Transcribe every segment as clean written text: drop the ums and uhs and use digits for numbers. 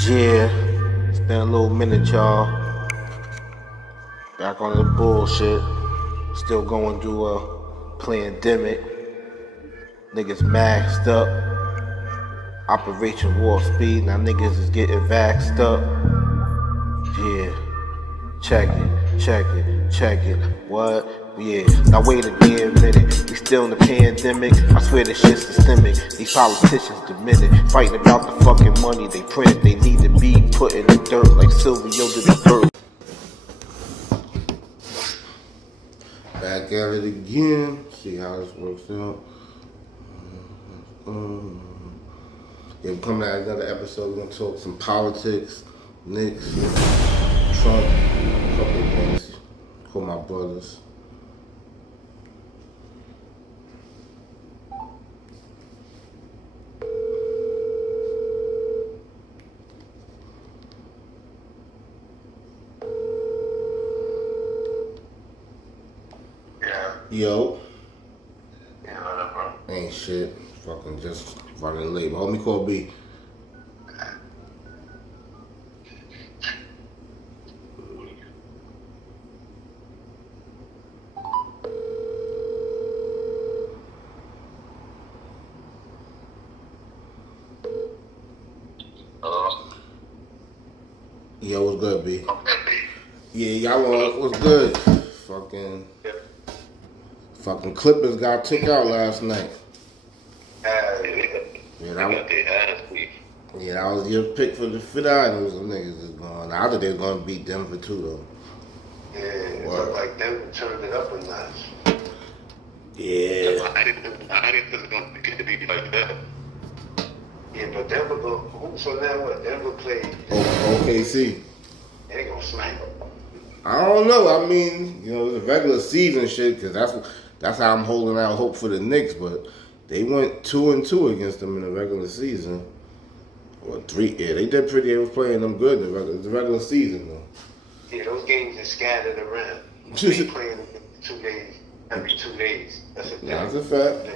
Yeah, it's been a little minute, y'all. Back on the bullshit. Still going through a pandemic. Niggas maxed up. Operation Warp Speed. Now niggas is getting vaxxed up. Yeah. Check it. What? Yeah. Now wait a damn minute. We still in the pandemic. I swear this shit's systemic. These politicians demented. Fighting about the fucking money they printed. They need to be put in the dirt like Silvio did the bird. Back at it again. See how this works out. Yeah, we're coming out another episode. We're gonna talk some politics, Knicks, Trump, a couple of things. Call my brothers. Yeah. Yo. Yeah, what up, bro? Ain't shit. Fucking just running late. But homie call B. Hello? Yo, what's good, B? Okay. Yeah, y'all what's good? Fucking Clippers got took out last night. That was your pick for the fit items. Them niggas is going. I thought they was gonna beat Denver too though. Yeah, it looked like Denver turned it up a notch. Yeah. I didn't think it was gonna get to be like that. Yeah, but Denver so now what? Denver played OKC. They gonna smack them. I don't know. I mean, it's a regular season shit because that's how I'm holding out hope for the Knicks. But they went 2-2 against them in the regular season. Or 3. Yeah, they did pretty. They was playing them good in the regular season though. Yeah, those games are scattered around. They playing every 2 days. That's a fact.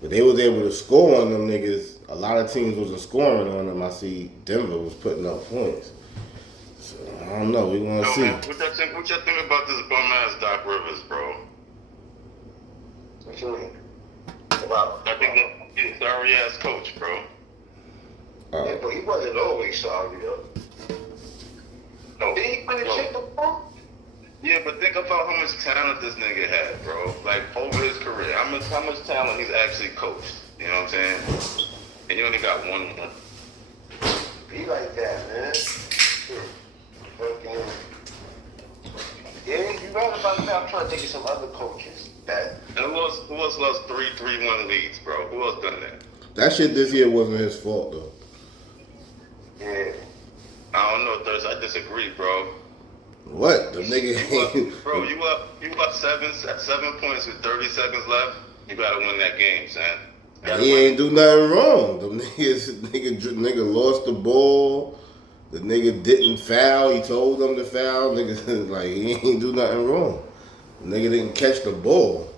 But they was able to score on them niggas. A lot of teams wasn't scoring on them. I see Denver was putting up points. So I don't know. We gonna see. Man, what y'all think about this bum ass Doc Rivers, bro? What you mean? I think he's a sorry ass coach, bro. Yeah, but he wasn't always sorry though. No. Did he win the chip before? Yeah, but think about how much talent this nigga had, bro. Like over his career, how much talent he's actually coached. You know what I'm saying? And you only got one. Be like that, man. Fucking. Yeah, you right about that. I'm trying to think of some other coaches that. And who else lost 3-1 leads, bro? Who else done that? That shit this year wasn't his fault though. Yeah. I don't know, Thurs. I disagree, bro. What? The nigga bro, you up 7 points with 30 seconds left. You gotta win that game, son. He ain't do nothing wrong. The nigga lost the ball. The nigga didn't foul. He told them to foul. Nigga, like, he ain't do nothing wrong. The nigga didn't catch the ball.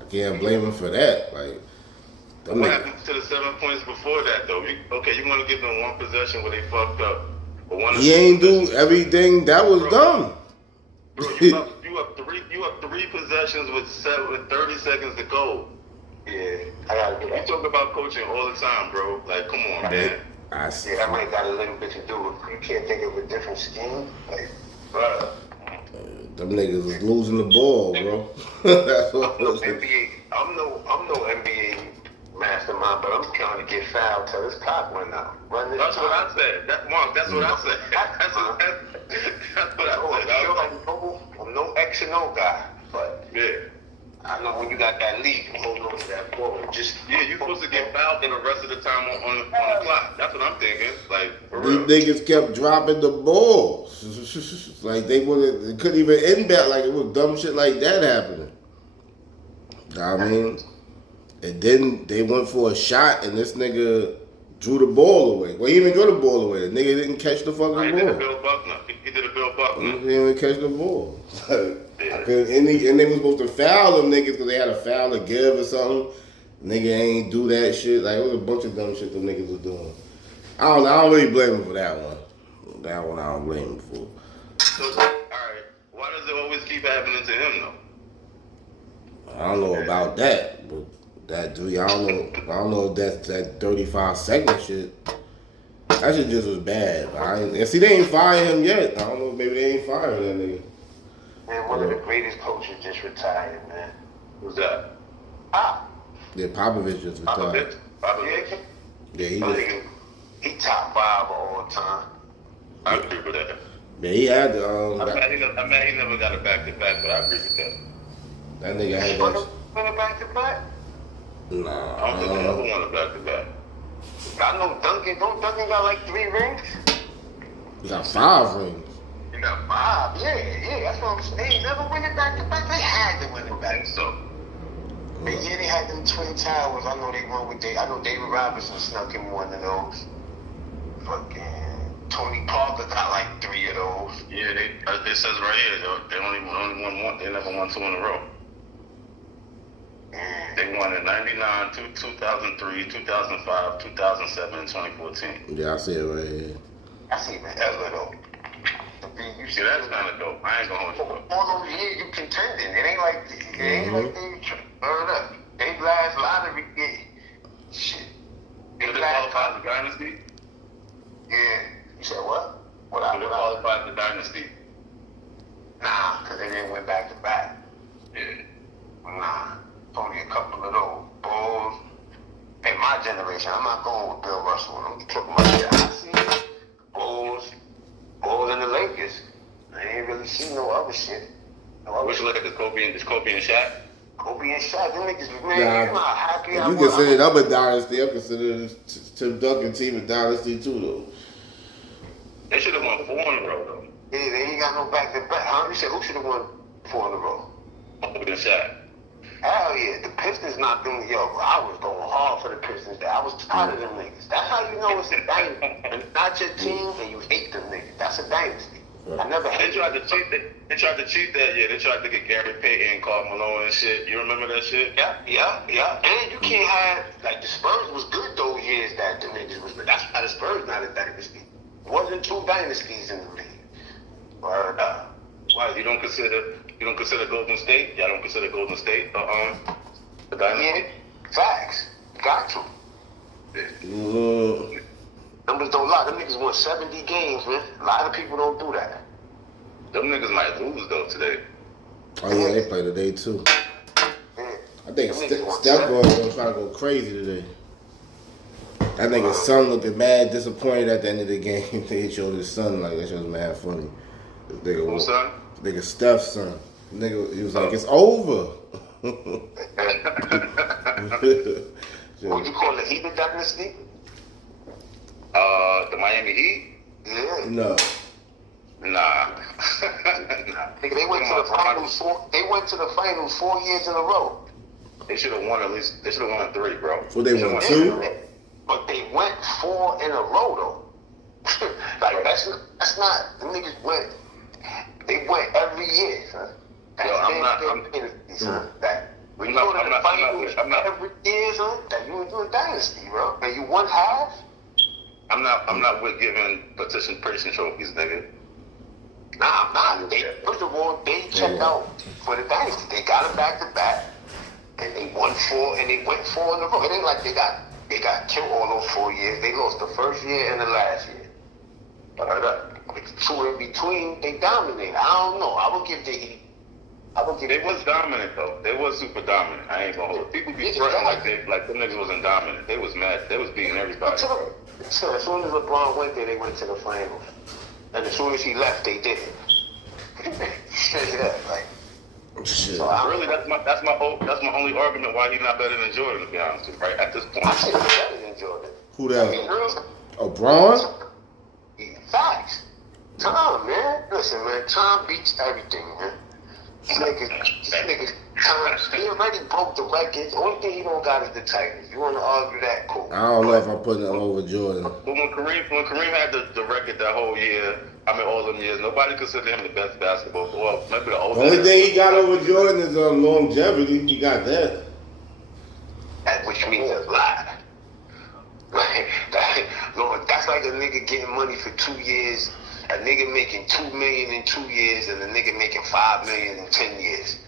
I can't blame him for that. Like, what happened to the 7 points before that, though? You want to give them one possession where they fucked up. He ain't do everything. That was dumb. Bro, you up 3 possessions with 30 seconds to go. Yeah, I gotta do that. You talk about coaching all the time, bro. Like, come on, man. That might got a little bit to do with you can't think of a different scheme. Like, bro. Them niggas was losing the ball, bro. That's what I'm no NBA mastermind, but I'm trying to get fouled till this clock went out. That's what I said. That's what I said. That's what I said. I'm no X and O guy, but yeah. I know when you got that lead, you hold on to that ball. You're supposed to get fouled for the rest of the time on the clock. That's what I'm thinking. Like, for real. These niggas kept dropping the ball. Like they couldn't even end back. Like it was dumb shit like that happening. I mean, and then they went for a shot, and this nigga drew the ball away. Well, he didn't even drew the ball away. The nigga didn't catch the fucking ball. He did a Bill Buckner. He didn't even catch the ball. And they was supposed to foul them niggas because they had a foul to give or something. Nigga ain't do that shit. Like, it was a bunch of dumb shit them niggas was doing. I don't really blame him for that one. That one I don't blame him for. So, alright, why does it always keep happening to him though? I don't know about that, but that dude, I don't know if that's that 35-second shit. That shit just was bad. And see, they ain't fired him yet. I don't know, maybe they ain't fired that nigga. Man, one of the greatest coaches just retired, man. Who's that? Yeah, Popovich just retired. Popovich? Yeah, he just. He top 5 all time. I agree with that. Yeah, he had the. I'm mad he never got a back-to-back, but I agree with that. That nigga had He that. won a back-to-back? Nah. I don't think he ever won a back-to-back. I know Duncan. Don't Duncan got like 3 rings? He got 5 rings. He got 5. Yeah. That's what I'm saying. They never win it back-to-back. They had to win it back. So. The year they had them Twin Towers, I know they won with I know David Robinson snuck in one of those. Fucking Tony Parker got like 3 of those. Yeah, it says right here, they only won one. They never won 2 in a row. They won in 99, 2003, 2005, 2007, and 2014. Yeah, I see it right here. I see the ever though. You see, that's kind of dope. I ain't gonna hold you up. All those years you contending. It ain't like they burn up. They last lottery year. Shit. Did it qualify as a dynasty? Yeah. You said what? Did it qualify as a dynasty? Nah, because they didn't win back to back. Yeah. Nah. Only a couple of those Bulls. In my generation, I'm not going with Bill Russell. I'm talking about the I see Bulls and the Lakers. I ain't really seen no other shit. Which Lakers? Kobe and Shaq? Kobe and Shaq, them niggas, man, I'm not happy. You consider them a dynasty. I consider Tim Duncan team a dynasty too, though. They should have won 4 in a row, though. Yeah, they ain't got no back-to-back. Huh? You said who should have won 4 in a row? Kobe and Shaq. Hell yeah, the Pistons not doing I was going hard for the Pistons. I was tired of them niggas. That's how you know it's a dynasty. And it's not your team and you hate them niggas. That's a dynasty. I never hated them. They tried to cheat that year. They tried to get Gary Payton, Karl Malone and shit. You remember that shit? Yeah. And you can't have, like, the Spurs was good those years that the niggas was, but that's why the Spurs not a dynasty. Wasn't 2 dynasties in the league. Word up. Why, you don't consider Golden State? Y'all don't consider Golden State the dynasty? Yeah, facts. Got to. Mm-hmm. Numbers don't lie. Them niggas won 70 games, man. A lot of people don't do that. Them niggas might lose, though, today. Oh, yeah, they play today, too. Yeah. I think Steph gonna try to go crazy today. That nigga's son looking mad disappointed at the end of the game. They showed his son, like, that shit was mad funny. Who's son? Nigga Steph's son. Nigga, he was like, it's over. What you call the Heat dynasty? The Miami Heat? Yeah. No. Nah. Nigga, they went to the finals. They went to the finals 4 years in a row. They should have won at least. They should have won 3, bro. Well, they won 2. But they went 4 in a row though. Like that's not. The niggas went. They went every year, son. That's I'm not that. When you go to the finals every year, son, that you were doing dynasty, bro. And you won half. I'm not with giving participation trophies, nigga. Nah. First of all, they checked out for the dynasty. They got it back to back, and they won 4, and they went 4 in a row. It ain't like they got killed all those 4 years. They lost the first year and the last year. But 2 in between, they dominated. I don't know. I would give the Heat. They was dominant though. They was super dominant. I ain't gonna hold it. People be fronting like them niggas wasn't dominant. They was mad. They was beating everybody. So as soon as LeBron went there, they went to the finals. And as soon as he left, they did it. Straight up, like. Shit. So that's my only argument why he's not better than Jordan, to be honest with you, right? At this point. I say he's better than Jordan. Who that? I mean, really? Oh, Braun? Facts. Tom, man. Listen, man. Tom beats everything, man. This nigga, Tom, he already broke the records. Only thing he don't got is the Titans. You want to argue that? Cool. I don't know if I'm putting him over Jordan. But when Kareem had the record that whole year, all them years, nobody considered him the best basketball player. Well, maybe the oldest. Only thing he got over Jordan is longevity. He got that. Which means a lot. Lord, that's like a nigga getting money for 2 years, a nigga making $2 million in 2 years, and a nigga making $5 million in 10 years.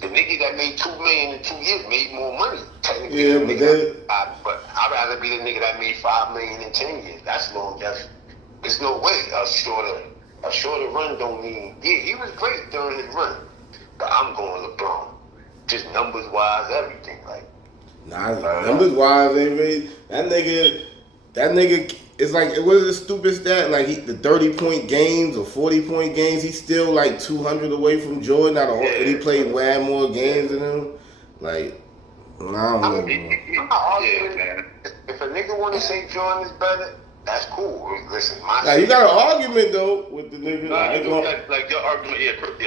The nigga that made $2 million in 2 years made more money. Technically, Yeah, but I'd rather be the nigga that made $5 million in 10 years. That's longevity. There's no way a shorter run don't mean. Yeah, he was great during his run, but I'm going LeBron. Just numbers wise, everything like. Numbers wise, ain't really. That nigga. It's like, it was a stupid stat. Like the 30-point games or 40-point games, he's still like 200 away from Jordan. He played way more games than him. Like, I don't know. I'm not arguing. If a nigga want to say Jordan is better, that's cool. Listen, you got an argument though with the nigga. Like your argument,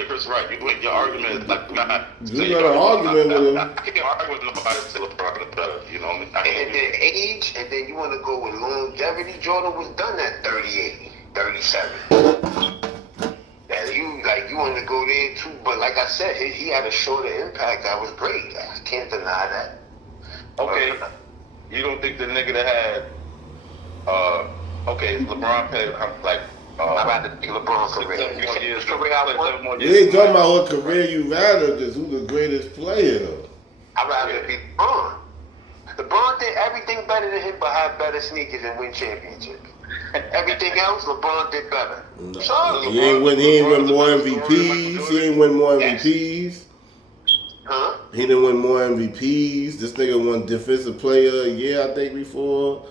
Chris, right? Your argument is like you got an argument with him. I can't argue with nobody until LeBron is better. You know what I mean? And then age, and then you want to go with longevity. Jordan was done at 38, 37. You want to go there too, but like I said, he had a shorter impact. That was great. I can't deny that. Okay, you don't think the nigga that had LeBron played like I'd rather think LeBron career. You ain't talking about what career you rather, just who's the greatest player though. I'd rather be LeBron. LeBron did everything better than him, but had better sneakers and win championships. Everything else, LeBron did better. No. So, He ain't win more MVPs. He ain't win more MVPs. Huh? He didn't win more MVPs. This nigga won Defensive Player of the Year, I think, before.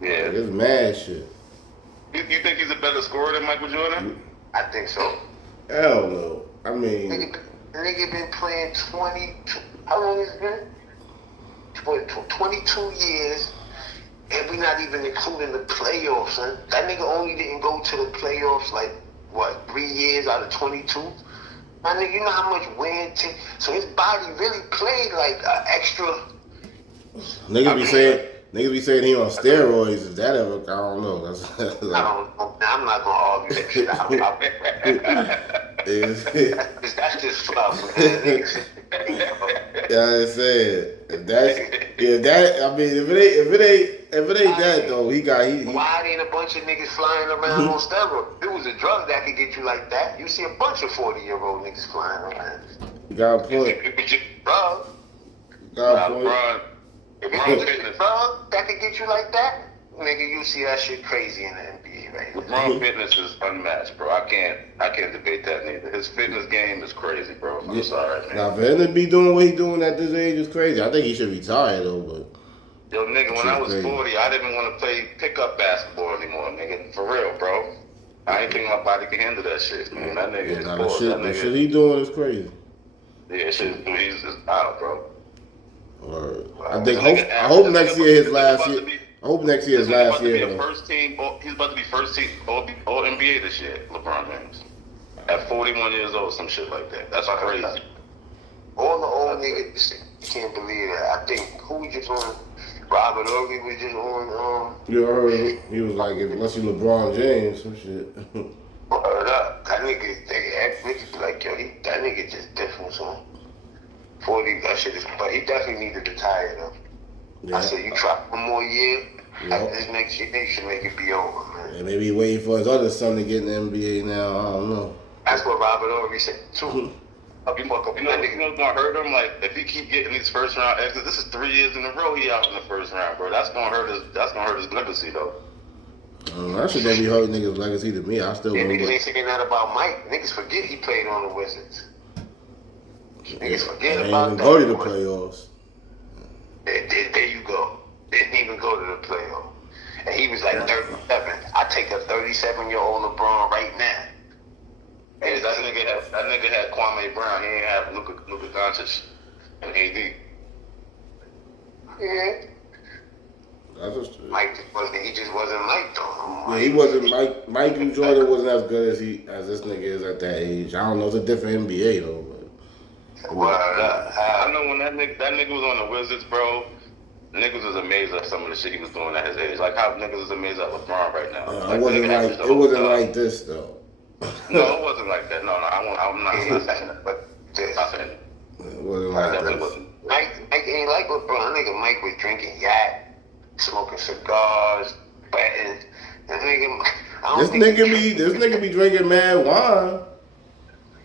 Yeah. Like, it's mad shit. You think he's a better scorer than Michael Jordan? I think so. Hell no. I mean, nigga been playing 20. How long has it been? 22 years, and we're not even including the playoffs. Son. That nigga only didn't go to the playoffs like 3 years out of 22. My nigga, you know how much wear and tear. So his body really played like an extra. Niggas be saying he on steroids. Is that ever? I don't know. That's I don't know. I'm not gonna argue that shit. That's just fluff, man. Yeah, I said if it ain't that though, Why ain't a bunch of niggas flying around on steroids? If it was a drug that could get you like that, you see a bunch of 40-year-old niggas flying around. You got a point. If it was just drug, if it was just a drug that could get you like that, nigga, you see that shit crazy in the NBA right now. LeBron fitness is unmatched, bro. I can't debate that neither. His fitness game is crazy, bro. I'm sorry, man. Now for him to be doing what he doing at this age is crazy. I think he should retire though, but. Yo, nigga, when I was 40, I didn't want to play pickup basketball anymore, nigga. For real, bro. I ain't think my body can handle that shit, man. That nigga is bored. The shit he doing is crazy. Yeah, he's out, bro. I hope next year his last year. I hope next year is last year. He's about to be first team all NBA this year, LeBron James. At 41 years old, some shit like that. That's crazy. All the old niggas, you can't believe that. I think, who was just on? Robert Ory was just on. You heard he was like, unless you LeBron James, some shit. That nigga be like, yo, that nigga just different, son. 40, that shit is, but he definitely need to retire though. Yeah. I said, you try one more year, this next year, they should make it be over, man. Yeah, maybe he waiting for his other son to get in the NBA now. I don't know. That's what Robert Ory said too. You know what's gonna hurt him? Like if he keep getting these first round exits, this is 3 years in a row he out in the first round, bro. That's gonna hurt his legacy though. That shit don't be hurting niggas' legacy to me. I still. Yeah, niggas ain't saying that about Mike. Niggas forget he played on the Wizards. Niggas forget about that. Didn't even go to the playoffs. There you go. Didn't even go to the playoffs. And he was like 37. I take a 37-year-old LeBron right now. Hey, that nigga had Kwame Brown. He ain't have Luka Doncic and AD. Yeah. That's just true. Mike just wasn't Mike though. Yeah, he wasn't Mike. Michael Jordan wasn't as good as this nigga is at that age. I don't know. It's a different NBA though. But I know when that nigga was on the Wizards, bro. Niggas was amazed at some of the shit he was doing at his age. Like how niggas is amazed at LeBron right now. It wasn't like this though. No, it wasn't like that. No, I'm not saying that. But I'm saying it. It wasn't like that. Mike ain't like LeBron. Nigga, Mike was drinking yak, smoking cigars, betting, This nigga be drinking mad wine.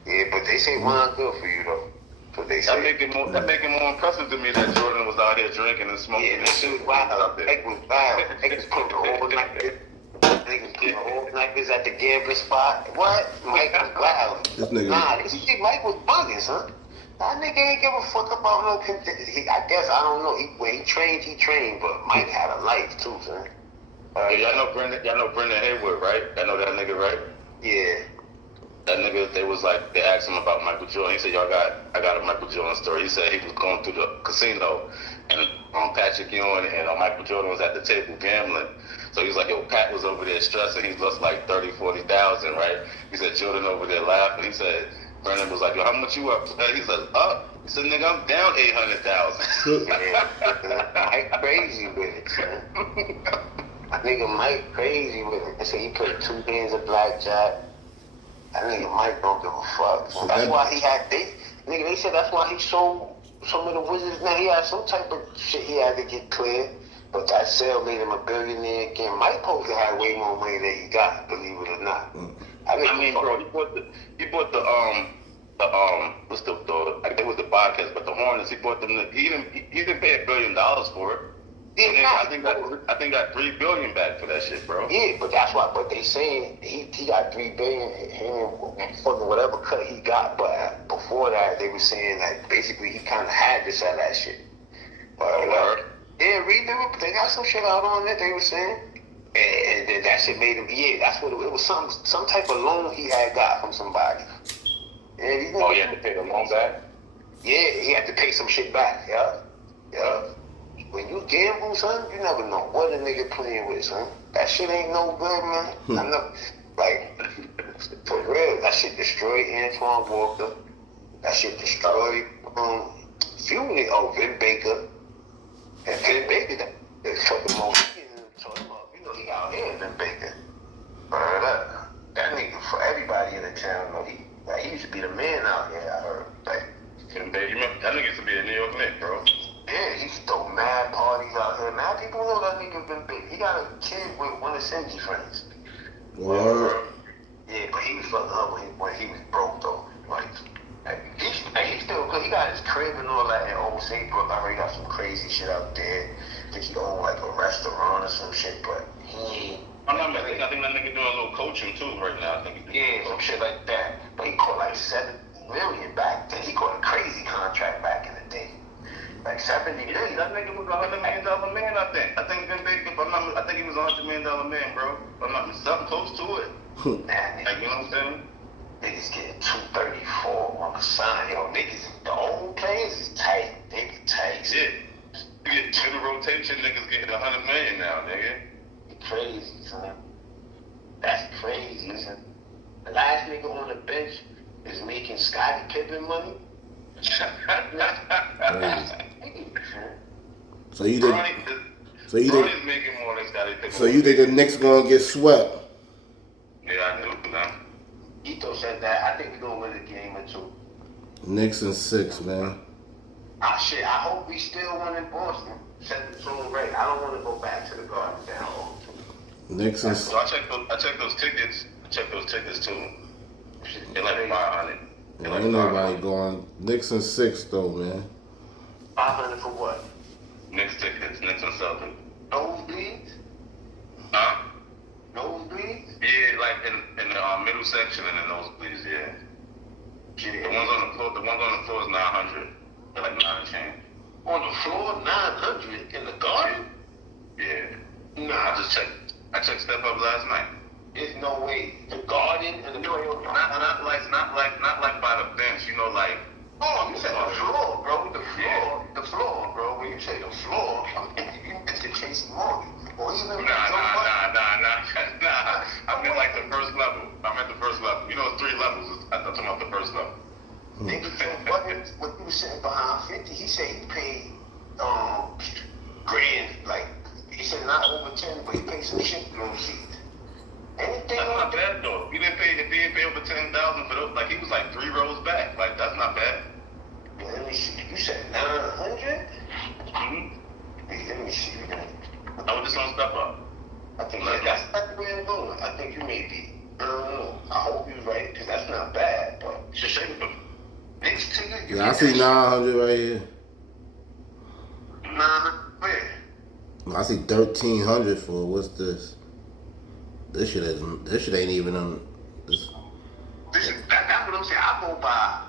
Yeah, but they say wine good for you though. So they say that make it more impressive to me that Jordan was out here drinking and smoking. Yeah, that shit was wild. Mike was wild. Mike was putting all niggas. Niggas putting all niggas at the gambling spot. What? Mike was wild. This nigga. Nah, this shit Mike was bugging, son. That nigga ain't give a fuck about no. I guess I don't know. When he trained, but Mike had a life too, son. Y'all know Brendan Haywood, right? Y'all know that nigga, right? Yeah. That nigga, they asked him about Michael Jordan. He said, I got a Michael Jordan story. He said he was going through the casino, and Patrick Ewing and Michael Jordan was at the table gambling. So he was like, yo, Pat was over there stressing. He lost like 30, 40,000, right? He said, Jordan over there laughing. He said, Brendan was like, yo, how much you up? He said, up. He said, nigga, I'm down 800,000. Mike crazy with it, son. I nigga Mike crazy with it. They say he played 2 games of blackjack. That nigga Mike don't give a fuck. So that's why he had they said that's why he sold some of the Wizards. Now he had some type of shit he had to get clear. But that sale made him a billionaire again. Mike supposed to have way more money than he got, believe it or not. I mean, bro, he bought the what's the I think it was the Bobcats, but the Hornets, he bought them. He didn't pay $1 billion for it. Yeah, I think got $3 billion back for that shit, bro. Yeah, but that's why. But they saying he got $3 billion, him fucking whatever cut he got. But before that, they were saying that basically he kind of had to sell that shit. Yeah, read them. They got some shit out on it. They were saying, and then that shit made him. Yeah, that's what it was. Some type of loan he had got from somebody. And he had to pay the loan back. Yeah, he had to pay some shit back. Yeah. When you gamble, son, you never know what a nigga playing with, son. That shit ain't no good, man. I know, like, for real, that shit destroyed Antoine Walker. That shit destroyed, Vin Baker. And Vin Baker, that fucking most, you know, he out here, Vin Baker. That nigga, for everybody in the town, he used to be the man out here, I heard. Like, Vin Baker, that nigga used to be a New York Knick, bro. Yeah, he throw mad parties out here. Mad people know that nigga been big. He got a kid with one of Cindy's friends. What? Yeah, but he was fucking up when he was broke though. Like he still, cause he got his crib and all that in Old Saybrook. I heard he got some crazy shit out there. I think he owned like a restaurant or some shit, but he. I think that nigga doing a little coaching too right now. I think some shit like that. But he caught like $7 million back then. He caught a crazy contract back in the day. Like 70 million. That nigga was $100 million man, I think. I think he was $100 million man, bro. I'm not something close to it. Man, like, you know what I'm saying? Niggas getting 234 on the sign. Yo, niggas, the old players is tight. They be tight. Shit. You get 2 rotation, niggas getting $100 million now, nigga. Crazy, son. That's crazy, son. The last nigga on the bench is making Scottie Pippen money. So you think? Bronny's making more than Scottie Pippen. So you think the Knicks gonna get swept? Yeah, I do now. Ito said that. I think we're gonna win a game or 2. Knicks in 6, man. Shit. I hope we still win in Boston. Set the tone right. I don't want to go back to the Garden down. Knicks in. So I checked those tickets. Too. They're like 500. Ain't nobody going. Knicks in 6 though, man. 500 for what? Knicks tickets, Knicks and Celtics. Nosebleeds? Huh? Nosebleeds? Yeah, like in the middle section and the nosebleeds, yeah. The ones on the floor is 900. They're like 9 and change. On the floor, 900 in the Garden? Yeah. Nah. I checked Step Up last night. There's no way. The Garden and the playoff. Not like by the bench, you know, like. Oh, you said the floor, bro. The floor, bro. When you say the floor, you mentioned Chasing Morgan. Or even Nah. I mean like the first level. I'm at the first level. You know, it's 3 levels. I'm talking about the first level. Nigga, when you was sitting behind 50, he said he paid grand, like he said not over 10, but he paid some shit for those seats. Anything that's not bad though. If he didn't pay over 10,000 for those, like he was like 3 rows back. Like that's not bad. Yeah, let me see. You said 900? Mm-hmm. Hey, let me see. I was just on Step Up. I think that's like where know. I think you may be. I don't know. I hope you're right, because that's not bad, but it's a shame. Next ticket, Yeah, I see 900 right here. 900 where? I see 1300 for what's this? This shit ain't even on. This. That's what I'm saying. I go by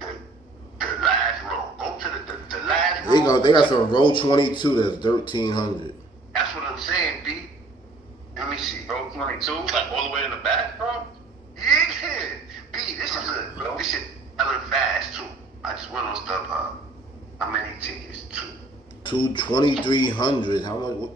the last row. Go to the last row. They got some row 22 that's 1300. That's what I'm saying, B. Let me see. Row 22, like all the way in the back, bro. Yeah, B. This is selling fast too. I just went on StubHub. How many tickets? 2300. How much?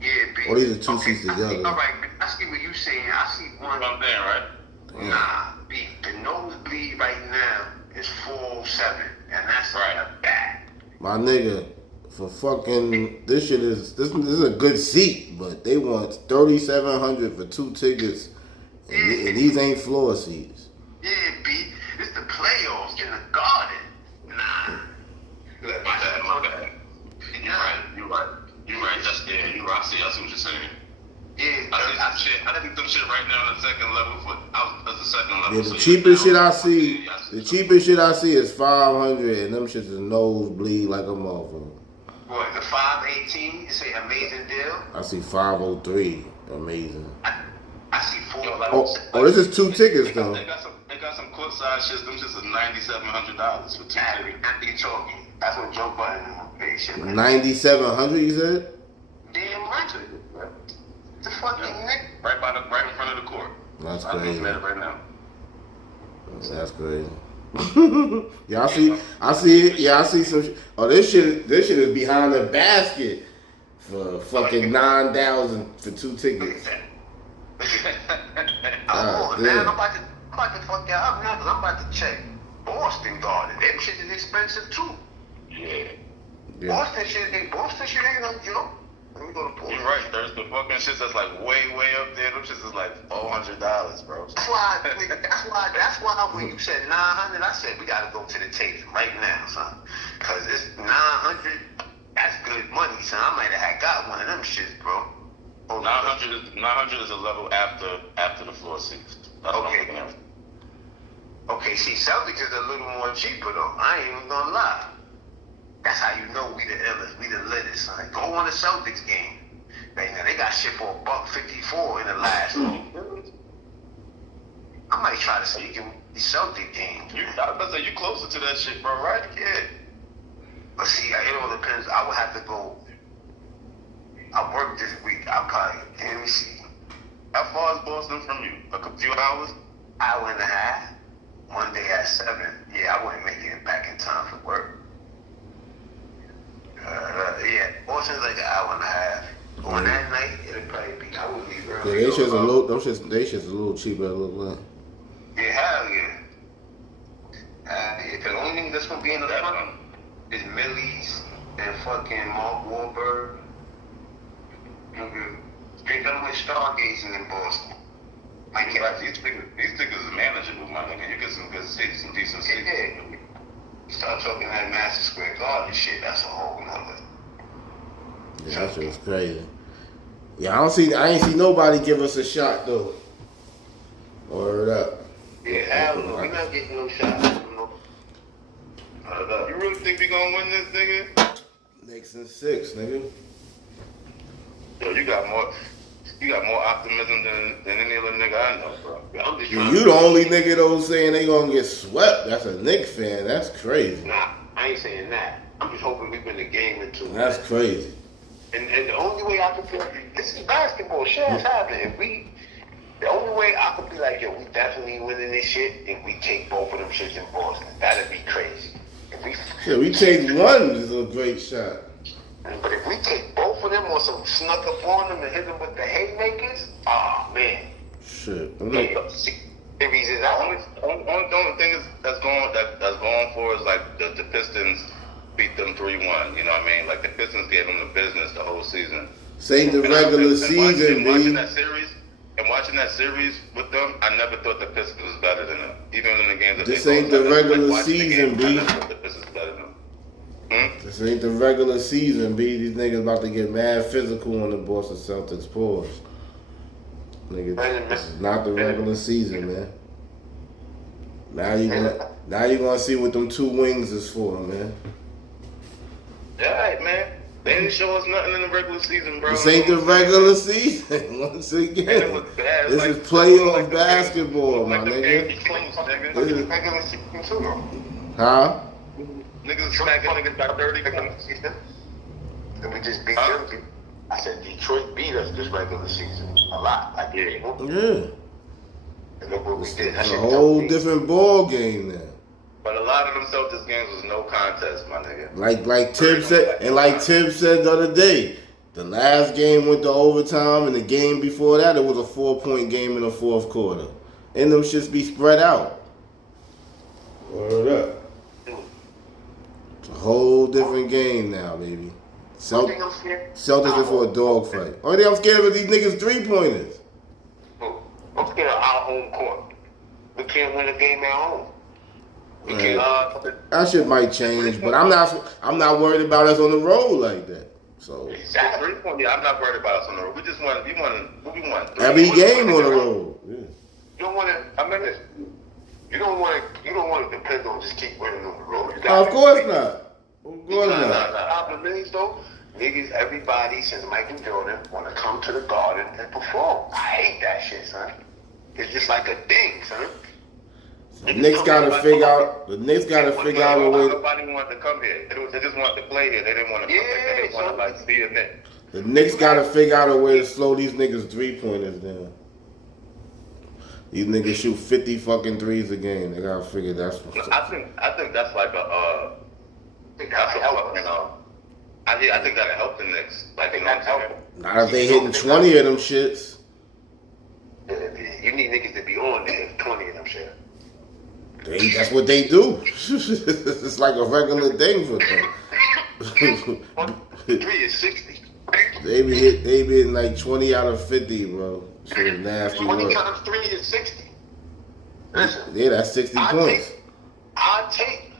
Yeah, B. Oh, these are two seats together. All right, I see what you saying. I see one. I'm there, right? Damn. Nah, B. The nosebleed right now is 407, and that's right up back. My nigga, for fucking this is a good seat, but they want 3,700 for 2 tickets, and these ain't floor seats. Yeah, B. It's the playoffs in the Garden. Nah. My bad. You're right. You're right. You're right. I see what you're saying. Yeah, I think them shit right now on the second level that's the second level. Yeah, the cheapest shit I see is 500, and them shits is nosebleed like a motherfucker. What, the 518? You say amazing deal? I see 503, amazing. I see 4. Oh, this is 2 tickets though. They got some courtside shit. Them shits is $9,700 for 2 tickets. I think you're talking. That's what Joe Budden paid shit. 9,700, you said? Damn right. The fucking nigga. Right in front of the court. That's I'm crazy. looking at it right now. That's crazy. Yeah, I see it. Yeah, I see some. Oh, this shit is behind the basket for fucking 9,000 for 2 tickets. Man, I'm about to fuck y'all up now, because I'm about to check Boston Garden. Them shit is expensive too. Yeah. Boston shit ain't no joke. Let me go to Portland. You're right. There's the fucking shit that's like way up there. Them shits is like $400, bro. That's why when you said 900, I said we gotta go to the tape right now, son. Cause it's 900. That's good money, son. I might have got one of them shits, bro. 900 is a level after the floor seats. That's what I'm looking at. Okay, see, Celtics is a little more cheaper though. I ain't even gonna lie. That's how you know we the illest, we the littest, son. Go on the Celtics game. Man, they got shit for $1.54 in the last one. I might try to sneak in the Celtic game. I was about to say, you closer to that shit, bro, right? Yeah. But see, it all depends. I would have to go. I work this week. Let me see. How far is Boston from you? Like a few hours? Hour and a half. Monday at 7. Yeah, I wouldn't make it back in time for work. Yeah, Boston's like an hour and a half. On that night, it'll probably be. I would leave early. Yeah, they shit's a little cheaper. It look like. Yeah, hell yeah. The only thing that's gonna be in the front is Millie's and fucking Mark Wahlberg. They done with stargazing in Boston. Like, these tickets is manageable, my nigga. You get some good seats, some decent seats. Yeah. Start talking that Madison Square Garden shit. That's a whole nother. Yeah, that shit was crazy. Yeah, I ain't see nobody give us a shot though. Word up. Yeah, hell no. We not getting no shots. You really think we gonna win this, nigga? Knicks in 6, nigga. Yo, you got more optimism than any other nigga I know, bro. I'm just Yeah, you the only nigga though saying they gonna get swept. That's a Knicks fan. That's crazy. Nah, I ain't saying that. I'm just hoping we win the game or two. That's crazy. And the only way I can feel, this is basketball. Shit is happening. The only way I could be like, yo, we definitely winning this shit if we take both of them shits in Boston. That'd be crazy. We take one is a great shot. But if we take both of them or some snuck up on them and hit them with the haymakers, man. Shit. Series is out. Only thing that's going for is like the Pistons beat them 3-1. You know what I mean? Like the Pistons gave them the business the whole season. Same the regular season, watching that series with them, I never thought the Pistons was better than them. Even in the games that this ain't the regular season, B. I never thought the Pistons was better than them. This ain't the regular season, B. These niggas about to get mad physical on the Boston Celtics. Pause. Nigga, this is not the regular season, man. Now you gonna see what them 2 wings is for, man. Alright, man. They didn't show us nothing in the regular season, bro. This ain't the regular season. Once again, this is playoff basketball, my nigga. This is regular season too, though. Huh? Niggas smacking niggas by 30 points. And we just beat them. I said Detroit beat us this regular season a lot. Like, Yeah. And look what we did. It's a whole different ball game now. But a lot of them Celtics games was no contest, my nigga. Like Tibbs said, and like Tibbs said the other day, the last game went to overtime, and the game before that, it was a 4-point game in the fourth quarter. And them shits be spread out. Word up. It's a whole different game now, baby. Celtics is for a dog fight. Only thing I'm scared of these niggas 3-pointers. I'm scared of our home court. We can't win a game at home. That shit might change, but I'm not worried about us on the road like that. So Exactly. I'm not worried about us on the road. We just want every game on the road. Yeah. You don't want to. I mean, this. You don't want to depend on just keep winning on the road. Of course not. Of course not. The problem is though, niggas, everybody since Michael Jordan want to come to the Garden and perform. I hate that shit, son. It's just like a thing, son. The Knicks gotta figure out. The Knicks gotta figure out a way. Nobody wanted to come here. They just wanted to play here. They didn't want to come here. They didn't want to like see a Knicks. The Knicks gotta figure out a way to slow these niggas 3-pointers down. These niggas shoot 50 fucking threes a game. They gotta figure that's. I think that's like a that's a fucking I think that'll help the Knicks. Like you know what I'm saying? Not if they hitting 20 of them shits. You need niggas to be on there, 20 of them shit. That's what they do. It's like a regular thing for them. 3 is 60. They be hitting like 20 out of 50, bro. Shit is nasty 20 work. times 3 is 60. Listen. Yeah, that's 60 points. I'll take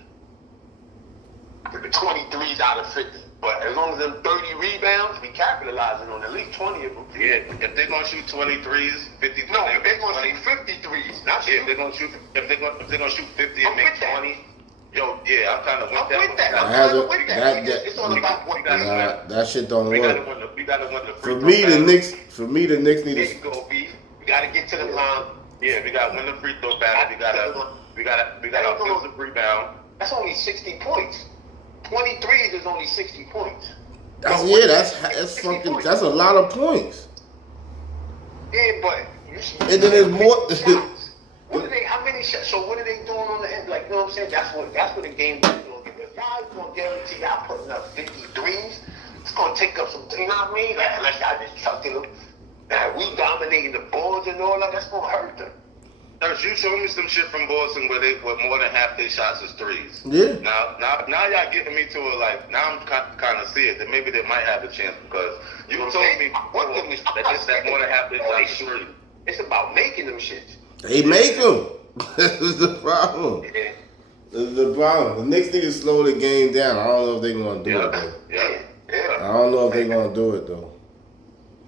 the 23s out of 50. But as long as them 30 rebounds, we capitalizing on at least 20 of them. Yeah, if they're gonna shoot 23s, 50. No, if they're gonna shoot 53s, not if they're gonna shoot 50 and make 20. Yo, yeah, I'm kind of with that. I'm with that. It's all about what that shit don't we work. We gotta win the free For throw me, the battle. Knicks need There to. you go, B. We gotta get to the line. Yeah, we gotta win the free throw battle. We gotta offensive rebound. That's only 60 points. 23s is only 60 points. That's a lot of points. Yeah, but And then there's more. What are they? How many shots? So what are they doing on the end? Like, you know what I'm saying? That's what the game is going to get. If y'all going to guarantee y'all putting up 53s, it's going to take up some. You know what I mean? Like, unless y'all just chucking them. We dominating the boards and all that. That's going to hurt them. You showed me some shit from Boston where more than half their shots is threes. Yeah. Now y'all getting me to a like. Now I'm kind of see it that maybe they might have a chance because you told me that more than half their shots is threes. It's about making them shit. They make them. That's the problem. Yeah. That's the problem. The Knicks need to slow the game down. I don't know if they're going to do it, though. Yeah. I don't know if they're going to do it, though.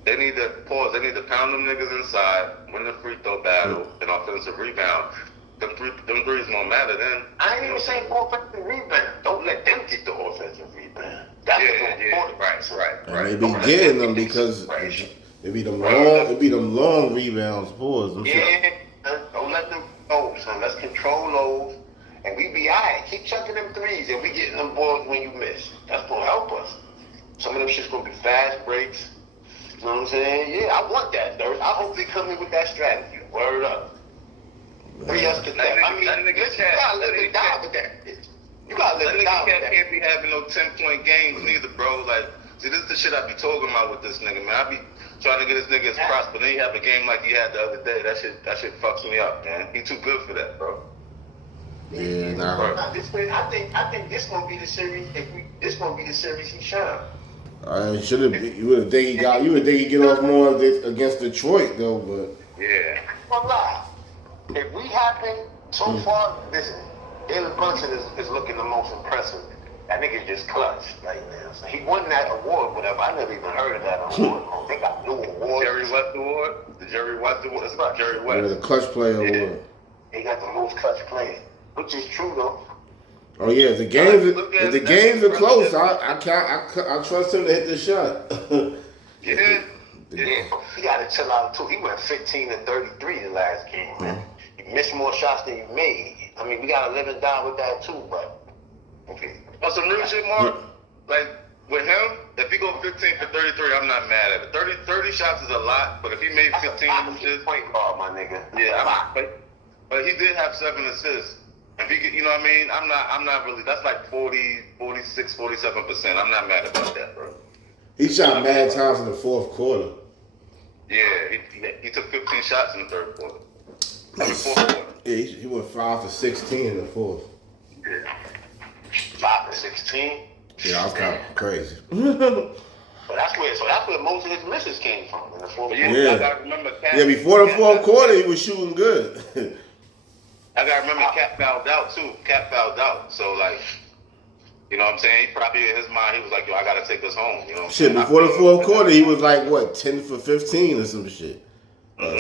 They need to pause. They need to pound them niggas inside, win the free throw battle, and offensive rebound. Them threes won't matter then. I ain't even saying offensive rebound. Don't let them get the offensive rebound. That's Right. And they be getting them because it be them long rebounds. Pause. Don't let them go, son. Let's control those. And we be all right. Keep chucking them threes and we getting them balls when you miss. That's going to help us. Some of them shit's going to be fast breaks. You know what I'm saying? Yeah, I want that, Dirk. I hope they come in with that strategy. Word up. Free us to death. I mean, you gotta live and die with that. You gotta live and die with that. Can't be having no 10-point games neither, bro. Like, see, this is the shit I be talking about with this nigga, man. I be trying to get this nigga his props, but then he have a game like he had the other day. That shit fucks me up, man. He too good for that, bro. Yeah, nah. I think this gonna be the series. This gonna be the series he shine. Should have. You would think he get off more against Detroit though, but yeah. I'm lie. If we happen so far, listen, Jalen Brunson is looking the most impressive That nigga just clutch right now. So he won that award, whatever. I never even heard of that award. They got new awards. Jerry West Award? The Jerry West Award? It's not Jerry West. Yeah, the clutch player award. He got the most clutch player, which is true though. Oh yeah, if the games are close, I trust him to hit the shot. Yeah. He got to chill out too. He went 15 and 33 the last game, man. You missed more shots than you made. I mean, we got to live and die with that too, but. Okay. On some real shit, Mark, like with him, if he go 15 for 33, I'm not mad at it. 30 shots is a lot, but if he made 15 that's point guard, my nigga. Yeah, but he did have 7 assists. If he get, you know what I mean? I'm not really, that's like 40, 46, 47%. I'm not mad about that, bro. He shot mad times in the fourth quarter. Yeah, he took 15 shots in the third quarter. In the fourth quarter. Yeah, he went 5 for 16 in the fourth. Yeah. 5 for 16. Yeah, I was kind of crazy. But that's where most of his misses came from in the fourth quarter. Yeah. I gotta remember Cat. Yeah, before the fourth quarter, he was shooting good. I gotta remember Cat fouled out too. Cat fouled out, so like, you know what I'm saying? He probably in his mind he was like, yo, I gotta take this home. You know what I'm Shit, saying? before the fourth quarter, he was like what, 10 for 15 or some shit.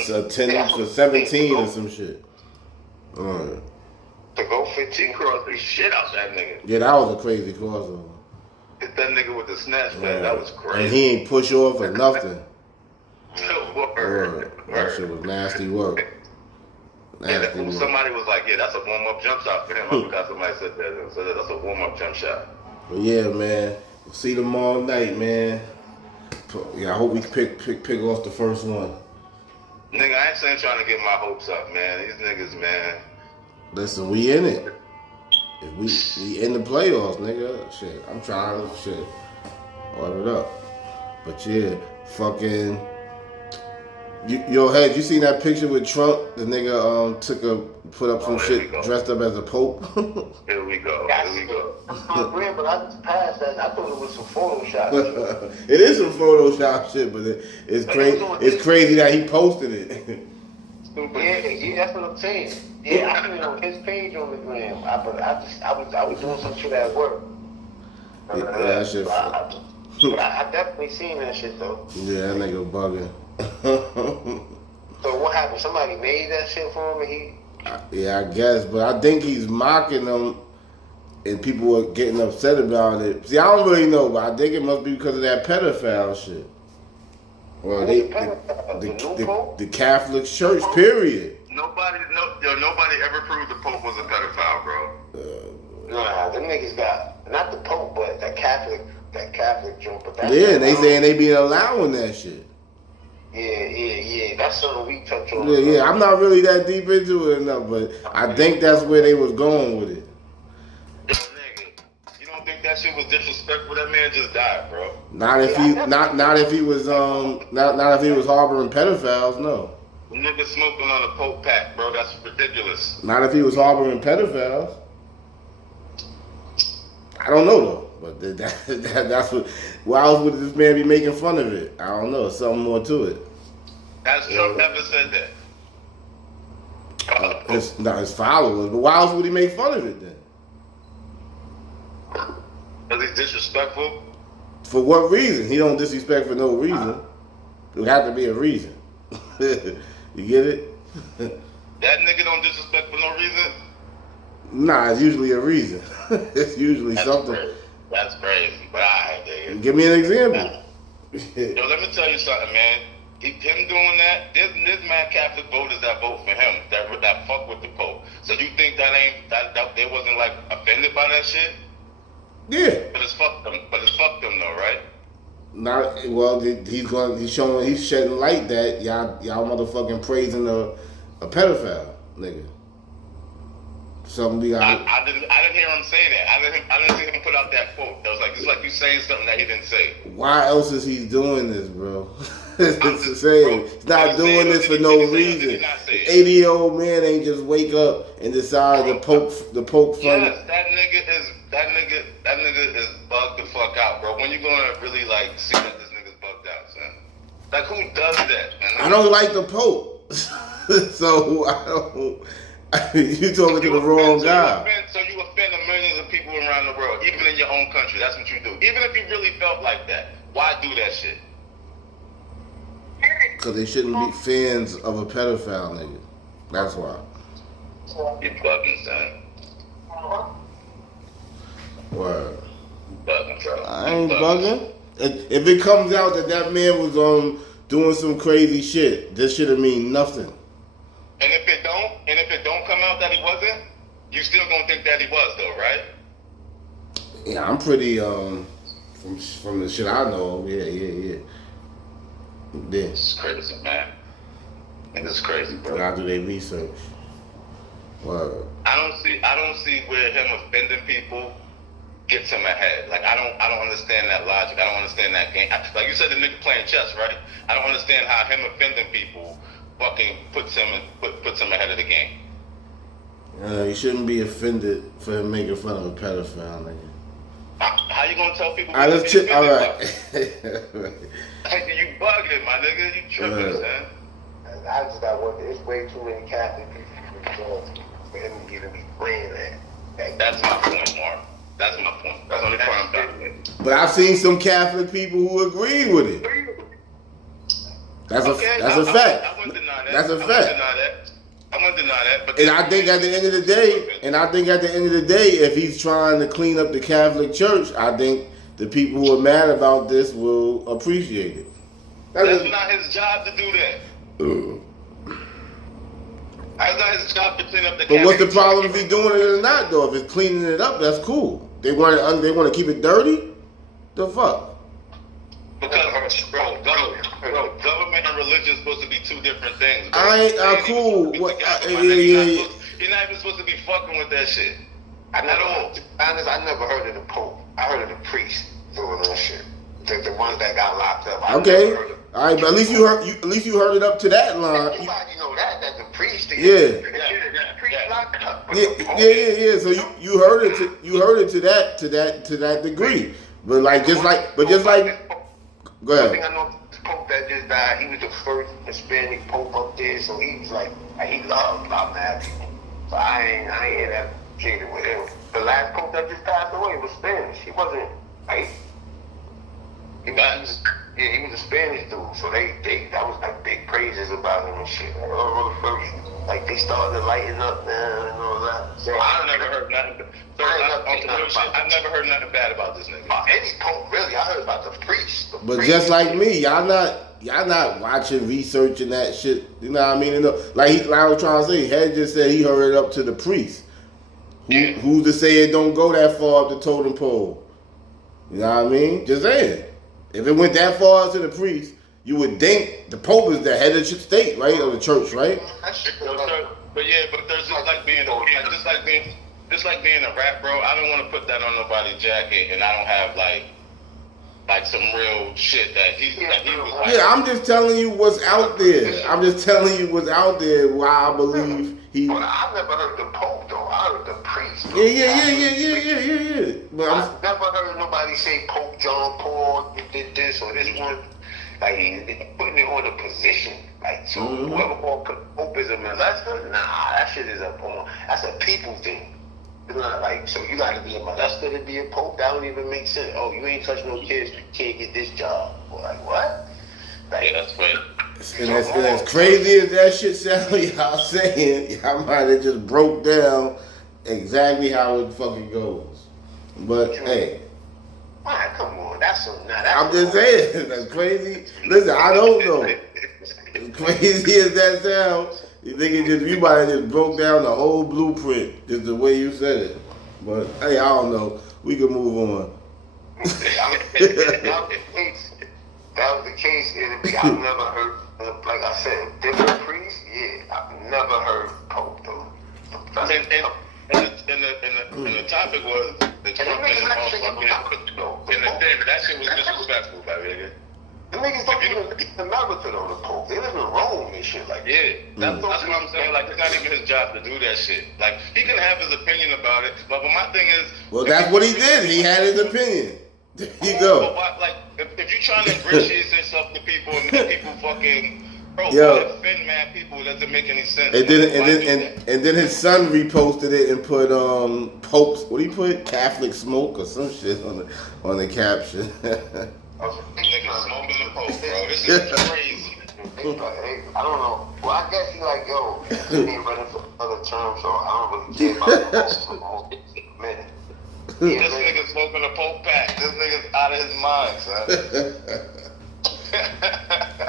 So 10 for 17 or some shit. To go 15 crossed the shit out that nigga. Yeah, that was a crazy crossover. Hit that nigga with the snatch, man. That was crazy. And he ain't push off or nothing. Word. That shit was nasty work. Nasty work. Somebody was like, yeah, that's a warm-up jump shot for him. I forgot somebody said that. So that's a warm-up jump shot. But yeah, man. We'll see them all night, man. Yeah, I hope we pick off the first one. Nigga, I ain't saying trying to get my hopes up, man. These niggas, man. Listen, we in it. If we in the playoffs, nigga. Shit, I'm trying to order it up. But yeah, fucking. Yo, Head, you seen that picture with Trump? The nigga put up some shit dressed up as a pope. Here we go. That's not real, but I just passed that. I thought it was some Photoshop shit. It is some Photoshop shit, but it's crazy. It's crazy that he posted it. Yeah, that's what I'm saying. Yeah, I seen it on his page on the gram. I was doing some shit at work. Yeah, that shit. But I definitely seen that shit though. Yeah, that nigga bugging. So what happened? Somebody made that shit for him, and he. Yeah, I guess, but I think he's mocking them, and people are getting upset about it. See, I don't really know, but I think it must be because of that pedophile shit. Well, the Catholic Church, period. Nobody ever proved the Pope was a pedophile, bro. Nah, them niggas got not the Pope, but that Catholic joint. But Yeah, they saying they be allowing that shit. Yeah. That's something we touch on. Yeah. I'm not really that deep into it enough, but I think that's where they was going with it. Nigga, you don't think that shit was disrespectful? That man just died, bro. Not if he was harboring pedophiles, no. Nigga smoking on a Pope pack, bro. That's ridiculous. Not if he was harboring pedophiles. I don't know though, but that's what. Why else would this man be making fun of it? I don't know. Something more to it. Has Trump ever said that? It's not his followers, but why else would he make fun of it then? Because he's disrespectful. For what reason? He don't disrespect for no reason. There would have to be a reason. You get it? That nigga don't disrespect for no reason? Nah, it's usually a reason. It's usually something. Crazy. That's crazy, but alright, nigga. Give me an example. Yo, let me tell you something, man. Him doing that, there's mad Catholic voters that vote for him, that fuck with the Pope. So you think that they wasn't like offended by that shit? Yeah. But it's fuck them though, right? Not well. He's shedding light that y'all motherfucking praising a pedophile, nigga. Something we got. I didn't hear him say that. I didn't see him put out that quote. That was like, it's like you saying something that he didn't say. Why else is he doing this, bro? It's saying he's not doing this for no reason. 80-year-old man ain't just wake up and decide the Pope fund. Yes, that nigga is bugged the fuck out, bro. When you gonna really like see that this nigga's bugged out, son? Like who does that, man? I don't like the Pope, so I don't. You talking to the wrong guy. So you offend the millions of people around the world, even in your own country. That's what you do. Even if you really felt like that, why do that shit? Because they shouldn't be fans of a pedophile nigga. That's why. You bugging, son. Word. You bugging, bro. I ain't bugging. If it comes out that man was doing some crazy shit, this should've mean nothing. And if it don't come out that he wasn't, you still gonna think that he was though, right? Yeah, I'm pretty from the shit I know. Yeah. It's crazy, man. It's crazy, bro. Gotta do their research. Word. I don't see where him offending people gets him ahead. Like I don't understand that logic. I don't understand that game. Like you said, the nigga playing chess, right? I don't understand how him offending people fucking puts him ahead of the game. You shouldn't be offended for him making fun of a pedophile, nigga. How you gonna tell people? All right. You bugging, my nigga. You tripping, man. I just got one. There's way too many Catholic people for him to even be playing that. That's my point, Mark. That's my point. That's the only point I'm talking about. But I've seen some Catholic people who agree with it. That's a fact. I wouldn't deny that. That's a fact. I wouldn't deny that. But And I think at the end of the day, if he's trying to clean up the Catholic Church, I think the people who are mad about this will appreciate it. That's not his job to do that. That's not his job to clean up the Catholic Church. But what's the problem if he's doing it or not, though? If it's cleaning it up, that's cool. They want to keep it dirty? The fuck? Because, bro, government and religion is supposed to be two different things. Bro. Cool. You're not even supposed to be fucking with that shit. I never heard of the Pope. I heard of the priest doing that shit. The ones that got locked up. Okay. All right, but at least you heard it up to that line. Everybody know that the priest. Yeah. Priest locked up. Yeah. So you heard it to that degree. But just like. Go ahead. I think I know the Pope that just died. He was the first Hispanic Pope up there, so he was like he loved about mad people. So I ain't that jaded with him. The last Pope that just passed away was Spanish. He wasn't right. He was a Spanish dude. So that was like big praises about him and shit. Like they started to lighten up now and all that. So I never heard nothing. I've never heard nothing bad about this nigga. Any Pope really? I heard about the priest. But just like me, y'all not watching, researching that shit. You know what I mean? Like I was trying to say, Head just said he heard it up to the priest. Who's to say it don't go that far up the totem pole? You know what I mean? Just saying. If it went that far to the priest, you would think the Pope is the head of the state, right? Or the church, right? But there's just like being a rap, bro. I don't want to put that on nobody's jacket, and I don't have like some real shit that he was like. Yeah, I'm just telling you what's out there. I'm just telling you what's out there. Why I believe he. Well, I never heard the Pope though. I heard the priest. Yeah. But I've never heard nobody say Pope John Paul did this or this one. Like putting it on a position. Like so, whoever called Pope is a molester, nah, that shit is that's a people thing. It's not like, so you gotta be a molester to be a Pope? That don't even make sense. Oh, you ain't touch no kids, you can't get this job. Or like, what? Like, that's funny. And as crazy as that shit sounds, y'all saying, y'all might have just broke down exactly how it fucking goes. But, hey. Man, come on, I'm just saying, that's crazy. Listen, I don't know. As crazy as that sounds, you might have just broke down the whole blueprint, just the way you said it. But hey, I don't know. We can move on. If that was the case, it'd be, I've never heard, like I said, different priests, I've never heard Pope though. And the topic was the Trump and the motherfucking, and that shit was disrespectful, baby nigga. The niggas don't even live in America though, the Pope. They live in Rome and shit like that. Yeah, that's what I'm saying. Like, it's not even his job to do that shit. Like, he can have his opinion about it, but my thing is... Well, that's what he did. He had his opinion. There you go. But if you're trying to ingratiate yourself to people and make people fucking Bro, Yo. why offend mad people? It doesn't make any sense. And then his son reposted it and put Pope's, what he put, Catholic smoke or some shit on the caption. Niggas smoking the Pope, bro. This is crazy. I don't know. Well, I guess he like, yo, he ain't running for another term, so I don't really care about the minute. This nigga smoking a Pope pack. This nigga's out of his mind, son.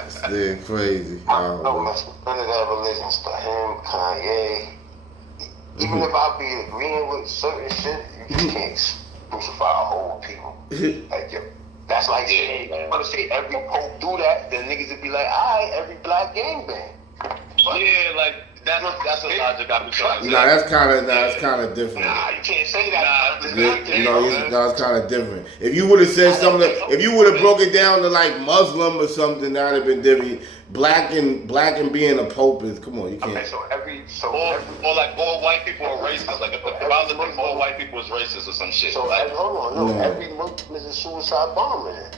This nigga crazy. I don't know, none of that religions to him, Kanye. Even if I be agreeing with certain shit, you just can't crucify a whole people. Like, yo, that's like saying, you want to say every Pope do that, then niggas would be like, alright, every black gangbang. Yeah, like, that's a logic I be trying to say. That's kind of different. Nah, you can't say that. It's kind of different. If you would have said something, if you would have broke it down to like Muslim or something, that'd have been different. Black and being a pope is, come on, you can't. Okay, or like all white people are racist. Like if I was looking all white people is racist or some shit. So like, hold on, every Muslim is a suicide bomber.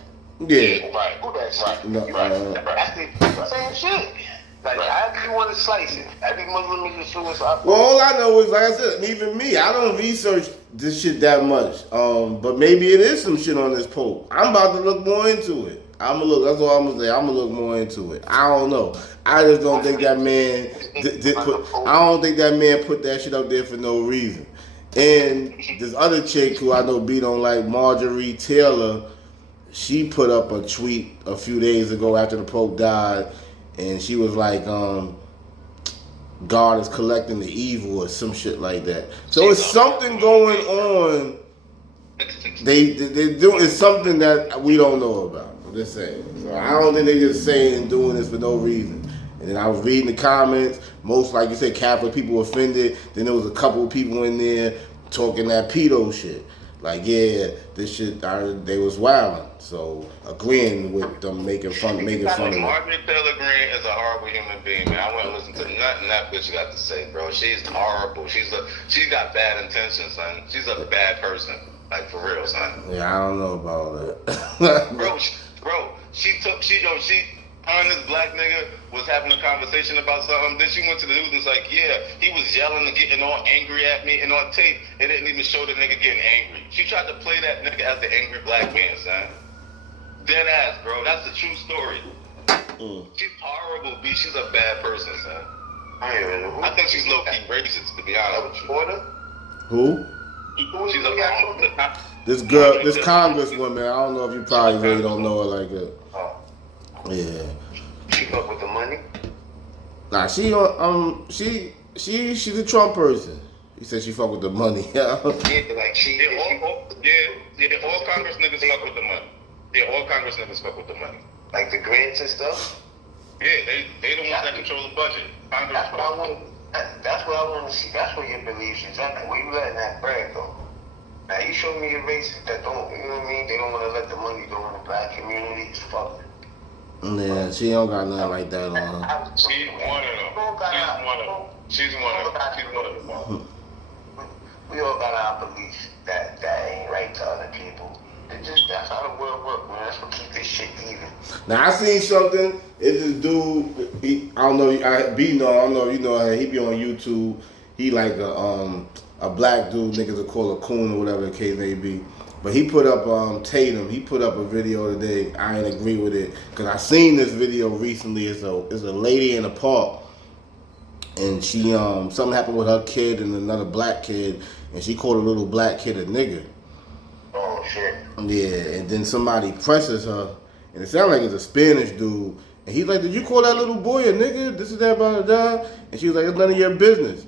Yeah. Right. Who that shit? No, That's the same shit. Like, however you want to slice it, every Muslim is a suicide bomber. Well, all I know is, like I said, even me, I don't research this shit that much. But maybe it is some shit on this pope. I'm about to look more into it. That's all I'm gonna say. I'm gonna look more into it. I don't know. I just don't think that man I don't think that man put that shit up there for no reason. And this other chick who I know B don't like, Marjorie Taylor, she put up a tweet a few days ago after the Pope died, and she was like, God is collecting the evil or some shit like that. So it's something going on. They do, it's something that we don't know about. I'm just saying. So I don't think they just saying and doing this for no reason. And then I was reading the comments. Most, like you said, Catholic people offended. Then there was a couple of people in there talking that pedo shit. Like, yeah, this shit, they was wilding. So agreeing with them making fun of it. Margaret Taylor Greene is a horrible human being, man. I wouldn't listen to nothing that bitch got to say, bro. She's horrible. She got bad intentions, son. She's a bad person. Like, for real, son. Yeah, I don't know about that. bro, her and this black nigga was having a conversation about something. Then she went to the news and was like, yeah, he was yelling and getting all angry at me. And on tape, it didn't even show the nigga getting angry. She tried to play that nigga as the angry black man, son. Dead ass, bro. That's the true story. She's horrible, B. She's a bad person, son. I think she's low-key racist, to be honest with you. Who? She's this girl, this congresswoman. I don't know if you probably really don't know her like that. Yeah. She fuck with the money? Nah, she's a Trump person. He said she fuck with the money. All Congress niggas fuck with the money. Yeah, all Congress niggas fuck with the money. Like the grants and stuff? Yeah, they the ones that control the budget. That's what I want to see. That's where your beliefs is at. Where you letting that bread go? Now you show me a racist that don't, you know what I mean? They don't want to let the money go in the black community. It's fuck. Yeah, she don't got nothing like that on her. She's one of them. She's one of them. We all got our beliefs that ain't right to other people. That's how the world works, man. That's what keep this shit even. Now I seen something. It's this dude. I don't know. I don't know if you know. He be on YouTube. He like a black dude. Niggas will call a coon or whatever the case may be. But he put up Tatum. He put up a video today. I ain't agree with it because I seen this video recently. It's a lady in a park, and she something happened with her kid and another black kid, and she called a little black kid a nigger. Oh shit. Yeah, and then somebody presses her, and it sounded like it's a Spanish dude, and he's like, "Did you call that little boy a nigga? This is that, blah, blah, blah." And she was like, "It's none of your business."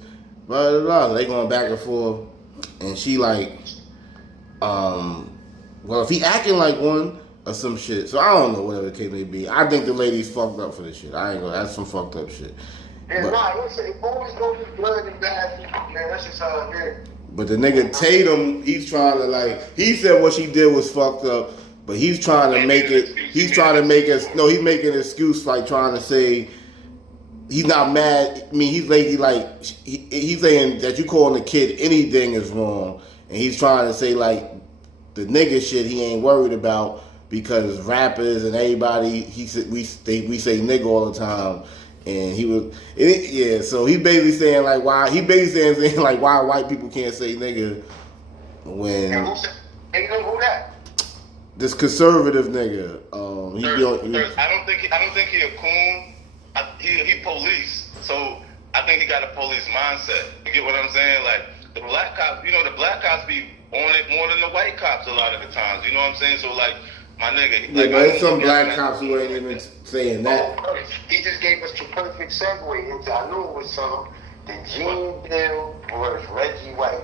Blah, blah, blah. So they going back and forth, and she like, well, if he acting like one or some shit, so I don't know, whatever the case may be. I think the lady's fucked up for this shit. I ain't gonna, that's some fucked up shit. Yeah, listen, boys go to blood and bad people, man. That's just how it is. But the nigga Tatum, he's trying to like, he said what she did was fucked up, but he's trying to make it, he's making an excuse, like trying to say he's not mad. I mean, he's like, he's saying that you calling the kid anything is wrong, and he's trying to say like the nigga shit he ain't worried about, because rappers and everybody we say nigga all the time, and he was so he basically saying like why white people can't say nigga when And you know who that? this conservative nigga I don't think he a coon. He police, so I think he got a police mindset. You get what I'm saying? Like the black cops, the black cops be on it more than the white cops a lot of the times. You know what I'm saying? So like my nigga, but there's some black cops who ain't even saying that. He just gave us the perfect segue into. I knew it was something. The Gene Deal versus Reggie White.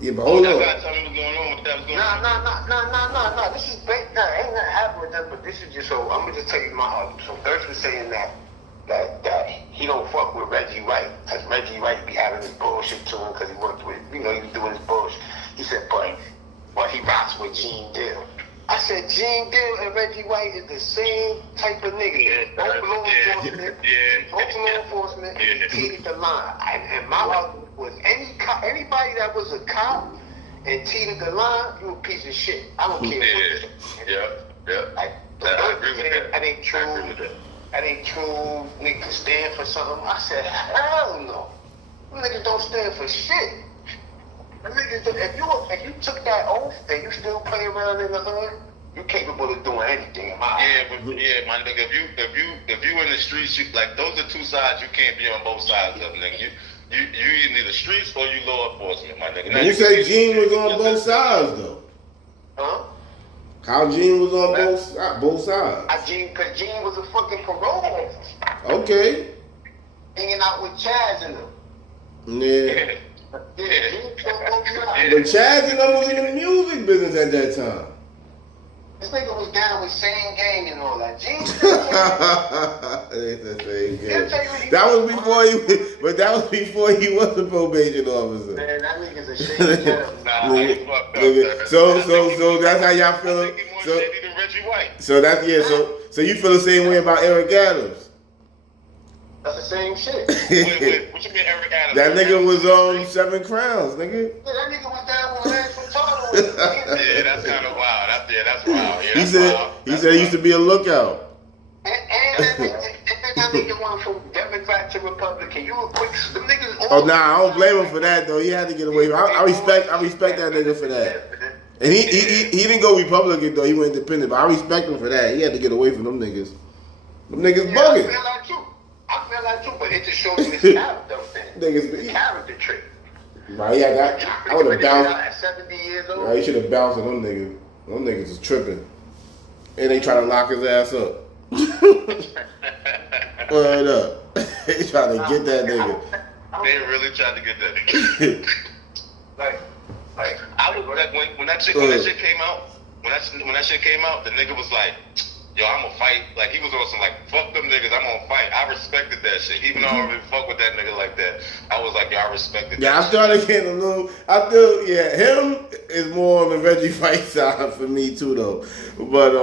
Yeah, but hold on. Tell me what's going on. What that was going on? Nah. This is ain't nothing happened with them, but this is just so. I'm gonna just tell you my argument. So Thirst was saying that he don't fuck with Reggie White because Reggie White be having his bullshit to him because he worked with, he was doing his bullshit. He said, but he rocks with Gene Deal. I said Gene Deal and Reggie White is the same type of nigga. Both law enforcement, and he teeted the line. And my argument was anybody that was a cop and teeted the line, you a piece of shit. I don't care what you say. I agree with that. That ain't true. That ain't true. Niggas stand for something. I said, hell no. Them niggas don't stand for shit. Them niggas, if you took that oath and you still play around in the hood, you capable of doing anything in my eyes. My nigga. If you in the streets, like those are two sides you can't be on both sides of, nigga. You either the streets or you law enforcement, my nigga. Now, you said Gene was on both sides though. Huh? How Gene was on both sides? Cause Gene was a fucking parole officer. Okay. Hanging out with Chaz and them. Yeah. Gene took both sides. But Chaz and them was in the music business at that time. This nigga was down with Same Gang and all that. Gene That was before he was a probation officer. Man, that nigga's a shady gentleman. So that's how y'all feel. So you feel the same way about Eric Adams. That's the same shit. What you mean, Eric Adams? That nigga was on 7 Crowns, nigga. Yeah, that nigga was down with Lance Furtado. Yeah, that's kind of wild. That's wild. Yeah, he said he used to be a lookout. And that nigga went from Democrat to Republican. You were quick. Them niggas. Oh nah, I don't blame him for that though. He had to get away. I respect that nigga for that. And he didn't go Republican though. He went independent. But I respect him for that. He had to get away from them niggas. Them niggas bugging. I feel like you, but it just shows you his character thing. Niggas, character trait. Right, yeah, I would have bounced. At 70 years old. Right, he should have bounced on them niggas. Them niggas is tripping. And they trying to lock his ass up. Word up. They trying to get that nigga. They really tried to get that nigga. like I was like when that shit came out, when that shit came out, the nigga was like, yo, I'm gonna fight. Like, he was on some, like, fuck them niggas, I'm gonna fight. I respected that shit. Even though I don't really fuck with that nigga like that, I was like, yo, I respected that shit. Yeah, I started getting a little, him is more on the Reggie fight side for me, too, though. But,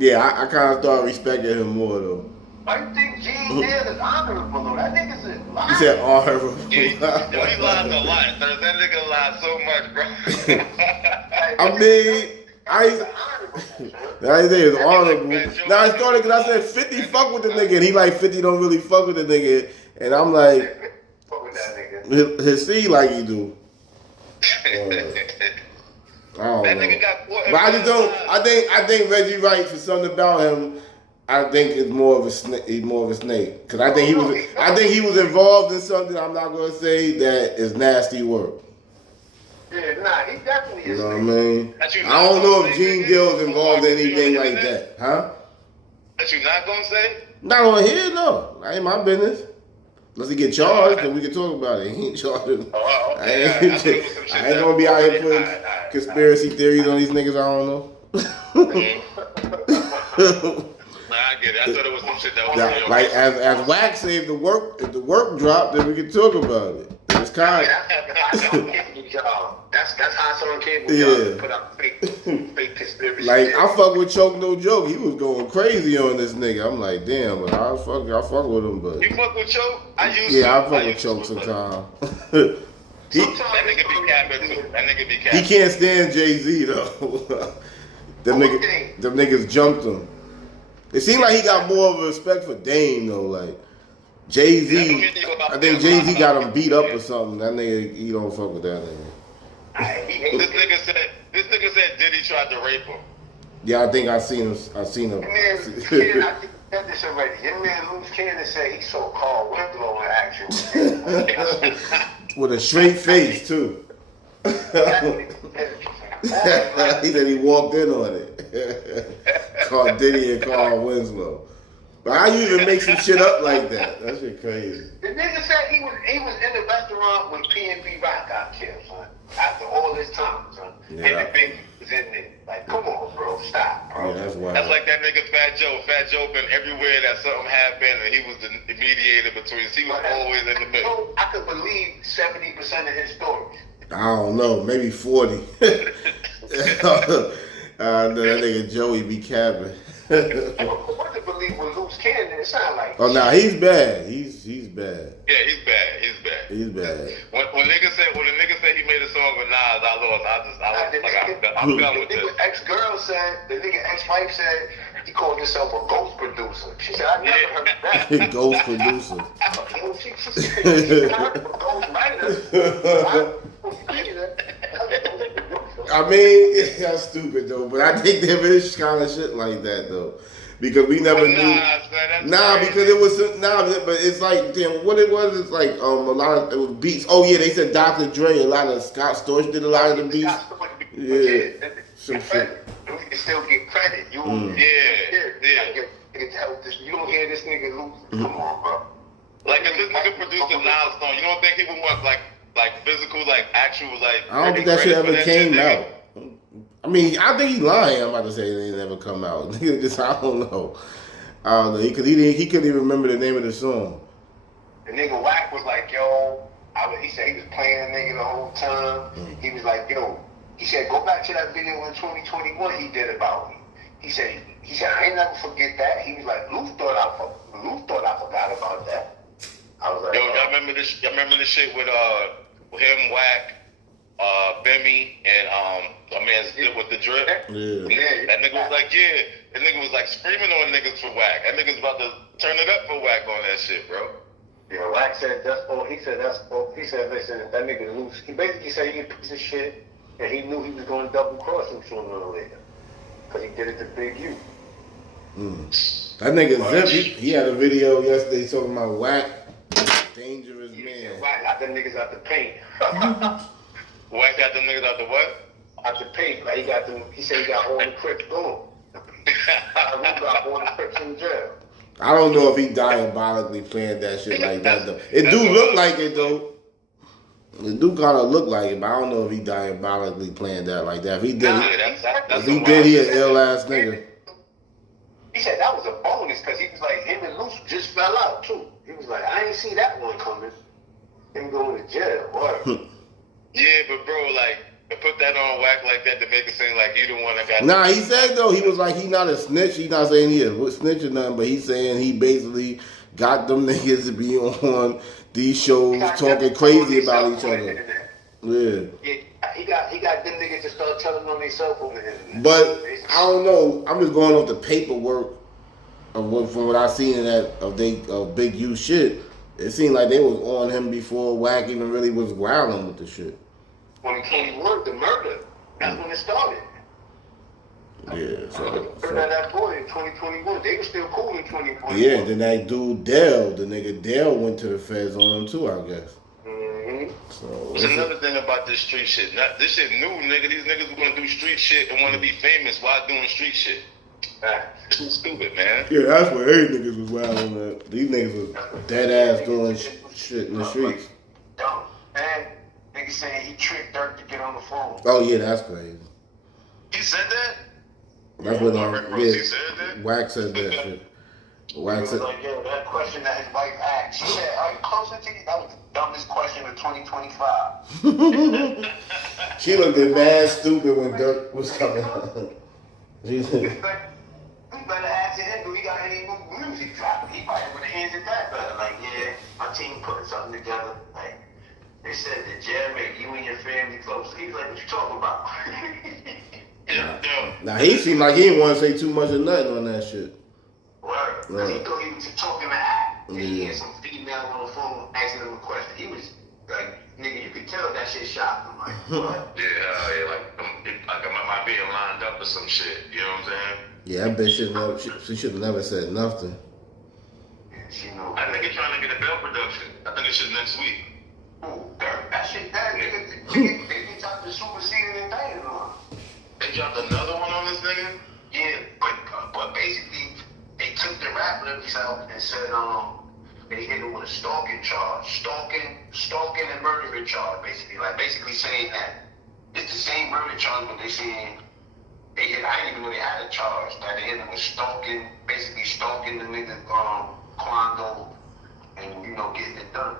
I kind of started respecting him more, though. I think Gene Deal is honorable, though. That nigga's a liar. You said honorable. Yeah, he lies a lot. That nigga lies so much, bro. I say it's honorable. Now I started because I said 50 fuck with the nigga, and he like 50 don't really fuck with the nigga, and I'm like, fuck with that nigga. His see like he do. I don't know. But I just don't. I think Reggie Wright, for something about him, I think it's more of a snake. He's more of a snake because I think he was involved in something. I'm not gonna say that is nasty work. Yeah, nah, he definitely is. You know what I mean? I don't know if Gene Gill's involved in anything like that. Huh? That you not gonna say? Not on here, no. That ain't my business. Unless he get charged, then we can talk about it. He ain't charged. Okay. I ain't gonna be out here putting conspiracy theories on these niggas I don't know. Nah, I get it. I thought it was some shit that was like as Wax say, if the work dropped, then we can talk about it. It's kind of that's how someone cable put up fake conspiracy. Like I fuck with Choke No Joke. He was going crazy on this nigga. I'm like, damn, but I fuck with him. But you fuck with Choke? I fuck with Choke sometimes. That nigga be capping too. He can't stand Jay-Z though. them niggas jumped him. It seemed like he got more of a respect for Dame though. Like Jay-Z, I think Jay-Z got him beat up or something. That nigga, he don't fuck with that nigga. This nigga said Diddy tried to rape him. Yeah, I think I seen him. Man, I think you said this already. Your man Loose Cannon said he saw Carl Winslow in action. With a straight face too. He said he walked in on it. Called Diddy and Carl Winslow. But how you even make some shit up like that? That shit crazy. The nigga said he was in the restaurant when PNB Rock got killed, son. After all this time, son. Yeah. And the big was in there. Like, come on, bro. Stop, bro. Yeah, that's wild. That's like that nigga Fat Joe. Fat Joe been everywhere that something happened, and he was the mediator between. He was always in the middle. I could believe 70% of his stories. I don't know, maybe 40. I know that nigga Joey be capping. I wouldn't believe what Loose Cannon sound like. Oh, nah, he's bad. He's bad. Yeah, he's bad. He's bad. When the nigga said he made a song with Nas, I lost. I'm done with this. The ex-girl said, the nigga ex-wife said, he called himself a ghost producer. She said, I never heard that. Ghost producer. She said, I heard of a ghost writer. I mean, that's stupid though, but I think there is kind of shit like that though. Because we never knew. Because it was but it's like damn, what it was. It's like a lot of it was beats. Oh yeah, they said Dr. Dre. A lot of Scott Storch did a lot of the beats. Yeah, some shit. You can still get credit. You you don't hear this nigga lose. Come on, bro. Like if this nigga produced a Nas song, you don't think people want like physical, like actual, like. I don't think that shit ever came out. I mean, I think he's lying. I'm about to say it ain't never come out. Just I don't know. He couldn't even remember the name of the song. The nigga Wack was like, yo, he said he was playing the nigga the whole time. He was like, yo, he said, go back to that video in 2021 he did about me. He said, I ain't never forget that. He was like, Luke thought I forgot about that. I was like, yo, y'all remember this? Y'all remember this shit with him, Wack, Bemmy, and my man's with the drip. Yeah. That nigga was like, that nigga was like screaming on niggas for Wack. That nigga's about to turn it up for Wack on that shit, bro. Yeah, Wack said that's all. He said listen, that nigga loose. He basically said he a piece of shit, and he knew he was going to double cross him sooner or later, cause he did it to Big U. That nigga Zip, he had a video yesterday talking about Wack, dangerous man. Wack got them niggas out the paint. Wack got them niggas out the what? Out the paint. Like he said he got all the Crips going. He got all the Crips in jail. I don't know if he diabolically planned that shit like that though. It do look like it though. It do kind of look like it, but I don't know if he diabolically planned that like that. If he did, he an ill ass nigga. He said that was a bonus because he was like, him and Luce just fell out too. He was like, I ain't see that one coming. Him going to jail, boy. Yeah, but bro, like, to put that on Wack like that to make it seem like you the one that got. Nah, he said though, he was like, he not a snitch. He not saying he a snitch or nothing, but he's saying he basically got them niggas to be on these shows talking crazy about each other. Yeah. He got them niggas to start telling on their cell phone. But I don't know. I'm just going off the paperwork from what I seen of Big U shit. It seemed like they was on him before Wack even really was growling with the shit. When he worked the murder, that's when it started. Yeah, so that boy in 2021, they were still cool in 2021. Yeah, then that dude Dell, the nigga Dell went to the feds on him too, I guess. So it's another thing about this street shit. This shit new, nigga. These niggas want to do street shit and want to be famous while doing street shit. It's too stupid, man. Yeah, that's what every niggas was wild on that. These niggas was dead ass doing shit in the streets. Dumb. Man, niggas saying he tricked Dirk to get on the phone. Oh yeah, that's crazy. He said that? That's what he said that? Wax said that shit. Wax said, like, yo, that question that his wife asked. She said, are you closer to you? That was the dumbest question of 2025. She looked at mad stupid when Dirk was coming on. She said, you better ask him, do he got any new music dropping? He probably would have handed that better. Like, yeah, my team putting something together. Like, they said the jail make you and your family close. He's like, what you talking about? Now he seemed like he didn't want to say too much of nothing on that shit. Right. He thought he was just talking to act. And he had some female on the phone asking him a question. He was like, nigga, you could tell that shit shocked him. Like, what? Yeah, like I might be lined up or some shit. You know what I'm saying? Yeah, I bet she should have never said nothing. I think they're trying to get a bail production. I think it should next week. Ooh, that shit, they dropped the superseding indictment on. They dropped another one on this nigga? Yeah, but basically, they took the rap lyrics out and said, they hit him with a stalking charge. Stalking and murdering charge, basically saying that it's the same murder charge, but they saying, I didn't even know they had a charge. That they hit him with basically stalking the nigga, Quando, and, getting it done.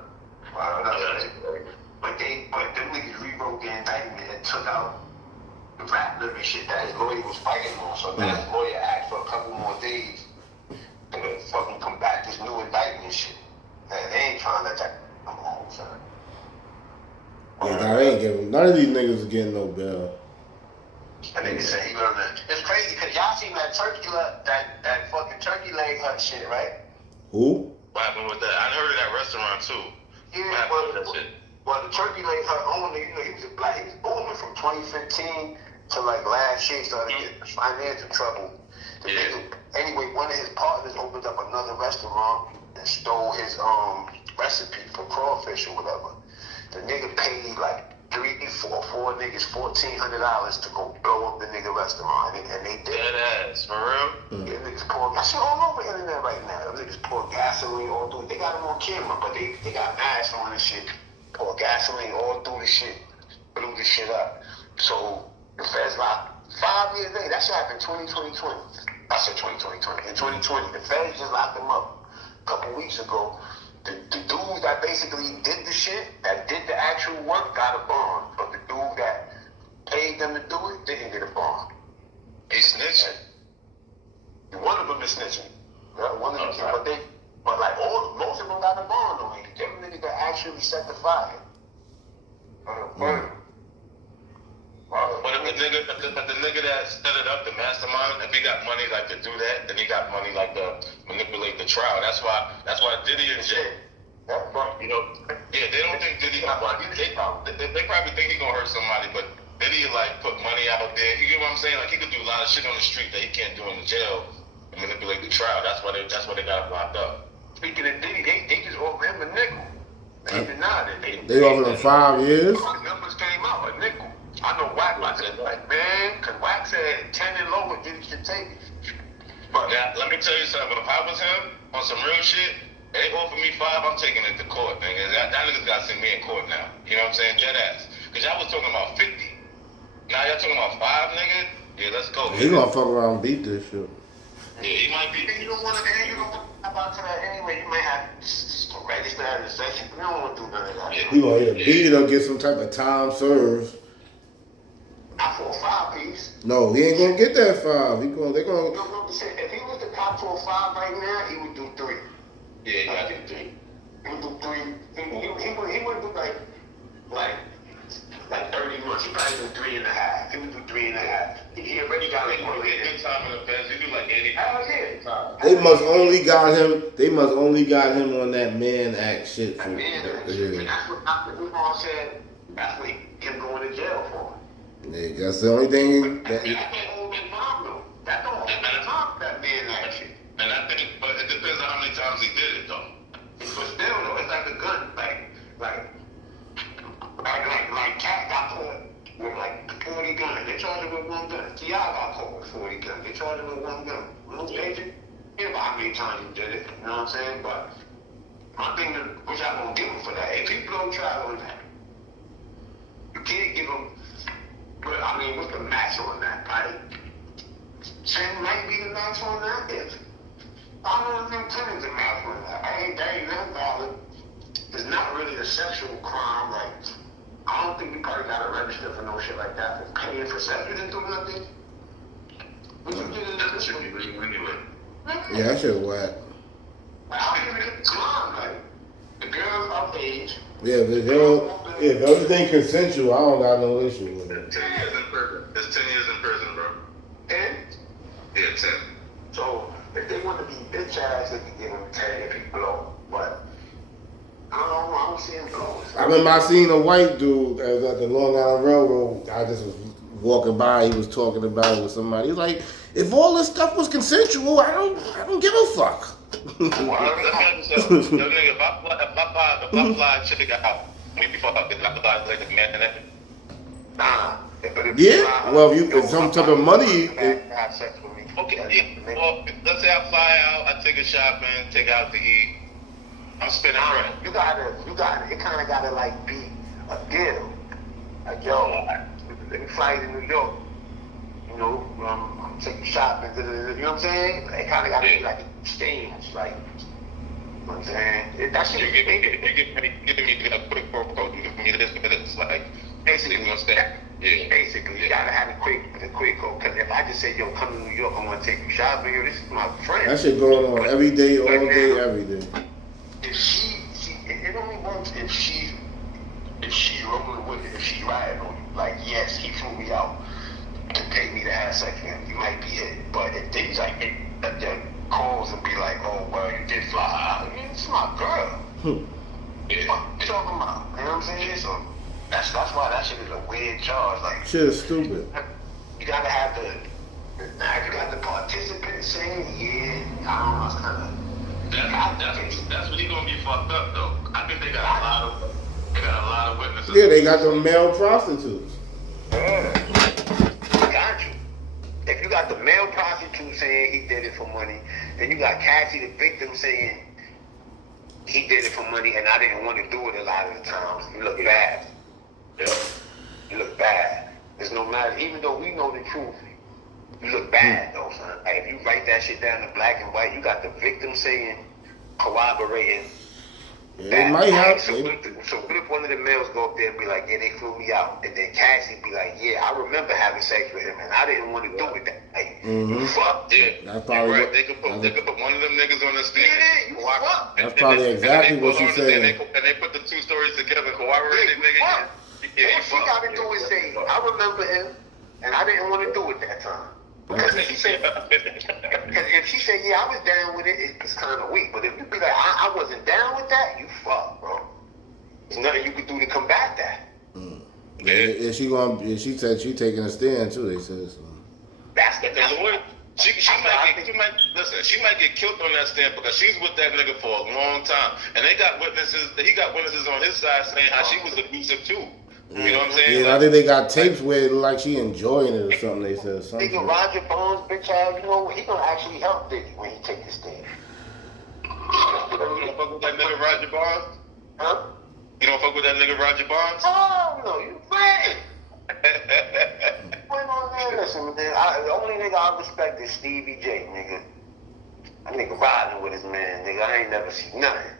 Wow, but them niggas rewrote the indictment and took out the rap lyric shit that his lawyer was fighting on. So now his lawyer asked for a couple more days to fucking combat this new indictment shit. And they ain't trying to let that come home, son. Yeah, I ain't giving. None of these niggas are getting no bail. And niggas say he learned that. It's crazy because y'all seen that that fucking turkey leg hut shit, right? Who? What happened with that? I heard of that restaurant too. Yeah, well, the turkey leg hut owner, he was booming from 2015 to like last year. He started getting financial trouble. Anyway, one of his partners opened up another restaurant and stole his recipe for crawfish or whatever. The nigga paid like four niggas $1,400 to go blow up the nigga restaurant, and they did. Dead ass, for real? Yeah, niggas pour that shit all over the internet right now. Niggas pour gasoline all through. They got them on camera, but they got masks on and shit. Pour gasoline all through the shit, blew the shit up. So the feds locked 5 years later. That shit happened in 2020. I said 2020. In 2020, the feds just locked him up a couple weeks ago. The dude that basically did the shit, that did the actual work, got a bond. But the dude that paid them to do it didn't get a bond. He snitching. One of them is snitching. One of them, but like most of them got a bond on it. Them niggas that actually set the fire. But if the nigga that set it up, the mastermind, if he got money like to do that, then he got money like to manipulate the trial. That's why Diddy in jail. They don't think Diddy got money. They probably think he gonna hurt somebody, but Diddy like put money out there. You get what I'm saying? Like he could do a lot of shit on the street that he can't do in the jail and manipulate the trial. That's why they got him locked up. Speaking of Diddy, they just offered him a nickel. They denied it. They offered him 5 years. The numbers came out, a nickel. I know Wack said, like, man, because Wack said 10 and lower, Diddy should take it. But now, let me tell you something. If I was him on some real shit, they offer me 5, I'm taking it to court, nigga. That nigga's got to see me in court now. You know what I'm saying? Dead ass. Because y'all was talking about 50. Now y'all talking about 5, nigga? Yeah, let's go. He gonna fuck around and beat this shit. Yeah, he might be. You don't want to about to that anyway. You might have to register that in the session. You don't want to do none of that. He gonna either beat or get some type of time served. Not for a 5-piece. No, he ain't gonna get that 5. They gonna. If he was the top for a 5 right now, he would do 3. Yeah, he got to do 3. He would do 3. He wouldn't do like 30 months. He probably do 3.5. He would do 3.5. He already got like one. He get good time in the feds. He do like 80. Hell yeah. They must only got him on that Man Act shit. That's what Dr. Umar said. That's what him going to jail for. Yeah, that's the only thing. That don't hold his mom though. That don't hold his mom, that Man Act shit. And I think, but it depends on how many times he did it though. But still though, it's like a gun. Like Cat got caught with like 40 guns. They charged him with 1 gun. T.I. got caught with 40 guns. They charged him with 1 gun. Agent, you know how many times he did it. You know what I'm saying? But my thing is, which I won't give him for that. If people don't try on that, you can't give him. But I mean, what's the max on that? Right? 10 might be the max on that. If I don't think 10 is the max on that. That ain't that valid. It's not really a sexual crime. Like, I don't think you probably gotta register for no shit like that. For paying for sex, you didn't do nothing. What you did in this shit anyway? Yeah, that shit whack. Like, how do you get the crime? Like, the girl of age. Yeah, if everything consensual, I don't got no issue with it. 10 years in prison. It's 10 years in prison, bro. I remember I seen a white dude at the Long Island Railroad. I just was walking by. He was talking about it with somebody. He was like, "If all this stuff was consensual, I don't give a fuck." Yo, nigga, if I fly a chick out, maybe fuck up, I fly like a man and that. Nah. Yeah. Well, if some type of money. Have sex with me. Okay. Yeah. Well, let's say I fly out, I take her shopping, take her out to eat. I'm spending bread. You gotta. It kind of gotta like be a deal. Like, yo, let me fly you to New York. You know, I'm taking shopping. You know what I'm saying? It kind of gotta be like a exchange, like. You know what I'm saying? That shit. You give me a quick quote. You give me this, like basically, you understand? Yeah. Basically, you gotta have a quick quote. Because if I just say, yo, come to New York, I want to take you shopping. Yo, this is my friend. That shit going on every day, all day, every day. If she it only works if she rolling with it, if she riding on you. Like, yes, he flew me out to pay me to have sex with him. You might be it. But if they like that calls and be like, oh well, you did fly out. I mean, it's my girl. Yeah. What you talking about? You know what I'm saying? So that's why that shit is a weird charge. Like, shit is stupid. You gotta have you got the participant saying, yeah, I don't know, it's kind of. That's when he gonna be fucked up though. I think they got a lot of witnesses. Yeah, they got the male prostitutes. Got you. If you got the male prostitute saying he did it for money, then you got Cassie, the victim, saying he did it for money and I didn't want to do it a lot of the times. You look bad. Yeah. You look bad. There's no matter, even though we know the truth, you look bad though, son. Like, if you write that shit down in black and white, you got the victim saying, corroborating. Yeah, it might have. So what if one of the males go up there and be like, yeah, they flew me out, and then Cassie be like, yeah, I remember having sex with him, and I didn't want to do it that night. You fucked. Yeah, that's probably right. They could put one of them niggas on the stand. Yeah, you fucked. That's probably exactly what she's saying. And they put the two stories together, corroborated nigga. All she got to do is say, I remember him, and I didn't want to do it that time. Because if she said, yeah, I was down with it, it's kind of weak. But if you be like, I wasn't down with that, you fuck, bro. There's nothing you could do to combat that. Yeah, she said she taking a stand too. They said so. That's the point. She might get killed on that stand because she's with that nigga for a long time, and he got witnesses on his side saying how she was abusive too. You know what I'm saying? Yeah, I think they got tapes where it looked like she enjoying it or something. They said something. Nigga Roger Bonds, bitch ass, you know, he gonna actually help Diddy when he take this stand. You don't fuck with that nigga Roger Bonds? Huh? You don't fuck with that nigga Roger Bonds? Oh no, you playing. Listen, man, the only nigga I respect is Stevie J, nigga. That nigga riding with his man, nigga. I ain't never seen nothing.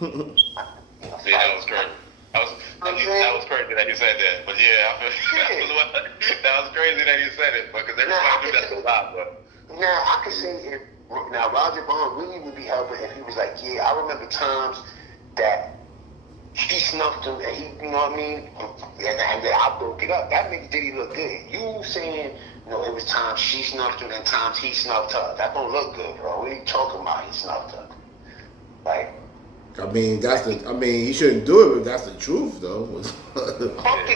Yeah, that was great. That was crazy that you said that, but yeah, that was crazy that you said it, because everybody do that a lot, bro. Now I can see Roger Bond really would be helping if he was like, yeah, I remember times that she snuffed him and he, you know what I mean, and I broke it up. That makes Diddy look good. You saying, you know, it was times she snuffed him and times he snuffed her. That don't look good, bro. What are you talking about? He snuffed her. Like. I mean, he shouldn't do it, but that's the truth, though. Fuck the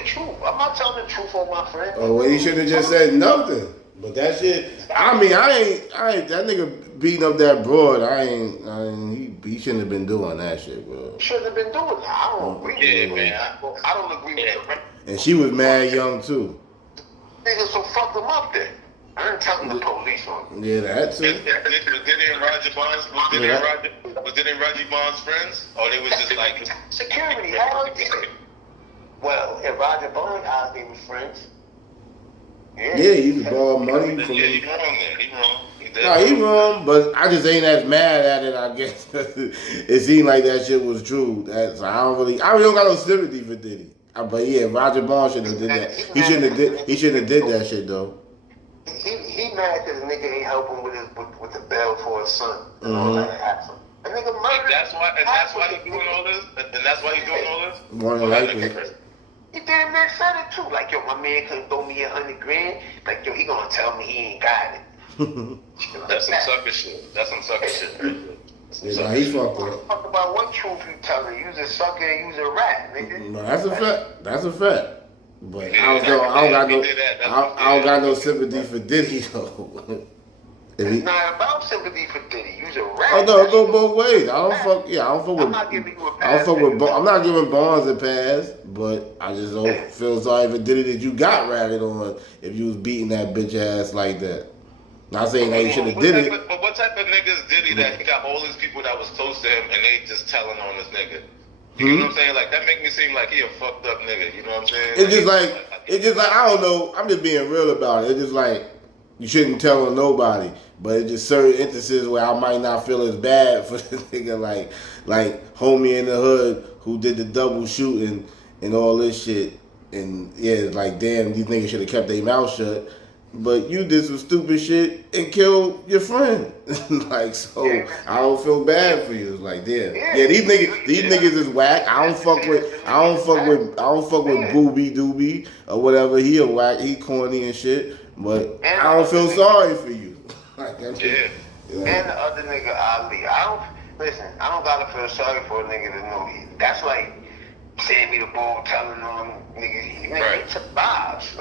truth. I'm not telling the truth on my friend. Oh, well, he should have just said nothing. But that shit, I ain't, that nigga beating up that broad, he shouldn't have been doing that shit, bro. Shouldn't have been doing that. I don't agree with it. Man. I don't agree with it. And she was mad young, too. Nigga, so fuck them up then. I ain't telling the police on him. Yeah, that too. Was Diddy and Roger Bonds, was Diddy and Roger Bonds friends? Or they was just like... Security, hell yeah. Well, if Roger Bonds eyes, they was friends. Yeah, he used to borrow money from he wrong there. He wrong. Nah, he wrong, but I just ain't as mad at it, I guess. It seemed like that shit was true. So I don't got no sympathy for Diddy. But yeah, Roger Bonds shouldn't have did that. He shouldn't have did that shit though. He mad because the nigga ain't helping with the bail for his son and all that happen. The nigga murdered. That's why he's doing all this. And that's why he's doing all this. More than likely. He did man said it too. Like, yo, my man couldn't throw me $100 grand. Like, yo, he gonna tell me he ain't got it. That's some sucker shit. That's some sucker shit. Yeah, he's fucked up. about what truth you telling. You's a sucker and you's a rat, nigga. No, that's a fact. That's a fact. But I don't got no sympathy for Diddy though. It's not about sympathy for Diddy. You's a rat. Oh no, it go both ways. I don't fuck with. I'm not giving you a pass. I don't fuck with. I'm not giving Barnes a pass, but I just don't feel sorry for Diddy that you got ratted on if you was beating that bitch ass like that. Not saying that you should have did it. But what type of niggas Diddy that he got all these people that was close to him and they just telling on this nigga? You know what I'm saying? Like that make me seem like he a fucked up nigga. You know what I'm saying? It's just like I don't know. I'm just being real about it. It's just like you shouldn't tell on nobody, but it's just certain instances where I might not feel as bad for the nigga like homie in the hood who did the double shooting and all this shit. And yeah, it's like damn, these niggas should have kept their mouth shut. But you did some stupid shit and killed your friend. Like, so I don't feel bad for you. It's like, damn. Yeah, these niggas is whack. I don't fuck with Booby Doobie or whatever. He a whack, he corny and shit. But I don't feel sorry for you. Like that's And the other nigga Ali. I don't gotta feel sorry for a nigga to know me. That's like Sammy the Bull telling on niggas, he survives.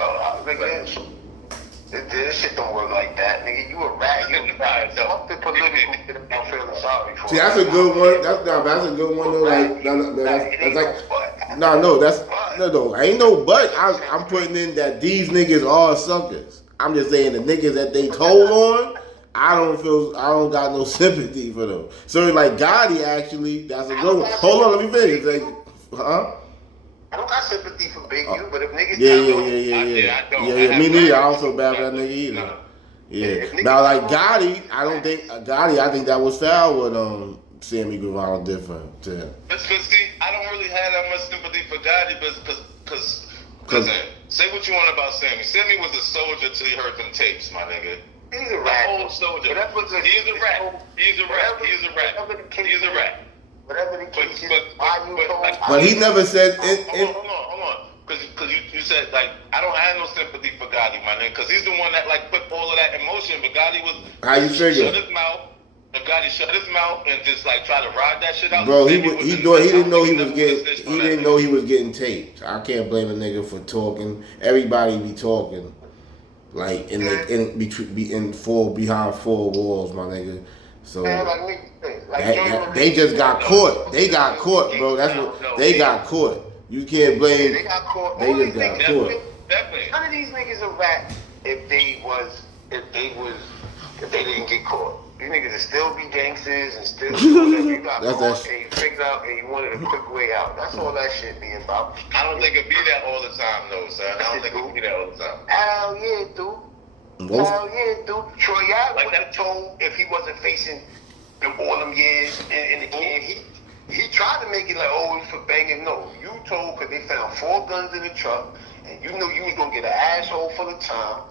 Nigga, this shit don't work like that, nigga. You a rat. You a rat. Fuck the political shit I'm feeling sorry for. See, that's a good one. That's a good one though. Ain't no but. I'm putting in that these niggas are suckers. I'm just saying the niggas that they told on, I don't got no sympathy for them. So like Gotti actually, that's a good one. Hold on, let me finish. Like, I don't got sympathy for Big U, but if niggas yeah, me neither. I don't feel bad for that nigga either. Yeah. Now like Gotti, I think that was foul what Sammy Guevara did for him to him. But see, I don't really have that much sympathy for Gotti because say what you want about Sammy. Sammy was a soldier till he heard them tapes, my nigga. He's a rat. Old soldier. He's a rat. He's a rat. Whatever the case is, but he never said. Hold on. Because you said, like, I don't have no sympathy for Gotti, my nigga. Because he's the one that, like, put all of that in motion. But Gotti was. How you figure? Shut his mouth. If Gotti shut his mouth and just, like, try to ride that shit out. Bro, he didn't know he was getting taped. I can't blame a nigga for talking. Everybody be talking. Like, behind four walls, my nigga. So. They just got caught. They got caught, bro. That's what they got caught. You can't blame. They got caught. They just got caught. Definitely. None of these niggas are rat if they didn't get caught. These niggas will still be gangsters and still you got caught and you figured out and you wanted a quick way out. That's all that shit be about. I don't think it be that all the time though, son. I don't think it be that all the time. Hell yeah, dude. Hell yeah, dude. Troy Ave would have told if he wasn't facing all them years in the can. He tried to make it like, oh, it's for banging. No, you told because they found 4 guns in the truck and you knew you was going to get an asshole for the time.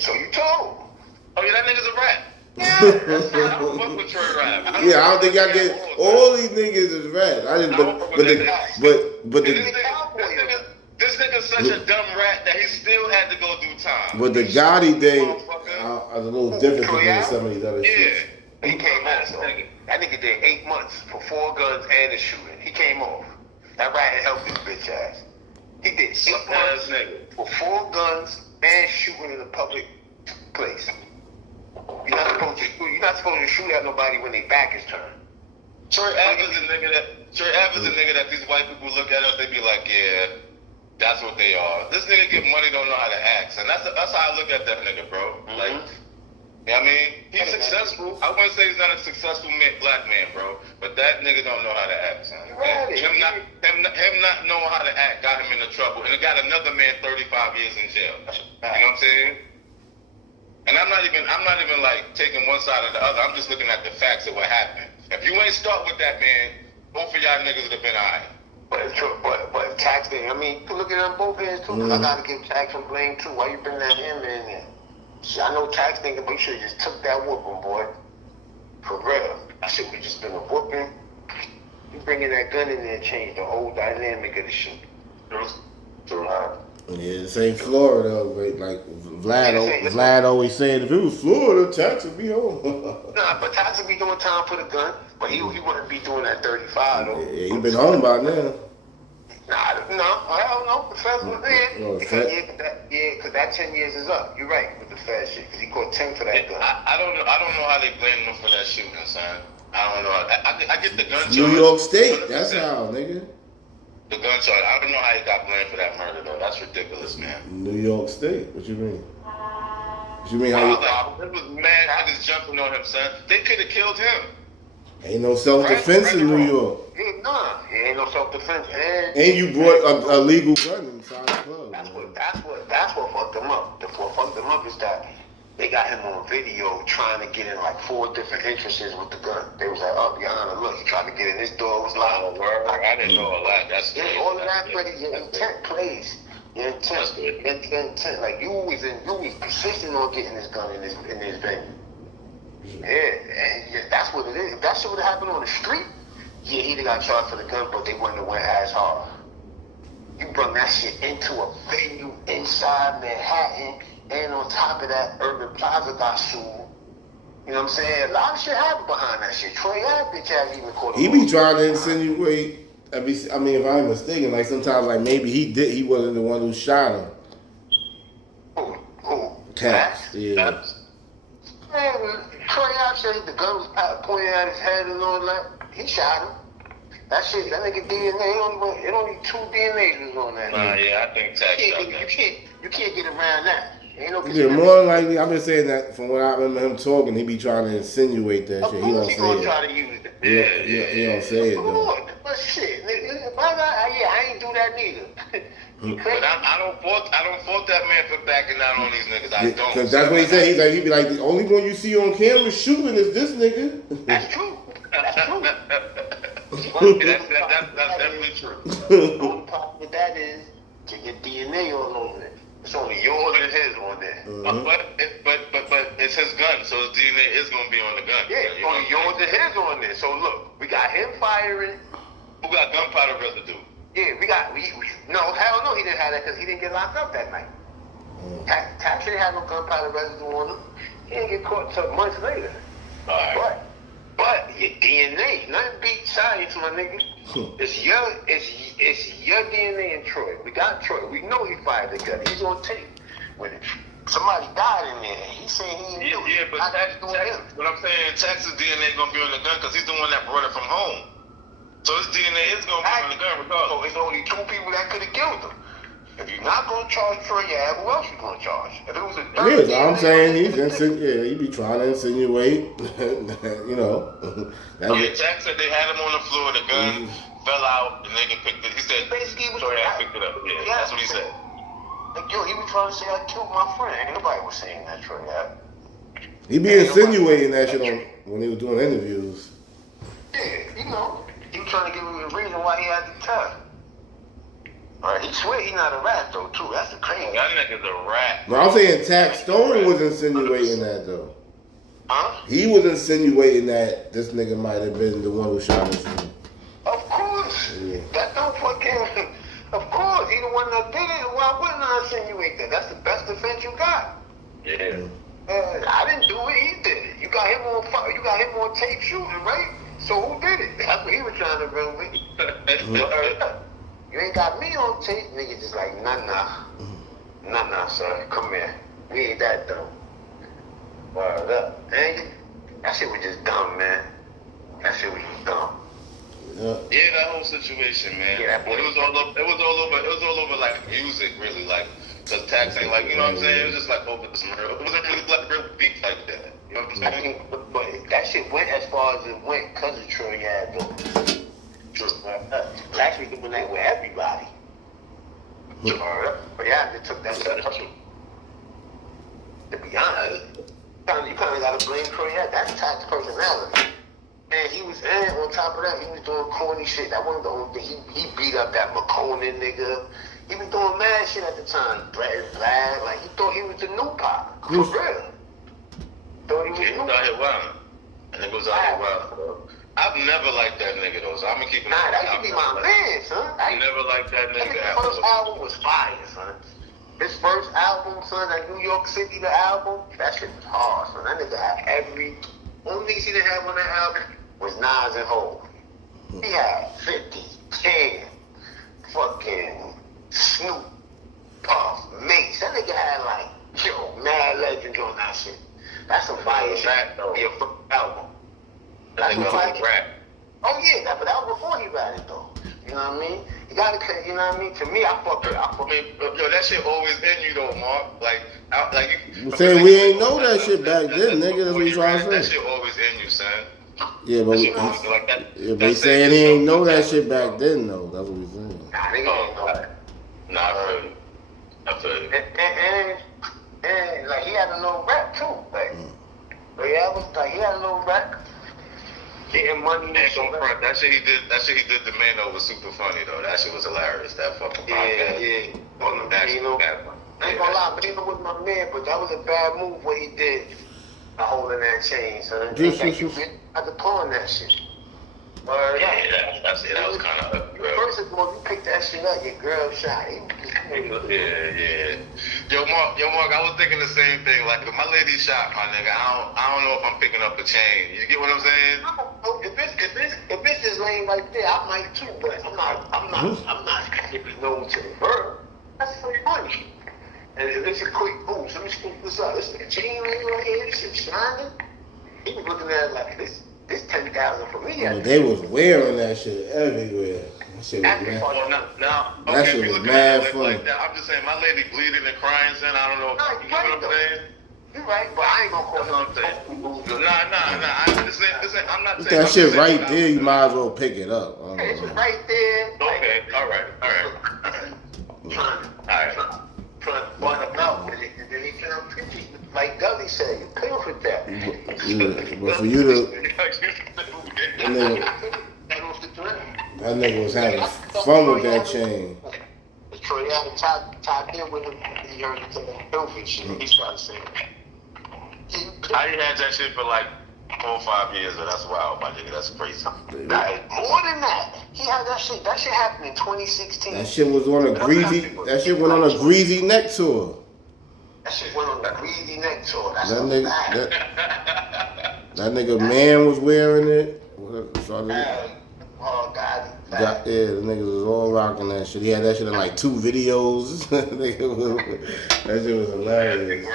So you told. Oh, yeah, that nigga's a rat. Yeah. I don't fuck with Troy Ave. I don't think I get all these niggas is rat. This nigga's such a dumb rat that he still had to go do time. But the Gotti thing is a little different from some of these other shit. He came off. That nigga did 8 months for 4 guns and a shooting. He came off. That rat helped his bitch ass. He did 6 months for 4 guns and shooting in a public place. You're not supposed to shoot at nobody when their back is turned. Troy Ave is a nigga that these white people look at us, they be like, yeah, that's what they are. This nigga get money, don't know how to act. And that's how I look at that nigga, bro. Like, I mean, he's successful. I wouldn't say he's not a successful black man, bro. But that nigga don't know how to act, son. Him not knowing how to act got him into trouble. And it got another man 35 years in jail. You know what I'm saying? And I'm not even like taking one side or the other. I'm just looking at the facts of what happened. If you ain't start with that man, both of y'all niggas would have been alright. But it's true. But tax thing, I mean, you look at it on both ends too. Cause I gotta give tax some blame too. Why you bring that him in there? I know tax thinking, but you should have just took that whooping, boy. For real. That shit would just been a whooping. You bringing that gun in there and change the whole dynamic of the shit. True. Yeah, this ain't Florida, though, but like Vlad always said, if it was Florida, Tax would be home. Nah, but Tax would be doing time for the gun, but he wouldn't be doing that 35 though. Yeah, he been home by now. I don't know. The feds was in. Because that 10 years is up. You're right with the fed shit. Because he caught 10 for that gun. I don't know how they blame him for that shooting, son. I don't know. I get the gun charge. New York State. That's how, nigga. The gun charge. I don't know how he got blamed for that murder, though. That's ridiculous, man. New York State. What you mean? What you mean? It was mad. I just jumping on him, son. They could have killed him. Ain't no self-defense in New York. Ain't no self-defense. And you brought a legal gun inside the club. That's what fucked them up. What fucked them up is that they got him on video trying to get in like 4 different entrances with the gun. They was like, oh, Your Honor, look, he tried to get in. This door was locked. I didn't know all that. That's all of that, but your intent plays. Your intent. Like you was persistent on getting this gun in this venue. Yeah, that's what it is. If that shit would have happened on the street, yeah, he'd have got charged for the gun, but they wouldn't have went as hard. You brought that shit into a venue inside Manhattan, and on top of that, Urban Plaza got sued. You know what I'm saying? A lot of shit happened behind that shit. Troy had bitch ass even caught him. He be trying to insinuate. I mean, if I'm mistaken, like sometimes, like maybe he wasn't the one who shot him. Who? Tax. Yeah. Man, Troy said the gun was pointed at his head and all that. He shot him. That shit, that nigga DNA, it only 2 DNAs was on that. Yeah, I think Tax. You can't get around that. Ain't no. Yeah, more likely, I've been saying that from what I remember him talking, he be trying to insinuate that shit. He don't say it. Try to use it. He don't say it though. But shit, I ain't do that neither. But I don't fault that man for backing out on these niggas. I don't. Because that's what he said. He'd be like, the only one you see on camera shooting is this nigga. That's true. That's true. That's definitely true. The only problem with that is to get DNA all over it. It's only yours and his on there. But it's his gun, so his DNA is gonna be on the gun. Yeah, it's only yours and his on there. So look, we got him firing. Who got gunpowder residue? Yeah, no, hell no, he didn't have that because he didn't get locked up that night. Tax didn't have no gunpowder residue on him. He didn't get caught until months later. All right. But your DNA, nothing beats science, my nigga. It's your DNA in Troy. We got Troy. We know he fired the gun. He's on tape. When somebody died in there, he said he didn't do it. Yeah, but what I'm saying, Texas DNA gonna be on the gun because he's the one that brought it from home. So his DNA is gonna be on the gun regardless. So it's only 2 people that could have killed him. If you're not gonna charge Troy, who else you gonna charge? If it was a third, I'm saying he be trying to insinuate, you know. Jack said they had him on the floor, the gun fell out, the nigga picked it. He said, basically, Troy had picked it up. Yeah, that's what he said. Like, yo, he was trying to say I killed my friend. Ain't nobody was saying that, Troy. He be insinuating that shit when he was doing interviews. Yeah, you know, he was trying to give him the reason why he had to tell. Alright, he swear he not a rat though too. That's the crazy. That nigga's a rat. No, I'm saying Tax Stone was insinuating that though. Huh? He was insinuating that this nigga might have been the one who shot his son. Of course. Yeah. That don't fucking. Of course, he the one that did it. Why wouldn't I insinuate that? That's the best defense you got. Yeah. I didn't do it. He did it. You got him on fire. You got him on tape shooting, right? So who did it? That's what he was trying to run with. You ain't got me on tape, nigga. Just like nah, son. Come here. We ain't that dumb. Word up, and that shit was just dumb, man. That shit was just dumb. Yeah, that whole situation, man. Yeah, it was all over like music, really, like. Cause Tax ain't like, you know what I'm saying? It was just like over some real. It wasn't really like real beat like that. You know what I'm saying? I think, but that shit went as far as it went because of Troy had though. Actually doing that with everybody. But yeah, they took that stuff. To be honest, you kind of got to blame Troy. That's Tax personality. And he was, and on top of that, he was doing corny shit. That wasn't the only thing. He beat up that McConan nigga. He was doing mad shit at the time. Vlad, like he thought he was the new pop. For real. Thought he was new pop. Out here wild. And it was out here wild. I've never liked that nigga though, so I'm gonna keep it. Nah, that should be my man, son. I never liked that nigga. The first album was fire, son. His first album, son, that New York City, the album, that shit was hard, son. That nigga had only thing he didn't have on that album was Nas and Hov. He had 50, 10, fucking Snoop, Puff, Mace. That nigga had like, mad legends on that shit. That's some fire shit though. Your first album. That's some fire rap. Oh yeah, but that was before he rapped though. You know what I mean? You gotta, you know what I mean? To me, I fuck it. Yo, that shit always in you though, Mark. You saying we ain't know that shit back then, nigga. That's what you trying to say. That shit always in you, son. Yeah, but they saying he ain't know that shit back then though. That's what we saying. Nah, nigga ain't know that. Nah, I feel you. And like he had a little rap too, like. But yeah, he had a little rap. Getting money. That shit he did the Mano was super funny though. That shit was hilarious. That fucking podcast. Yeah. On the national platform. I ain't gonna lie, Mano was my man, but that was a bad move what he did. Holding that chain, son. You had to pawn that shit. Yeah, that's it. That was kind of first of all, you picked that shit up, your girl shot. Yeah. Yo, Mark, I was thinking the same thing. Like, if my lady shot, my nigga, I don't know if I'm picking up a chain. You get what I'm saying? If it's just laying right there, I might too, but I'm not giving no to the bird. That's for money. And if it's a quick boom, so let me scoop this up. This is a chain ring right here. This shit shining. He was looking at it like this 10,000 for me. But they was wearing that shit everywhere. That shit was mad. That shit was mad funny. Like that, I'm just saying, my lady bleeding and crying, son. I don't know. You know what I'm saying? You're right, but I ain't gonna call him. Nah. I'm not saying that shit right there. You might as well pick it up. It's right there. Okay. All right. Trying to about with it, and then he found pictures. Like Gully said, you pay for that. But for you to, that nigga was having fun with that chain. Troy had tied in with him. He heard him say that filthy shit. He started saying, I didn't have that shit for like 4 or 5 years, so that's wild, my nigga. That's crazy. Like, more than that, he had that shit. That shit happened in 2016. That shit was on a greasy. That shit went on a greasy neck tour. That shit went on a greasy neck tour. That's that nigga. That nigga man was wearing it. Oh God. Yeah, the niggas was all rocking that shit. He had that shit in like 2 videos. That shit was hilarious.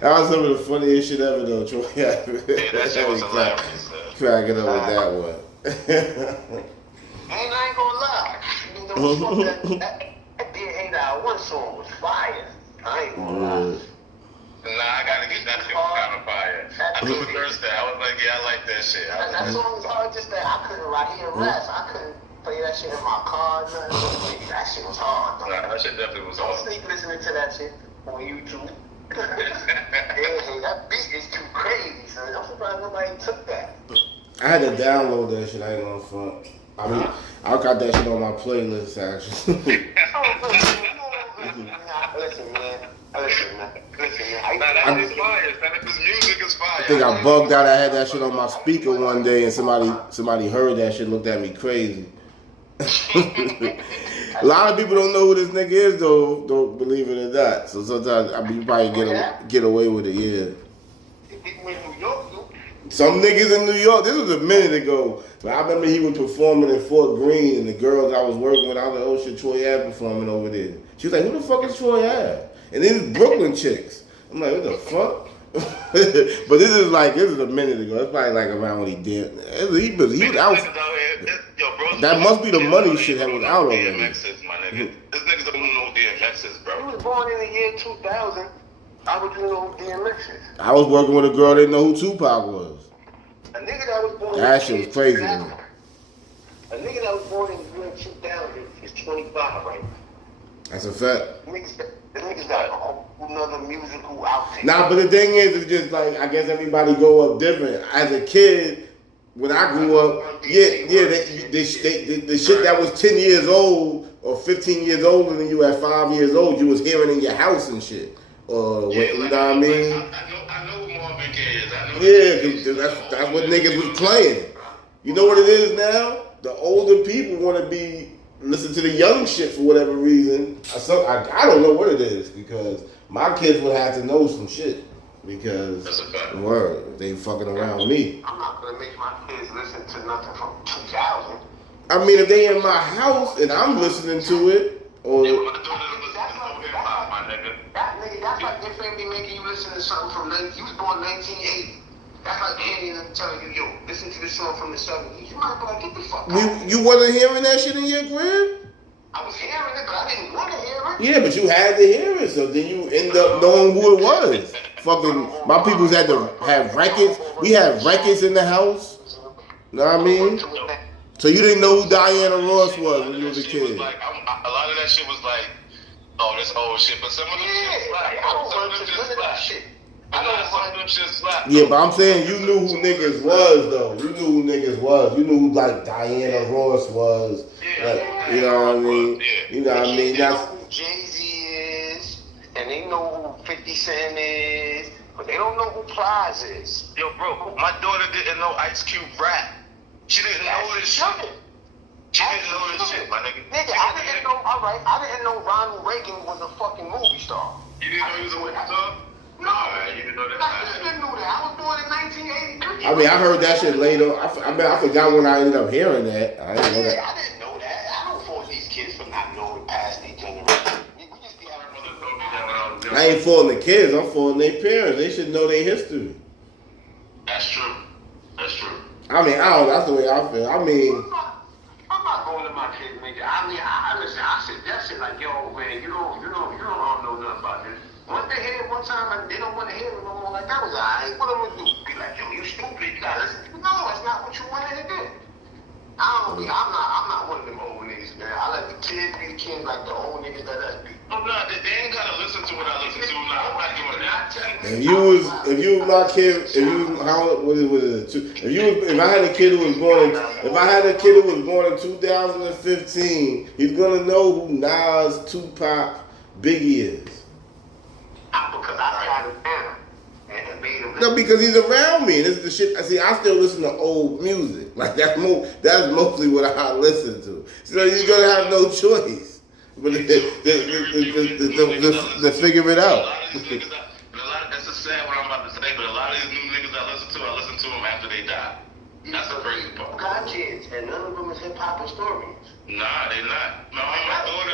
That was some of the funniest shit ever though, Troy. Yeah, that shit was hilarious. Cracking up with that one. I ain't gonna lie. That Dear Hater I One song was fire. I ain't gonna lie. Nah, I gotta get that shit kind of fire. I do it Thursday. I was like, yeah, I like that shit. That song was hard, just that I couldn't right here rest. I couldn't play that shit in my car. That shit was hard. Nah, that shit definitely was hard. Don't sneak listening to that shit on YouTube. Yeah, that beat is too crazy, son. I'm surprised nobody took that. I had to download that shit. I ain't gonna front. I mean, I got that shit on my playlist actually. Listen, man. I think I bugged out. I had that shit on my speaker one day, and somebody heard that shit, looked at me crazy. A lot of people don't know who this nigga is, though. Don't believe it or not. So sometimes you probably get away with it. Yeah. Some niggas in New York. This was a minute ago, but I remember he was performing in Fort Greene, and the girls I was working with, I was like, "Oh shit, Troy Ave performing over there." She was like, "Who the fuck is Troy Ave?" And these Brooklyn chicks. I'm like, what the fuck? But this is a minute ago. It's probably like around when he did. He was out. That must be the money shit that was out already. This niggas don't know who DMX is, bro. He was born in the year 2000. How would you know who DMX is? I was working with a girl that didn't know who Tupac was. A nigga that was born that shit was crazy. A nigga that was born in the year 2000 is 25 right now. That's a fact. The niggas got a whole nother musical outfit. Nah, but the thing is, it's just like, I guess everybody grow up different. As a kid, when I grew up, the shit that was 10 years old or 15 years older than you at 5 years old, you was hearing in your house and shit. You know what I mean? I know who Marvin Gaye is. Yeah, cause that's what niggas was playing. You know what it is now? the older people want to listen to the young shit for whatever reason. I don't know what it is because my kids would have to know some shit because they fucking around me. I'm not gonna make my kids listen to nothing from 2000. I mean, if they in my house and I'm listening to it, or that's like your family making you listen to something from you was born 1980. That's like Andy and them telling you, yo, listen to this song from the 70s. You might be like, get the fuck out. You wasn't hearing that shit in your crib? I was hearing it, but I didn't want to hear it. Yeah, but you had to hear it, so then you end up knowing who it was. Fucking, my peoples had to have records. We had records in the house. Know what I mean? So you didn't know who Diana Ross was when you was a kid. A lot of that shit was like, oh, this old shit. But some of them shit slap. Yeah, but I'm saying you knew who niggas was, though. You knew who niggas was. You knew who, like, Diana Ross was. Like, you know what I mean? You know what I mean? They know who Jay-Z is, and they know who 50 Cent is, but they don't know who Plies is. Yo, bro, my daughter didn't know Ice Cube rap. She didn't know this shit. She didn't know this shit, my nigga. I didn't know Ronald Reagan was a fucking movie star. You didn't know he was a movie star? No, you didn't know that. I didn't know that. I was born in 1983. I mean, I heard that shit later. I forgot when I ended up hearing that. I didn't know that. I didn't know that. I don't fault these kids for not knowing past their generation. We just be having that. I ain't faulting the kids. I'm faulting their parents. They should know their history. That's true. That's true. I mean, I don't. That's the way I feel. I mean, I'm not going to my kids, nigga. I mean, I listen. I said that shit like, yo, man, you don't know nothing about this. Once they hear it one time, and they don't want to hear it no more. Like that was alright. What I'm gonna do? Be like, yo, you stupid. You gotta listen. No, that's not what you wanted to do. I'm not one of them old niggas, man. I let the kids be the kids like the old niggas that us be. No, they ain't gotta listen to what I listen to. Nah, I'm not doing that. If I had a kid who was born in 2015, he's gonna know who Nas, Tupac, Biggie is. Because I tried to ban him and made him. No, because he's around me. This is the shit. See, I still listen to old music. Like that's mostly what I listen to. So you're gonna have no choice but to figure it out. That's a sad what I'm about to say, but a lot of these new niggas I listen to them after they die. That's the crazy part. Got kids, and none of them is hip hop historians. Nah, they not. No, my daughter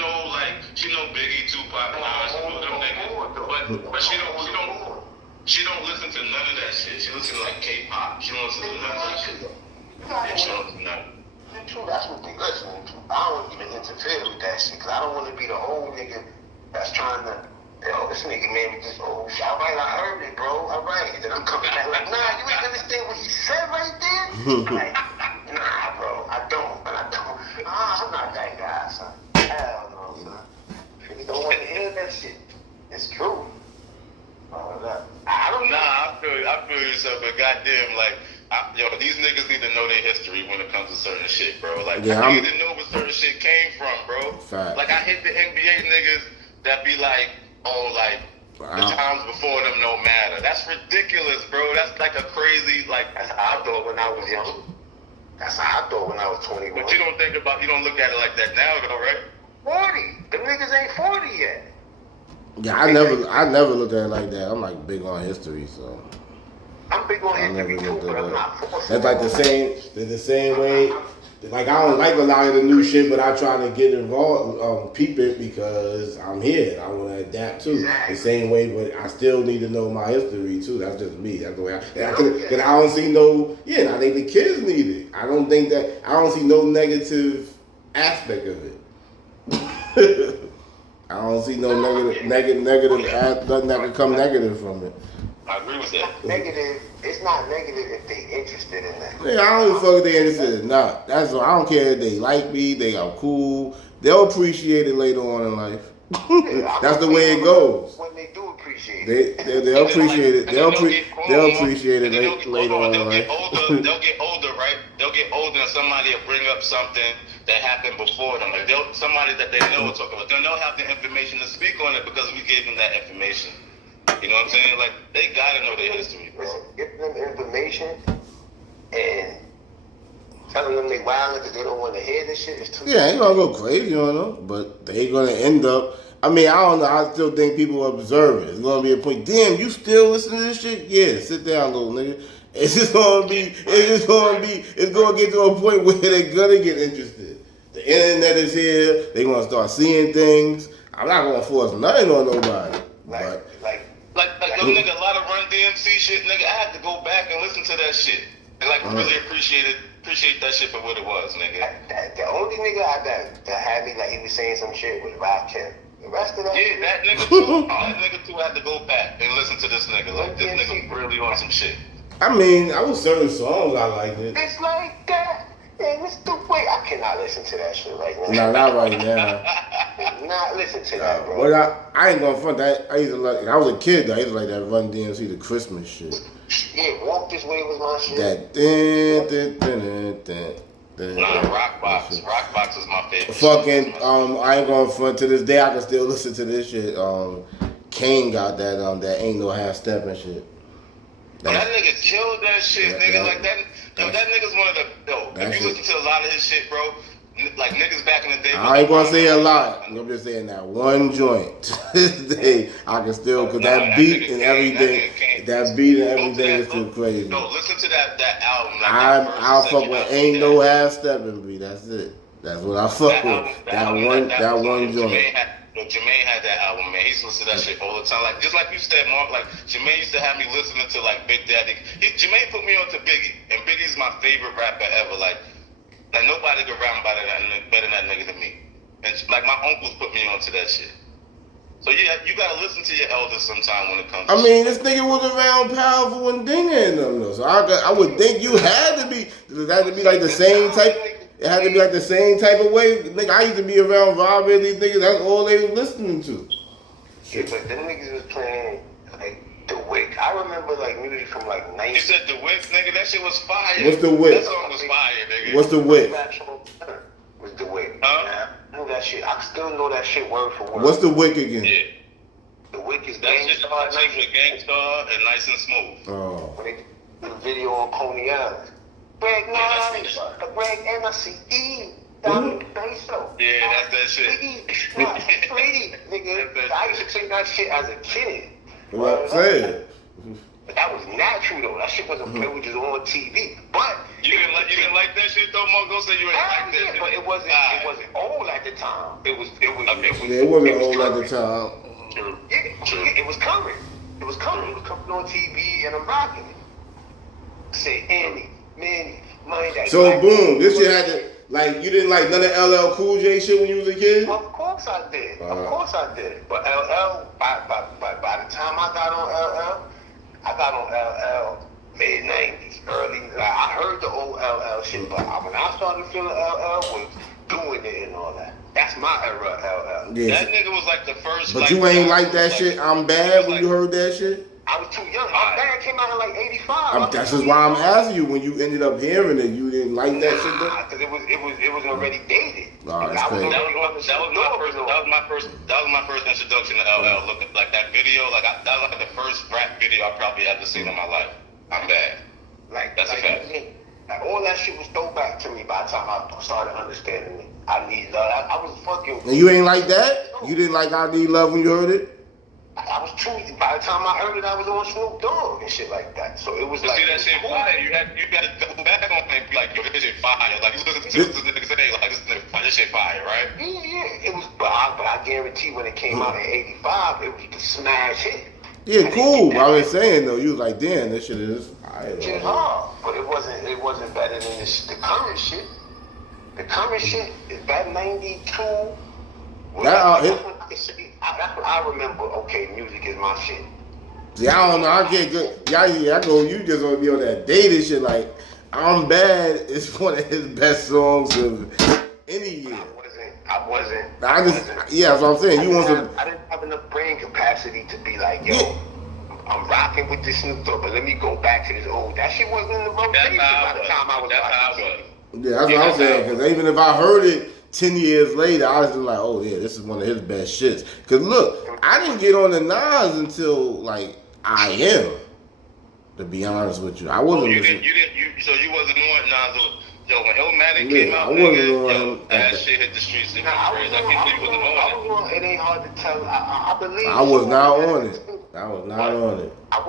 know like she know Biggie, Tupac, Nas, she know them niggas. But she don't listen to none of that shit. She listens to like K-pop. She don't listen to none of that shit. Yeah, she don't listen to nothing. That's what they listening to. I don't even interfere with that shit, cause I don't want to be the old nigga that's trying to. Yo, this nigga made me this old shit. All right, I heard it, bro. All right. Then I'm coming back like, nah, you ain't understand what he said right there? Like, nah, bro, I don't. I'm not that guy, son. Hell no, son. You don't want to hear that shit. It's true. I don't know. Nah, I feel you, son, but goddamn, like, these niggas need to know their history when it comes to certain shit, bro. Like, I need to know where certain shit came from, bro. Fact. Like, I hate the NBA niggas that be like, oh, like, the times before them don't matter. That's ridiculous, bro. That's like a crazy, like, that's how I thought when I was young. That's how I thought when I was 21. But you don't look at it like that now, though, right? 40. Them niggas ain't 40 yet. Yeah, I never looked at it like that. I'm like big on history, so. I'm big on history too, but I'm not forced. That's like the same way. Like I don't like a lot of the new shit, but I try to get involved, peep it because I'm here. I want to adapt too. Exactly. The same way, but I still need to know my history too. That's just me. That's the way I don't see no. Yeah, and I think the kids need it. I don't see no negative aspect of it. I don't see no negative nothing that can come negative from it. I agree with that. It's not negative if they interested in that. Yeah, I don't even fuck if they interested or not. That's all. I don't care if they like me, they are cool. They'll appreciate it later on in life. That's the way it goes. When they do appreciate it. They'll appreciate it. They'll appreciate it later on in life. They'll get older, right? They'll get older and somebody will bring up something that happened before them. Like somebody that they know will talk about. Then they'll have the information to speak on it because we gave them that information. You know what I'm saying? Like, they gotta know their history, bro. Give them information and telling them they wildin' because they don't want to hear this shit. It's too. Yeah, ain't gonna go crazy, you know, but they gonna end up. I mean, I don't know. I still think people observe it. It's gonna be a point. Damn, you still listen to this shit? Yeah, sit down, little nigga. It's just gonna be. It's gonna get to a point where they're gonna get interested. The internet is here. They gonna start seeing things. I'm not gonna force nothing on nobody. Like yo, nigga, a lot of Run DMC shit, nigga. I had to go back and listen to that shit and really appreciate that shit for what it was, nigga. The only nigga that had me like he was saying some shit was Rakim. The rest of that, that nigga too. That nigga too had to go back and listen to this nigga. Like this nigga really on some shit. I mean, I was certain songs I liked it. It's like that. And it's the way I cannot listen to that shit right now. No, not right now. Not listen to that, bro. But I ain't gonna front that. I used to like. I was a kid though. I used to like that Run DMC, the Christmas shit. Yeah, Walk This Way was my shit. That Rockbox. Rockbox is my favorite. Fucking I ain't gonna front to this day. I can still listen to this shit. Kane got that that Ain't No Half Stepping shit. That nigga killed that shit, nigga. Like that. Yo, that nigga's one of the. Yo, if you listen to a lot of his shit, bro. Like niggas back in the day. I ain't gonna say a lot. I'm just saying that one joint. This day I can still, cause that beat and everything, that beat and everything is too crazy. No, listen to that album. Like I'll fuck with Ain't No Half Stepping beat. That's it. That's what I fuck with. That one joint. Jermaine had that album, man. He used to listen to that shit all the time. Like just like you said, Mark. Like Jermaine used to have me listening to like Big Daddy. Jermaine put me on to Biggie, and Biggie's my favorite rapper ever. Like nobody could rap better than that nigga than me. And like my uncles put me onto that shit. So yeah, you gotta listen to your elders sometime when it comes. I mean, this nigga was around Powerful and Dinger and them though. So I would think you had to be. It had to be like the same type. It had to be like the same type of way. Nigga, I used to be around Rob and these niggas. That's all they were listening to. Yeah, but them niggas was playing like The Wick. I remember like music from like 90s. You said The Wick, nigga? That shit was fire. What's The Wick? That song was fire, nigga. What's The Wick? Was The Wick. Huh? I know that shit. I still know that shit word for word. What's The Wick again? Yeah. The Wick is That shit Gangstar, nice with Gangstar and Nice and Smooth. Oh. when they did the video on Coney Island. Break nice, the break NCE. Mhm. Yeah, that's that shit. Please, nigga. I used to sing that shit as a kid. What I'm saying. But that was natural though. That shit wasn't played, which was on TV. But You didn't like that shit though, Margo? Say you ain't like that shit. but it wasn't old at the time. It wasn't old at the time. Yeah, it was coming. It was coming on TV, and I'm rocking it. Say Andy, Manny, money. So boom, this shit had to. Like, you didn't like none of LL Cool J shit when you was a kid? Of course I did. Of course I did. But LL, by the time I got on LL mid-90s, early. Like, I heard the old LL shit, but when I started feeling LL was doing it and all that. That's my era, LL. Yeah. That nigga was like the first. But you ain't like that shit? I'm Bad when you heard that shit? I was too young. I'm Bad came out in like 85. That's just why I'm asking you. When you ended up hearing it, you didn't like that shit though? Because it was already dated. Nah, that's crazy. That was my first introduction to LL. Looking like that video, that was like the first rap video I probably ever seen in my life. I'm Bad. That's a fact. Like, all that shit was throwback to me by the time I started understanding it. I Need Love. I was fucking. And you ain't like that? You didn't like I Need Love when you heard it? I was too. By the time I heard it, I was on Snoop Dogg and shit like that. So it was but like. See that shit fire. You got to go back on it and be like, yo, this shit fire. Like you listen to this nigga say, like this shit fire, right? Yeah. It was, but I guarantee when it came out in '85, it was the smash hit. Yeah, cool. I was saying though, you was like, damn, this shit is fire. Shit hard, but it wasn't better than the current shit. The current shit is that 92. That's what I remember. Okay, music is my shit. See, I don't know. I get good. I go. You just want to be on that dated shit. Like, I'm Bad is one of his best songs of any year. I wasn't. Yeah, that's what I'm saying. I didn't have enough brain capacity to be like, yo, I'm rocking with this Snoop Dogg, but let me go back to this old. That shit wasn't in the rotation by the time I was watching. Yeah, that's what I'm saying. Because even if I heard it 10 years later, I was just like, oh yeah, this is one of his best shits. Because look, I didn't get on the Nas until like I Am. To be honest with you, I wasn't. So you wasn't on Nas. Yo, when Illmatic Yeah, came out, I wasn't nigga, on yo, him at that that. shit hit the streets. It Nah, was crazy. I can't believe you wasn't on it. it ain't hard to tell. I believe. I was not on it. I was not on it. I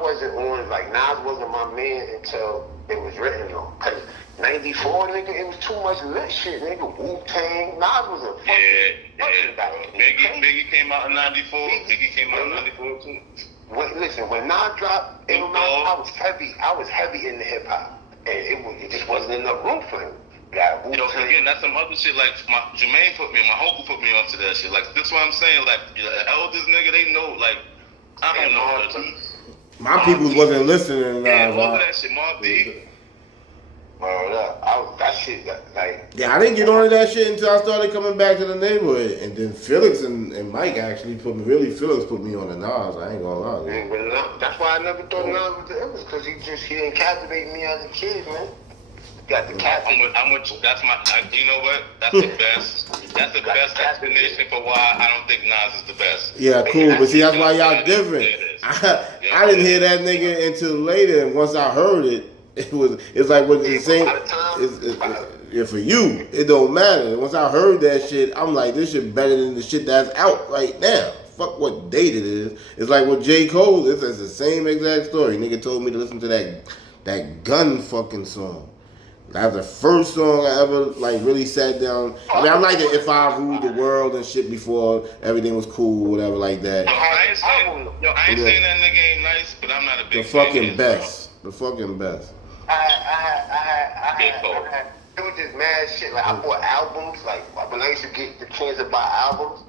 wasn't on, like, Nas wasn't my man until it was written on. Cause 94, nigga, it was too much lit shit, nigga. Wu-Tang, Nas was a fucking Yeah. Biggie came out in 94. Biggie came out in 94 too. When Nas dropped, I was heavy into hip hop, and it just wasn't enough room for him. You know, again, that's some other shit. Like Jermaine put me, my uncle put me onto that shit. Like that's what I'm saying. Like the elders, nigga, they know. Like I don't know. My people wasn't listening. Yeah, all of that shit, Mobb Deep. That shit, like. Yeah, I didn't get on to that shit until I started coming back to the neighborhood, and then Felix and Mike actually Felix put me on the Nas. I ain't gonna lie. Man. That's why I never thought Nas was the illest, because he didn't captivate me as a kid, man. Got the cat. I'm with you. That's you know what? That's the best. That's the best explanation for why I don't think Nas is the best. Yeah, cool. But see, that's why y'all different. I didn't hear that nigga until later, and once I heard it, it's like what it's saying. Yeah, for you, it don't matter. Once I heard that shit, I'm like, this shit better than the shit that's out right now. Fuck what date it is. It's like with J. Cole, it's the same exact story. Nigga told me to listen to that gun fucking song. That's the first song I ever like really sat down. I mean, I liked it If I Ruled the World and shit before everything was cool, whatever like that. I ain't saying that nigga ain't nice, but I'm not a big fan. The fucking best. It was just mad shit. Like I bought albums. Like when I used to get the chance to buy albums,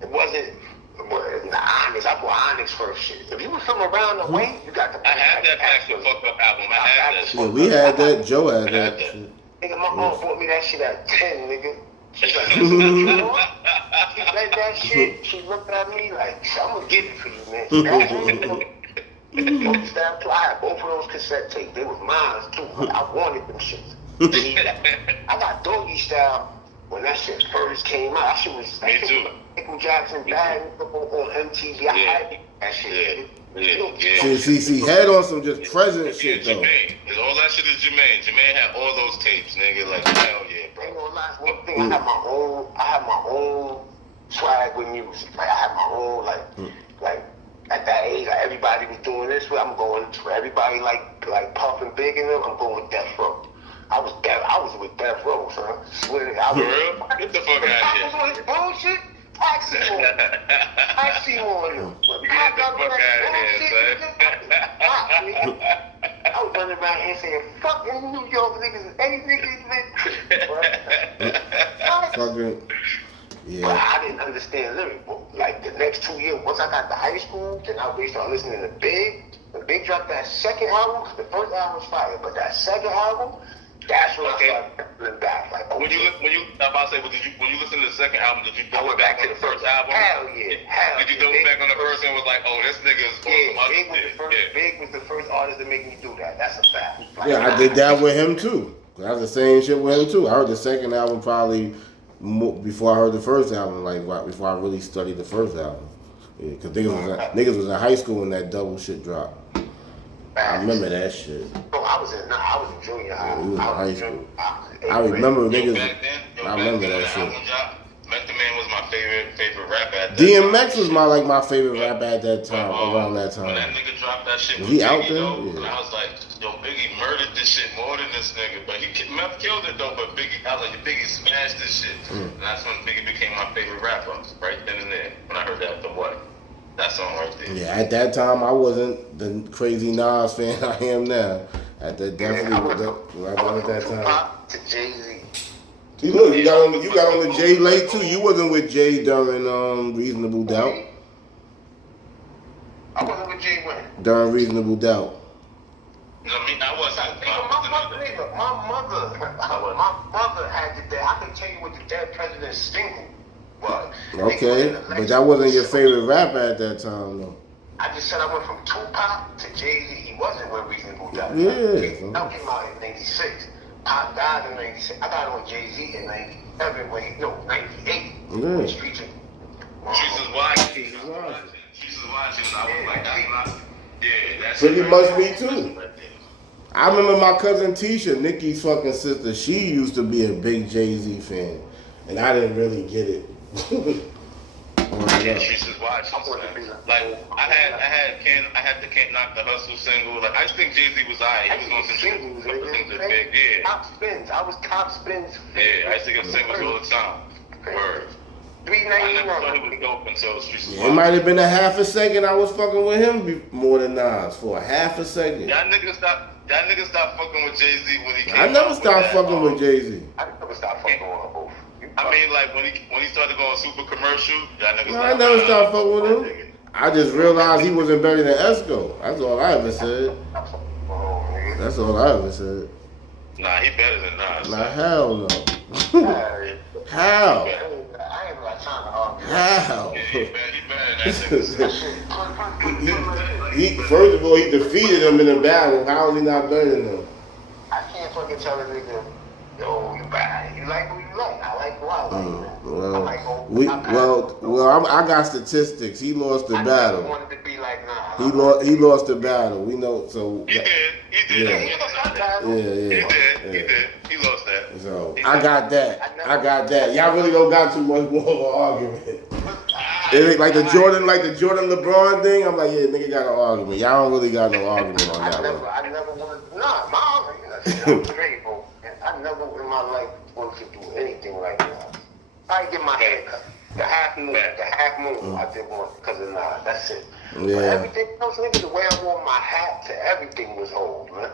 it wasn't. The Onyx, I bought Onyx first shit. If you was from around the way, you got the. I had that actual fucked up album. I had that shit. Yeah, we had that. Joe had that. Nigga, my mom bought me that shit at 10, nigga. She's like, she read that shit. She looked at me like, I'm gonna get it for you, man. I had both of those cassette tapes. They was mine too. I wanted them shits. I got Doggy Style when that shit first came out. That shit was. Me too. Michael Jackson bag on MTV. I had that shit. See, had on some just present shit though. Jermaine, all that shit is Jermaine. Jermaine had all those tapes, nigga. Like hell yeah, bro. One thing, I have my own swag with music. Like I have my own like at that age, like everybody was doing this. I'm going to everybody like Puff and Big and them. I'm going Death Row. I was with Death Row, son. For real? Get the fuck out of here. On his bullshit. Taxi on him. Get the fuck out of here, son. I was running around here saying, fucking New York niggas, any niggas live. Fucking, yeah. But I didn't understand lyrics. Like the next 2 years, once I got to high school, then I really started listening to Big. When Big dropped that second album, the first album was fire, but that second album, that's when I started feeling back. Like, when you when you listen to the second album, did you go back to the first album? Hell yeah, Did you go back on the first and was like, oh, this nigga is Big was the first artist to make me do that. That's a fact. Like, yeah, I did that with him too. I was the same shit with him too. I heard the second album probably before I heard the first album, like before I really studied the first album. Yeah, because niggas was in high school when that double shit dropped. I remember that shit. No, I was in junior high. Yeah, we was in high school. I remember niggas. I remember that shit. Method Man was my favorite rapper at that DMX was my favorite rapper at that time, around that time. When that nigga dropped that shit was with he out Biggie, there? though, Yeah. and I was like, yo, Biggie murdered this shit more than this nigga. But Meth killed it though, but Biggie smashed this shit. And that's when Biggie became my favorite rapper, right then and there. When I heard that song right there. Yeah, at that time I wasn't the crazy Nas fan I am now. At that definitely right at that time. To Jay-Z. See, look, you got on the Jay late too. You wasn't with Jay during Reasonable Doubt. I wasn't with Jay when? During Reasonable Doubt. I wasn't. My mother had the dead. I can tell you what the Dead President's single was. Okay, but that wasn't your favorite rapper at that time, though. I just said I went from Tupac to Jay-Z. He wasn't with Reasonable Doubt. Yeah. That came out in 96. Pac died in 96. I got on Jay-Z in 97, 98. Yeah. Streets is watching. I was like, that's not. Yeah, that's pretty much me too. I remember my cousin Tisha, Nicki's fucking sister. She used to be a big Jay-Z fan, and I didn't really get it. Yeah, she should watch. Like I had the Can't Knock the Hustle single. Like I just think Jay-Z was alright. He was on some singles. Big, yeah. Top spins. I was top spins. Yeah, I used to get singles all the time. Word. I never thought he was dope until the streets. It might have been a half a second I was fucking with him more than Nas for a half a second. Y'all niggas stopped fucking with Jay-Z when he came. I never stopped fucking with Jay-Z. I never stopped fucking with both. I mean, like when he started going super commercial, y'all niggas. No, I never stopped fucking with him. I just realized he wasn't better than Esco. That's all I ever said. That's all I ever said. Nah, he better than Nas. Nah, hell no. How? I ain't got time to argue. How? Yeah, he better than that nigga. First of all, he defeated him in a battle. How is he not better than him? I can't fucking tell a nigga, yo, you bad. You like who you like. I like who I like. I got statistics. He lost the I battle. never wanted to be like, nah. He lost the battle. We know. So He did. Yeah. He did. He lost that. So I got that. Y'all really don't got too much more of an argument. It like the Jordan LeBron thing. I'm like, yeah, nigga got an argument. Y'all don't really got no argument on that one. I never wanted. Nah, my argument. I'm straight, bro. I never in my life wanted to do anything like that. I get my hair cut. The half moon, I did one because of Nas. That's it. Yeah. But everything else, nigga, the way I wore my hat to everything was old, man.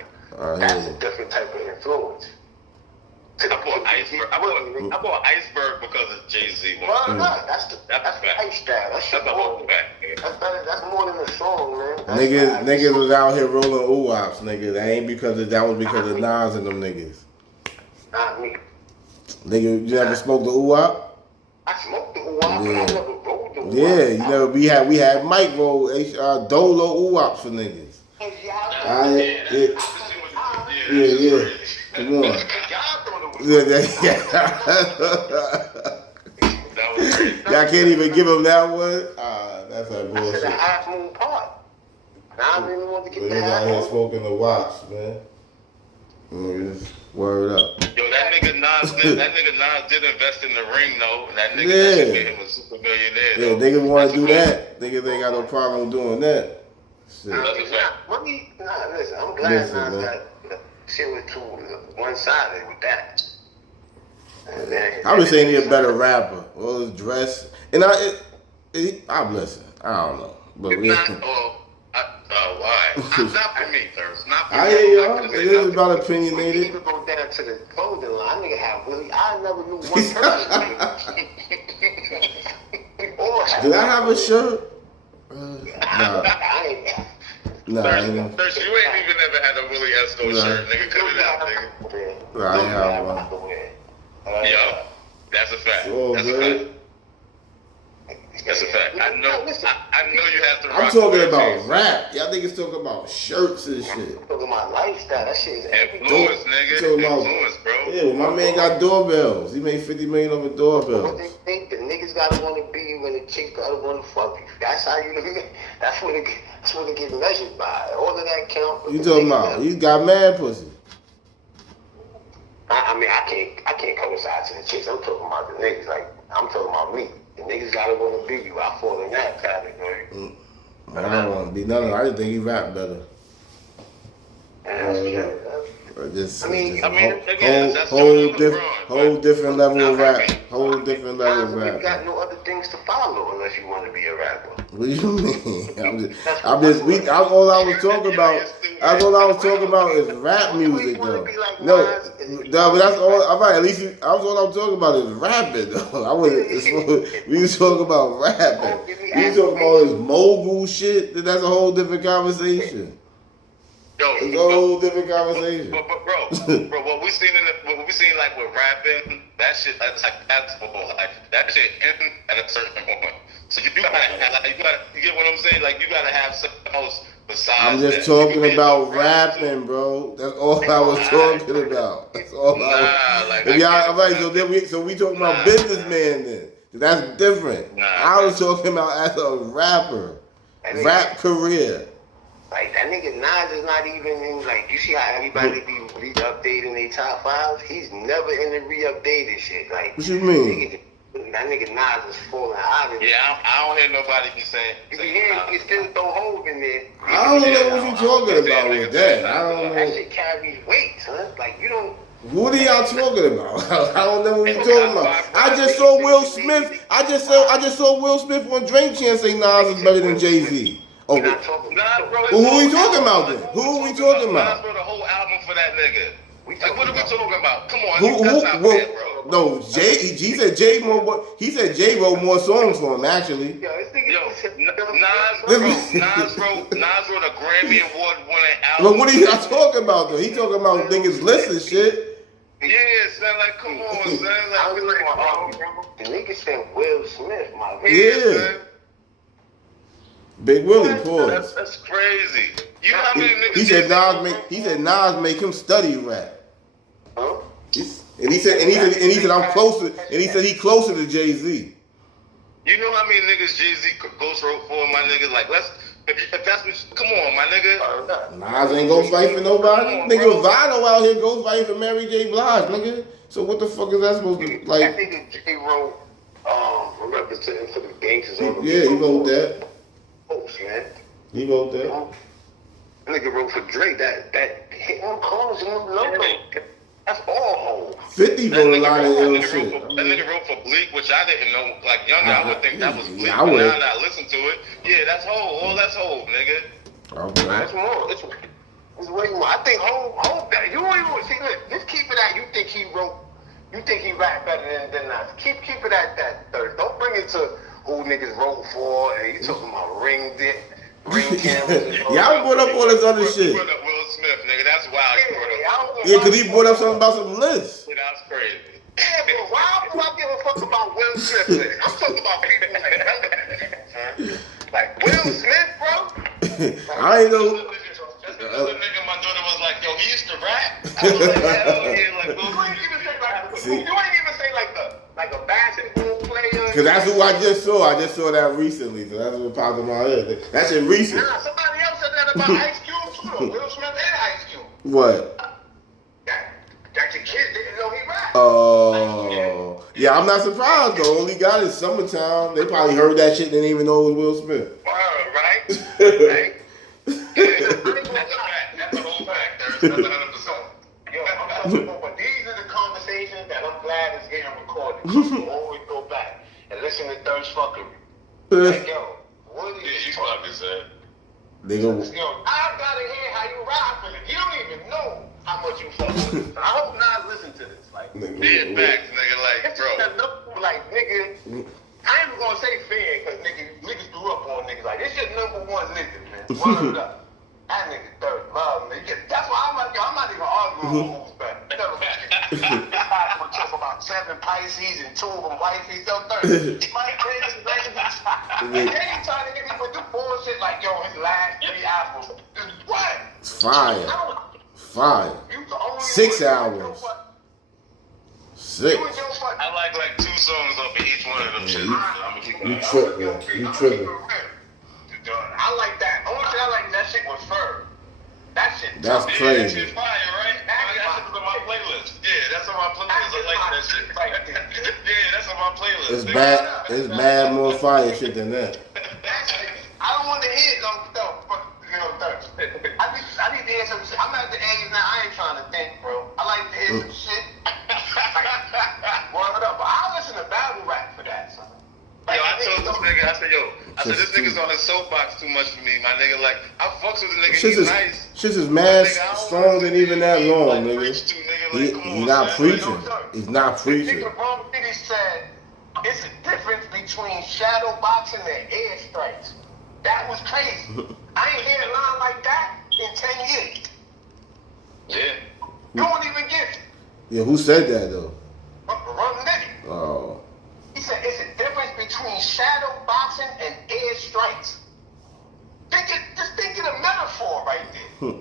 That's a different type of influence. I bought Iceberg because of Jay-Z. Well, no, that's the lifestyle. That's the whole fact. That's more than a song, man. Niggas was out here rolling ooh-wops, nigga. That ain't because of that was because of Nas and them niggas. Not me. Nigga, you never smoked the ooh-wop? I smoked the ooh-wop, but I never rolled the ooh-wop. Yeah, you know we had Mike roll Dolo ooh-wops for niggas. Yeah. Come on. Y'all can't even give him that one. That's that bullshit. That's a half moon part. Now I really want to get the Niggas half out here moon. smoking the wops, man. Niggas, word up. Yo, that nigga Nas did invest in the ring though. And that nigga that made him a super millionaire. Yeah, niggas want to do that. Niggas ain't got no problem doing that. Shit. Listen, I'm glad Nas got shit with one-sided with that. I'm just saying he's a better rapper. All his dress. And I'm listening. I don't know. But why? Not for me, Thurs. Not for me. I hear y'all. It is about opinionated. We even go down to the clothing line. Nigga have Willie. I never knew one person. Did I have a shirt? Nah. Thurs, you ain't even ever had a Willie Esco shirt. Nigga, cut it out, nigga. Nah, I ain't have one. Yo, that's a fact. That's a fact. That's a fact. I know you have to rock. I'm talking about rap. Y'all niggas talking about shirts and shit. I'm talking about lifestyle. That shit is influence, nigga. Influence, bro. Yeah, well, my man got doorbells. He made $50 million over doorbells. What they think the niggas gotta want to be when the chick gotta want to fuck you. That's how you. That's what it gets measured by. All of that count. You talking about? You got mad pussy. I mean, I can't coincide to the chicks. I'm talking about the niggas. Like I'm talking about me. The niggas gotta want to be you. I fall in that category. I don't want to be none of them. I just think he rap better. Whole different level of rap. Whole different level of rap. You got no other things to follow unless you want to be a rapper. What do you mean? That's all I was talking about is rap music though. No, but that's all. All right, at least all I'm talking about is rapping though. We was talking about rapping. We was talking about this mogul shit. That's a whole different conversation. It's a whole different conversation. But bro, what we seen like with rapping, that shit that's like that shit ended at a certain point. So you get what I'm saying? Like you gotta have something else besides. I'm just talking about rapping, bro. That's all I was talking about. That's all So we talking about businessman then. That's different. I was talking about as a rapper, rap career. Like, that nigga Nas is not even in, like, you see how everybody be re-updating their top fives? He's never in the re-updated shit. Like, what you mean? That nigga Nas is falling out of it. Yeah, I don't hear nobody be saying. You can hear he still throw holes in there. I don't know what you talking about with that. I don't know. That shit carries weight, son. Like, you don't. What are y'all talking about? I don't know what you talking about. I just saw Will Smith. I just saw Will Smith on Drink Champ say Nas is better than Jay-Z. Oh, We're not talking about. Bro, who are we talking about then? Who are we talking about? Nas wrote a whole album for that nigga. Like, what are we talking about? Come on, Who? that's not fair, bro. No, Jay. He said Jay more. He said Jay wrote more songs for him. Actually, Yo, this nigga. Nas wrote a Grammy Award-winning album. but what are y'all talking about though? He talking about niggas listen shit. Yeah, son, like, come on, son. The nigga said Will Smith, my man. Yeah. Big Willie, pause. That's crazy. You know how many niggas? He said Nas make him study rap. Huh? And he said I'm closer. And he said he closer to Jay-Z. You know how many niggas Jay-Z ghost wrote for, my nigga? Like, if that's what, come on, my nigga. Nas ain't ghost fight for nobody. Nigga, Vino out here ghost fighting for Mary J. Blige, nigga. So what the fuck is that supposed to be? I Like, think that Jay wrote representing for the gangsters on the yeah, he wrote that. post, man. He wrote that. Nigga wrote for Drake. That hit on clothes and them logo. That's all hoes. 50 wrote a lot of ill shit. That nigga wrote for Bleak, which I didn't know. Like, younger, I would think that was Bleak. Yeah, I but would. now that I listen to it, yeah, that's whole. All that's whole, nigga. Okay. It's more. It's way more. I think Hov you don't even see. Look, just keep it at. You think he rap better than Nas? Keep it at that third. Don't bring it to who niggas wrote for. And you talking about ring cameras. Y'all brought up all this other shit. Brought up Will Smith, nigga. That's wild. You brought up. Yeah, because he brought up something about some lists. Yeah, that's crazy. Yeah, but why do I give a fuck about Will Smith? I'm talking about people like Will Smith, bro. I ain't know. Just because the nigga, my daughter was like, yo, he used to rap. I was like, hell yeah, like, You ain't even say like a basketball player. Because that's who I just saw. I just saw that recently. So that's what popped in my head. That shit recent. Nah, somebody else said that about Ice Cube too. Will Smith and Ice Cube. What? That your kid didn't know he rap. Oh. Yeah, I'm not surprised though. Only got is Summertime. They probably heard that shit and didn't even know it was Will Smith. Right? Right? That's a fact. That's a whole fact. That's 100%. But these are the conversations that I'm glad is getting recorded. You always go back and listen to Thirst Fuckery. Like, yo, what is Yeah, you probably said. Nigga. Yo, I gotta hear how you ride for it. You don't even know how much you fuck with. I hope not listen to this. Like, Yeah, facts, nigga, like, it's bro. just enough, like, nigga. I ain't even gonna say fair, because niggas grew up on niggas. Like, this shit number one nigga, man. One up. That nigga third love, nigga. That's why I'm like, yo, I'm not even arguing with respect. I'm gonna talk about 7 Pisces and 2 of them wifey. So third, my crazy baby. Then he trying to get me with the bullshit like, yo, his last 3 albums. What? Fire. Fire. You the only 6 one. albums. 6. You and your fucking. I like 2 songs off of each one of them shit. You tripping. You tripping. I like that. Only thing I like that shit was Ferg. That shit. That's Yeah, that crazy. shit's fire, right? That's on my playlist. Yeah, that's on my playlist. I like that shit. Yeah, that's on my playlist. It's bad more fire shit than that. I don't want to hear no stuff, you know, thirst. I need to hear some shit. I'm at the age now. I ain't trying to think, bro. I like to hear some shit. Warm it up, but I'll listen to battle rap for that, son. Yo, I told this nigga, I said, this nigga's on his soapbox too much for me, my nigga. Like, I fucks with the nigga, he's nice. Shit is mad strong and even that long, nigga. He's not preaching. He's not preaching. Nigga Ron City said, it's a difference between shadow boxing and airstrikes. That was crazy. I ain't heard a line like that in 10 years. Yeah. You don't even get it. Yeah, who said that though? Ron City. Oh. He said it's a difference between shadow boxing and air strikes. Just think of the metaphor right there.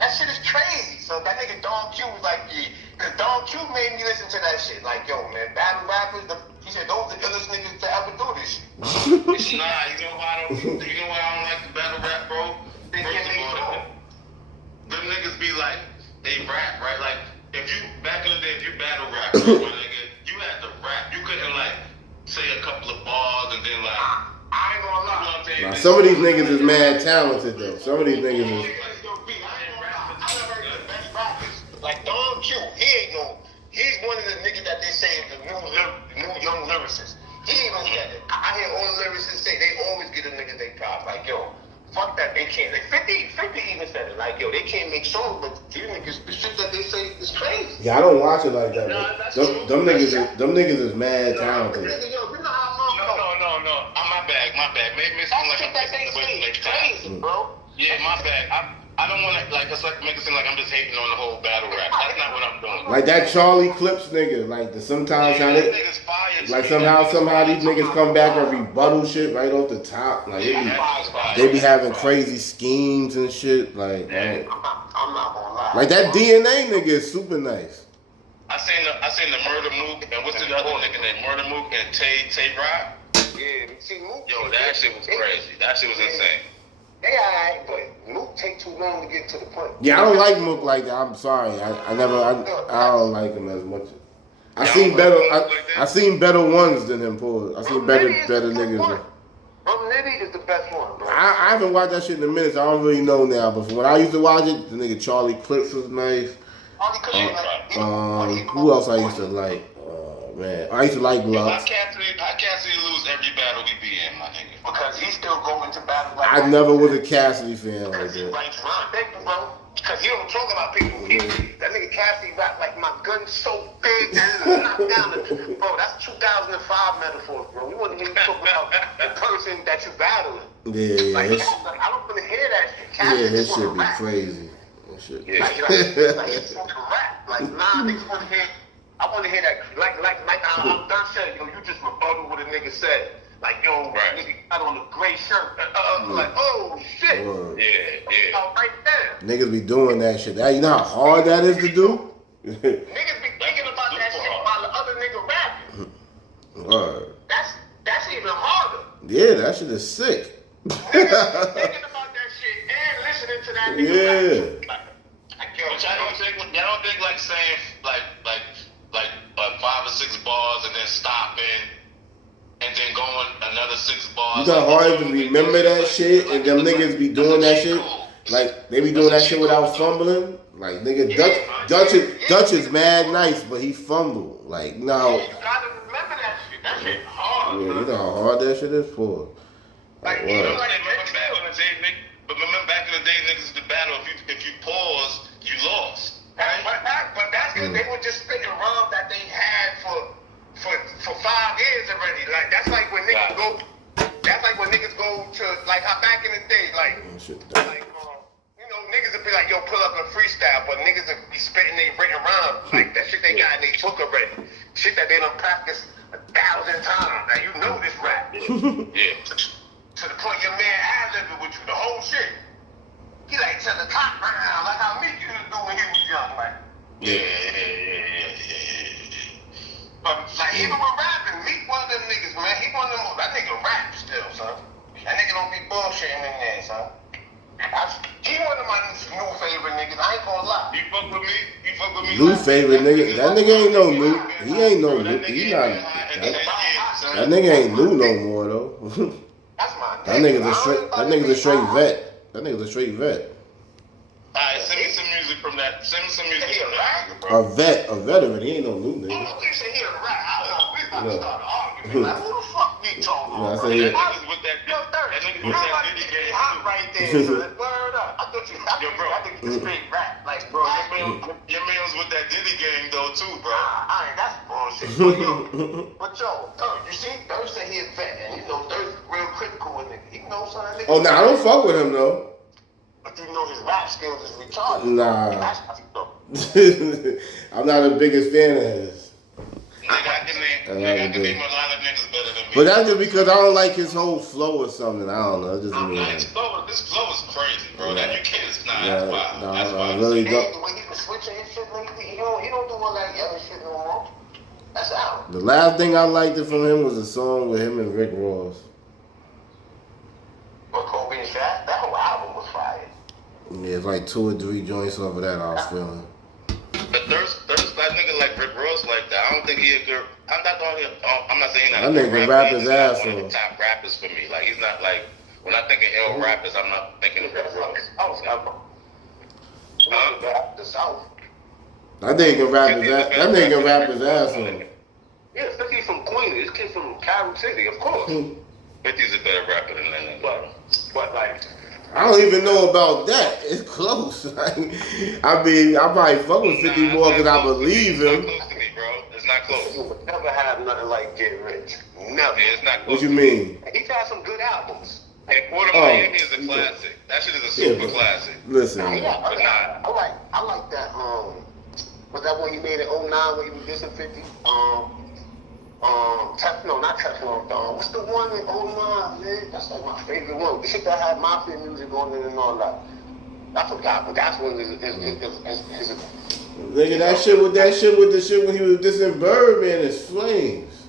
That shit is crazy. So that nigga Don Q was like, yeah, because Don Q made me listen to that shit. Like, yo, man, battle rappers, he said those are the illest niggas to ever do this shit. Nah, you know why I don't like the battle rap, bro? First be like, they rap, right? Like, if you, back in the day, if you battle rap, right, my nigga, you had to rap. You couldn't, like, say a couple of bars and then, like, I ain't gonna lie. You know what I'm saying? Now, some of these niggas is mad talented, though. Some of these niggas is... Like Don Q, he's one of the niggas that they say is the new young lyricist. He even said it. I hear all the lyricists say they always get a nigga they pop. Like, yo, fuck that, they can't. Like 50 even said it. Like, yo, they can't make songs, but these niggas, the shit that they say is crazy. Yeah, I don't watch it like that. No, them niggas is mad talented. No. My bad. Maybe it's That like shit that they say is crazy, bro. Yeah, my bad. I don't want to, like, it's like make it seem like I'm just hating on the whole battle rap. That's not what I'm doing. Like that Charlie Clips nigga, like sometimes how they, like somehow these niggas come back and rebuttal shit right off the top. Like they be having crazy schemes and shit. Like, I'm not gonna lie. Like that DNA nigga is super nice. I seen the Murder Mook and what's the other nigga named Murder Mook and Tay Rock. Yeah, see Mook. Yo, that shit was crazy. That shit was insane. They alright, but Mook take too long to get to the point. Yeah, I don't like Mook like that. I'm sorry. I don't like him as much. I seen better ones than him, Paul. I seen better niggas. Nitty is the best one, bro. I haven't watched that shit in a minute, so I don't really know now. But when I used to watch it, the nigga Charlie Clips was nice. Who else I used to like? Man, I used to like Lux. I can't see you lose every battle we be in, my nigga. Because he's still going to battle like I never was a Cassidy fan like he that. writes rhyme paper, bro. Because he don't talk about people. That nigga Cassidy rap like my gun's so big that it'll knock down the... Bro, that's 2005 metaphors, bro. You wasn't even talking about the person that you battling. Yeah, like, I don't want to hear that shit. Cassidy yeah, that just shit be rap. crazy. That shit. Yeah. Like it's fucking rap. Like, nah, niggas want to hear... I want to hear that, like I'm done saying, yo, you just rebuttal what a nigga said. Like, yo, nigga got on a gray shirt. Like, oh, shit. Yeah. Right there. Niggas be doing that shit. You know how hard that is to do? Niggas be thinking about that shit while the other nigga rapping. Word. That's even harder. Yeah, that shit is sick. Niggas be thinking about that shit and listening to that nigga rap. Which I don't think like saying like 5 or 6 bars and then stopping and then going another 6 bars. You know how hard to remember that shit and them niggas be doing that shit? Like they be doing that shit without fumbling? Like nigga Dutch is mad nice, but he fumbled. Like no. You gotta remember that shit. That shit hard. Yeah, you know how hard that shit is for. Like what? even like But remember back in the day, niggas in the battle, if you pause, you lost. Right? But that's because they were just spitting rhymes that they had for 5 years already. Like that's like when niggas go. That's like when niggas go to like how back in the day, like you know, niggas would be like, yo, pull up a freestyle, but niggas would be spitting their written rhymes like that shit they got in their book already. Shit that they done practiced 1,000 times. Now you know this rap. Yeah. To the point your man ad-libbing with you the whole shit. He like to the top round, like how Meek used to do when he was young, like. Yeah. But like even with rapping, Meek one of them niggas, man. He one of them. That nigga rap still, son. That nigga don't be bullshitting in there, son. He one of my new favorite niggas. I ain't gonna lie. You fuck with me? New favorite nigga. That nigga ain't no new. He ain't no new. He not. That nigga ain't new no more though. That's my That nigga's a straight vet. That nigga's a straight vet. Alright, send me some music from that. Send me some music from that, A bro. veteran. He ain't no new nigga. Oh, they say he a rap. I don't know. We about to start an argument. Like, who the fuck me talking Yeah, I about? say he- That nigga's with that. Yo, That nigga's with that Diddy game. hot right there. Son. Word up. I think it's straight rap. Like, Bro, your man's with that Diddy game though too, bro. That's bullshit. But yo, you see, Third said he a vet, and you know Third's real critical with nigga. He knows some of that nigga. Oh, nah, I don't fuck with him though. But you know his rap skills is retarded. Nah. That's how you know. I'm not the biggest fan of his. Nigga, I can name a lot of niggas better than me. But that's just because I don't like his whole flow or something. I don't know. It's just me. This flow is crazy, bro. That you can't. Yeah, That's why. I really The don't. way he was switching his shit, nigga, he don't do all that yellow shit no more. That's out. The last thing I liked from him was a song with him and Rick Ross. But Kobe and Shaq, that whole album was fire. Yeah, Yeah, it's like 2 or 3 joints off of that I was feeling. But there's that nigga like Rick Ross like that. I don't think he a good. I'm not saying he's not That a good nigga rapper. rap He's his not ass one of the off. top rappers for me. Like he's not like when I think of ill rappers, I'm not thinking of Rick Ross. The South. That nigga can rap his ass. That nigga can rap his ass off. Yeah, especially from Queens. This kid from Cairo City, of course. 50's a better rapper than that nigga. But like, I don't even know about that. It's close. Like, I mean, I probably fuck with 50 more because I believe him. It's not close to me, bro. It's not close. you would never have nothing like Get Rich. Never. Yeah, it's not close. What you mean? He's had some good albums. And Port of Miami is a classic. That shit is a super classic. Listen, I man. like that. Was that when he made it 09 when he was dissing 50? No, not Teflon. What's the one in 09, man? That's like my favorite one. The shit that had mafia music on it and all that. I forgot, but that's when his Nigga, that shit with the shit when he was dissing Birdman is flames.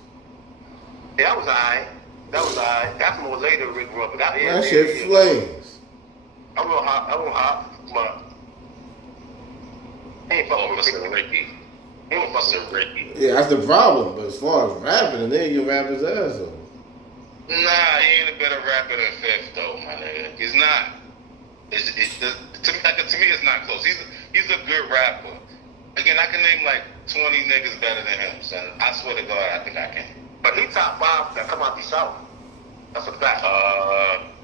yeah, that was alright. That's more later, Rick Ross. But That shit flames. I'm real hot, but I ain't fucking with Ricky. Ricky. Yeah, that's the problem. But as far as rapping, the nigga can rap his ass off. Nah, he ain't a better rapper than Fifth though, my nigga. He's not. To me, it's not close. He's a good rapper. Again, I can name like 20 niggas better than him. So I swear to God, I think I can. But he top 5 that come out the South. That's a fact.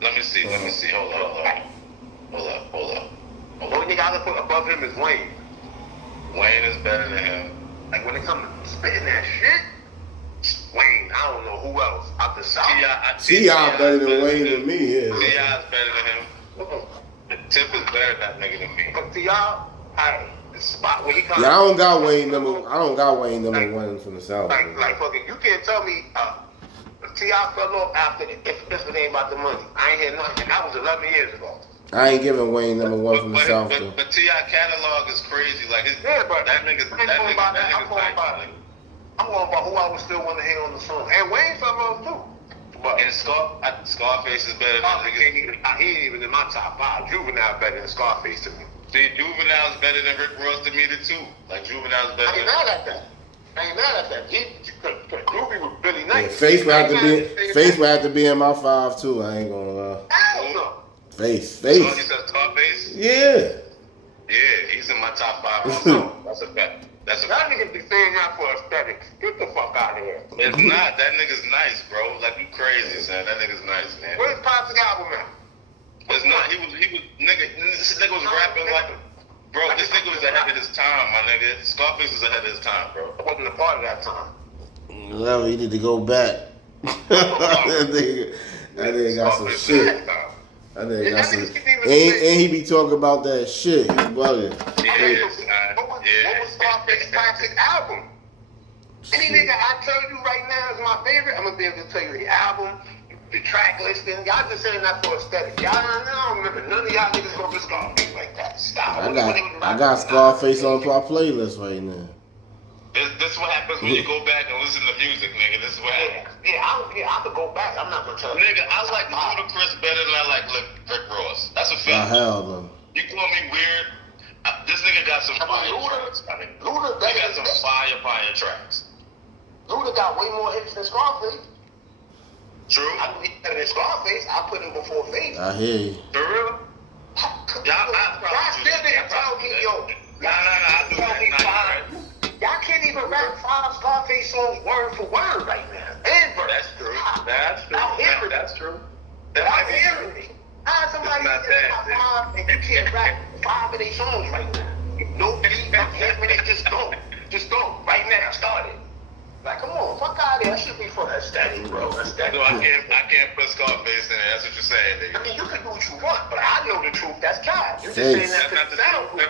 Let me see. Hold up. The only nigga I can put above him is Wayne. Wayne is better than him. Like when it comes to spitting that shit, Wayne, I don't know who else out the South. T.I. better than Wayne than me, yeah. T.I.'s better than him. Tip is better than that nigga than me. But T.I., the spot where he comes. Yeah, I don't got Wayne number 1 from the South. Like fucking, you can't tell me T.I. fell off after if it ain't about the money. I ain't hear nothing. And that was 11 years ago. I ain't giving Wayne number 1 from the South though. But T.I. catalog is crazy. Like that nigga's nice. I'm going about who I would still want to hear on the song. And Wayne fell off too. But and Scarface is better than niggas. He ain't even in my top 5. Juvenile better than Scarface to me. See, Juvenile's better than Rick Ross to me too. Like Juvenile's better. I ain't mad at that. Groovy was really nice. Yeah, Face would have to be in my 5 too. I ain't gonna lie. Hell no. Face. So you said Scarface? Yeah. Yeah, he's in my top 5. No, that's a fact. That nigga be saying that for aesthetics. Get the fuck out of here. It's not. That nigga's nice, bro. Like you crazy, son. That nigga's nice, man. Where's Pop's album at? It's not. He was this nigga was rapping like, bro. This nigga was ahead of his time, my nigga. Scarface was ahead of his time, bro. I wasn't a part of that time. Well, he need to go back. that nigga got some shit. That nigga got some. And he be talking about that shit. He's bugging. What was Scarface's classic album? Any nigga I tell you right now is my favorite, I'm gonna be able to tell you the album, the track listing. Y'all just saying that for aesthetic. Y'all don't remember none of y'all niggas go to Scarface like that. Stop. I got Scarface on my playlist right now. This is what happens when you go back and listen to music, nigga. This is what happens. I could go back. I'm not gonna tell you. Nigga, I like Ludacris better than I like Rick Ross. That's a fact. Hell no. You call me weird. This nigga got some fire tracks. Luda got some fire tracks. Luda got way more hits than Scarface. True. I believe better than Scarface. I put him before Face. I hear you. For real? Y'all still didn't tell me, yo. I do that. Y'all can't even rap 5 Scarface songs word for word right now. And verse. That's true. That's true. I'm hearing me. How somebody say top 5 and you can't rap 5 of their songs right now? No beat, I'm hearing it, just go. Just go. Right now, start it. Like, come on, fuck out of here. That should be for aesthetic, bro. Aesthetic. No, I can't put Scarface in there. That's what you're saying, nigga. I mean, you can do what you want, but I know the truth. That's Kai. You just saying that because it sound cool. You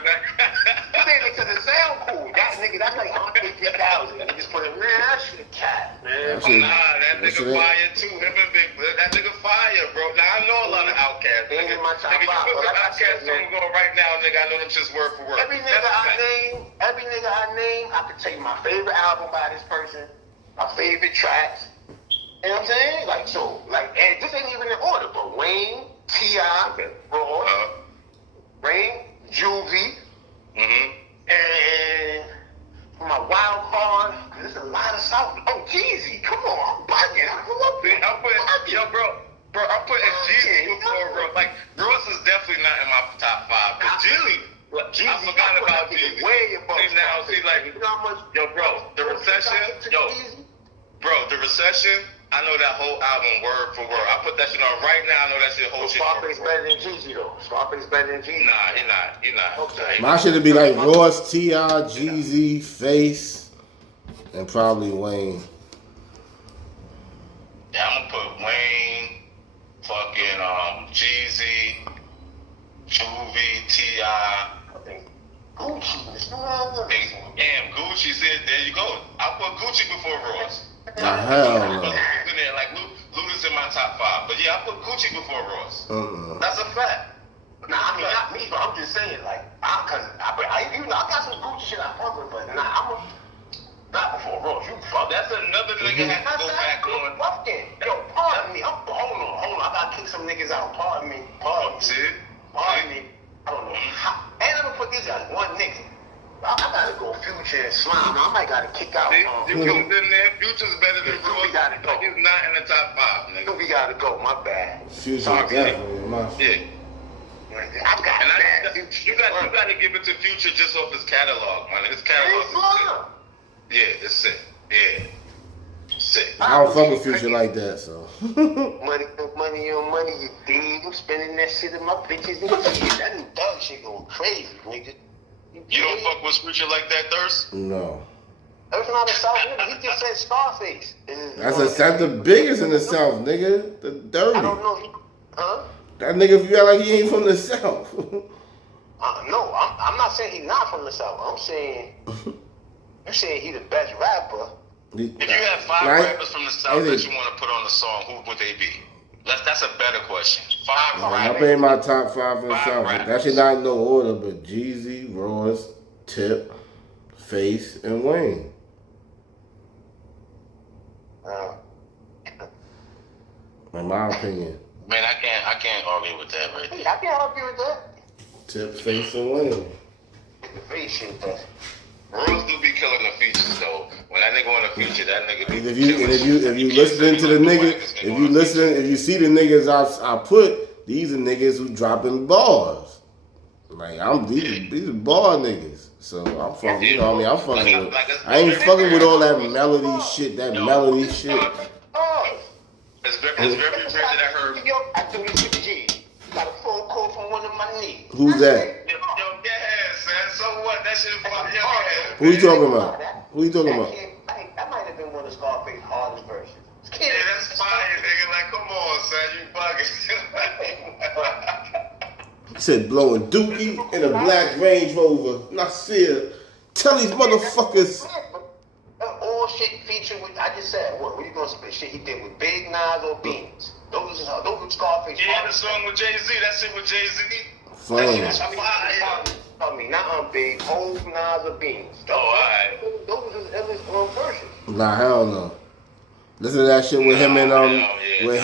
saying it because it sound cool. That nigga, that's like Andre 3000. You just put it, man, that shit cat, man. That nigga fire too. Him and Big, that nigga fire, bro. Now I know a lot of Outkast. Nigga, my top 5. You put some Outkast songs going right now, nigga. I know them just word for word. Every nigga I name, I can tell you my favorite album by this person. My favorite tracks. You know what I'm saying? Like, so, like, and this ain't even in order, but Wayne, T.I., Ross, Rain, Juvie, Mm-hmm. and for my wild card, there's a lot of South. Oh, Jeezy, come on, I'm bugging. I grew up in. Bro, I'm putting Jeezy before Ross. Like, Ross is definitely not in my top 5, but Jeezy, I forgot about Jeezy. Way above. See now, like, you know how much? yo, bro, the recession, I know that whole album word for word. I put that shit on right now. I know that shit whole shit. Scarface better than Jeezy though. Scarface better than Jeezy. Nah, he not. Okay. My shit would be like Ross, T.I., Jeezy, Face, and probably Wayne. Yeah, I'm gonna put Wayne, fucking Jeezy, Juvie, T.I. Gucci. Damn, Gucci said, there you go. I put Gucci before Ross. The hell no. In there, like Luda's in my top 5, but yeah, I put Gucci before Ross. That's a fact. Nah, I mean not me, but I'm just saying like I got some Gucci shit I fuck with, but not before Ross. You fuck. That's another nigga has to go back on. Fucking yo, pardon me. Hold on. I gotta kick some niggas out. Pardon me. See? Pardon me. I don't know how. And I'm gonna put these guys one nigga. I gotta go Future and Slime. I might gotta kick out. You put them there. Future's better than Ross. We gotta go. He's not in the top 5, nigga. We gotta go. My bad. Future definitely my shit. Yeah. I got that. You got to give it to Future just off his catalog, man. His catalog is sick. Yeah, it's sick. Yeah. Sick. I don't fuck with Future like that, so. money, you dig. I'm spending that shit in my bitches and shit. That new dog shit going crazy, nigga. You don't fuck with Future like that, Thirst? No. That's not a South nigga. He just said Scarface. That's the biggest in the South, nigga. The dirty. I don't know. Huh? That nigga feel like he ain't from the South. No, I'm not saying he's not from the South. I'm saying he the best rapper. If you had 5 rappers from the South that you want to put on the song, who would they be? That's a better question. 5 rappers. I put in my top 5 from the South. rappers. That shit not in no order, but Jeezy, Ross, Tip, Face, and Wayne. In my opinion. Man, I can't argue with that right there. I can't argue with that. Tip, Face, and Wayne. The face shit, though. Rose do be killing the features though. When that nigga on the feature, that nigga. And if you listen to the niggas, if you see the niggas I put, these are niggas who dropping bars. Like these are bar niggas. So I'm fucking, you know what I mean? I'm fucking with. I ain't fucking with all that melody shit. That melody shit. It's very rare that I heard. Got a phone call from one of my niggas. Who's that? Yo, get ahead, son. So what? That shit fuck your ass. Who you talking about? Who you talking about? That might have been one of Scarface's hardest versions. Yeah, that's fire, nigga. Like, come on, son. You bugging. He said blowing dookie in a black Range Rover. Nasir, tell these motherfuckers. All shit featured with, I just said, what you gonna spit shit he did with Big Nas or Beans? Those are Scarface. Yeah, the song with Jay-Z. That shit with Jay-Z. Fine. I mean, not on Big, Hov, Nas, or Beans. Oh, alright. Those are his versions. Nah, hell no. Listen to that shit with him and with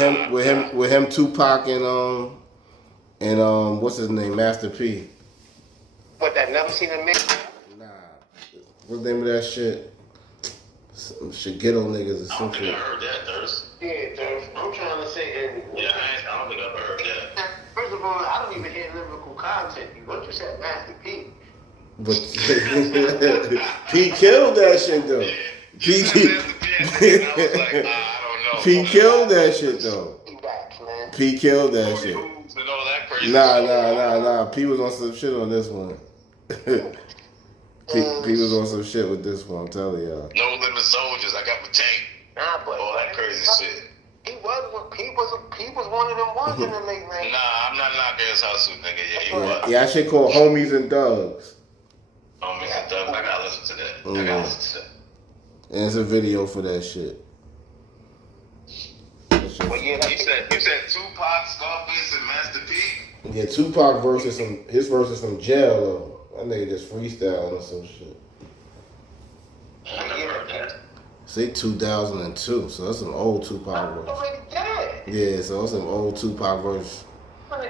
him, Tupac and what's his name, Master P. What, that never seen a mix? Nah, what's the name of that shit? Some shit ghetto niggas or some I shit. think I heard that, Thirst. Yeah, Durf. I'm trying to say, Yeah, I don't think I've heard that. First of all, I don't even hear lyrical content. What you said, Master P? But P killed that shit though. P killed that shit though. P killed that shit. Nah. P was on some shit on this one. P was on some shit with this one, I'm telling y'all. No Limit Soldiers, I got my tank. Nah, but all that crazy shit. He was one of them ones in the late night. Nah, I'm not knocking his hustle, nigga. Yeah, he was. Yeah, that shit called Homies and Thugs. Homies and Thugs, I gotta listen to that. I gotta listen to that. And it's a video for that shit. Well, yeah, you said Tupac, Scarface, and Master P? Yeah, Tupac versus his versus some jail though. That nigga just freestyling or some shit. I never heard that. Say 2002, so that's some old Tupac verse. Yeah, so that's some old Tupac verse. Man.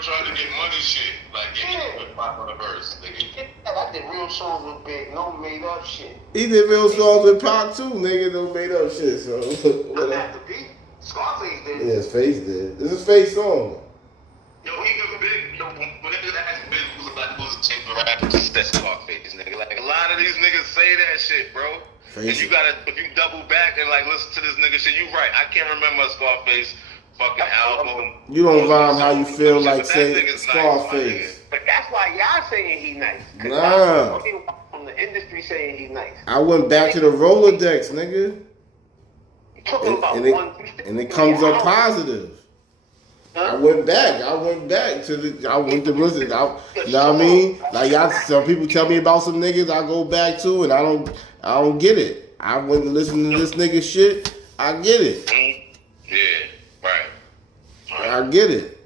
trying to get money shit. Like, get put pop on the verse. Nigga. I did real songs with Big, no made up shit. He did real songs with Pac too, nigga. Don't made up shit. So Doesn't have to be. Scarface did. Yeah, his face did. This is Face song. Yo, even Big, yo, when niggas ask Big who's a tape of rap, that's Scarface, nigga. Like, a lot of these niggas say that shit, bro. And you gotta, if you double back and like listen to this nigga shit, you right. I can't remember a Scarface fucking album. You don't rhyme how you feel like say Scarface. Nice, but that's why y'all saying he nice. Nah. From the industry saying he nice. I went back to the Rolodex, nigga. And it comes up positive. I went back to the. I went to listen. You know what I mean? Like y'all, some people tell me about some niggas I go back to, and I don't get it. I went to listen to this nigga shit. I get it. Yeah, right. I get it.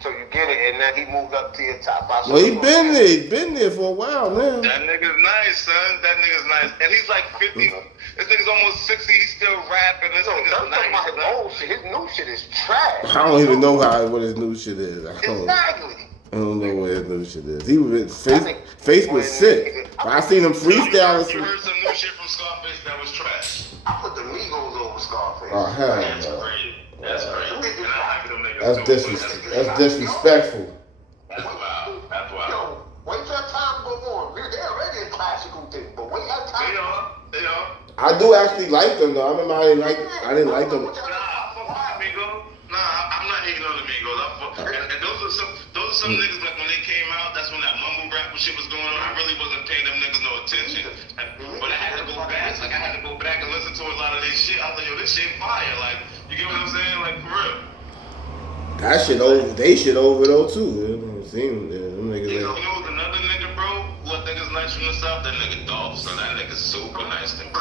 So you get it, and then he moved up to your top 5. Well, he been there. He been there for a while now. That nigga's nice, son. That nigga's nice, and he's like 50. This nigga's almost 60. He's still rapping. This nigga's nice. His old shit. His new shit is trash. I don't even know what his new shit is. Exactly. I don't know what his new shit is. He was face was sick. But I seen him freestyle. You heard some new shit from Scarface that was trash. I put the Migos over Scarface. Oh hell That's no. crazy. That's crazy. And I like them niggas. That's disrespectful. That's wild. That's wild. Yo, wait till time go on. They're already a classical thing, but wait till time. They are. I do actually like them though. I remember I didn't like them. Nah, I fuck with Amigos. Nah, I'm not hating on the Amigos. And those are some niggas like when they came out. That's when that mumble rap shit was going on. I really wasn't paying them niggas no attention. But I had to go back. Like I had to go back and listen to a lot of this shit. I was like, yo, this shit fire. Like, you get what I'm saying? Like for real. That shit over. They shit over though too. Them niggas. You know who's another nigga, bro? What niggas nice from the south? That nigga Dolph. So that nigga's super nice to me.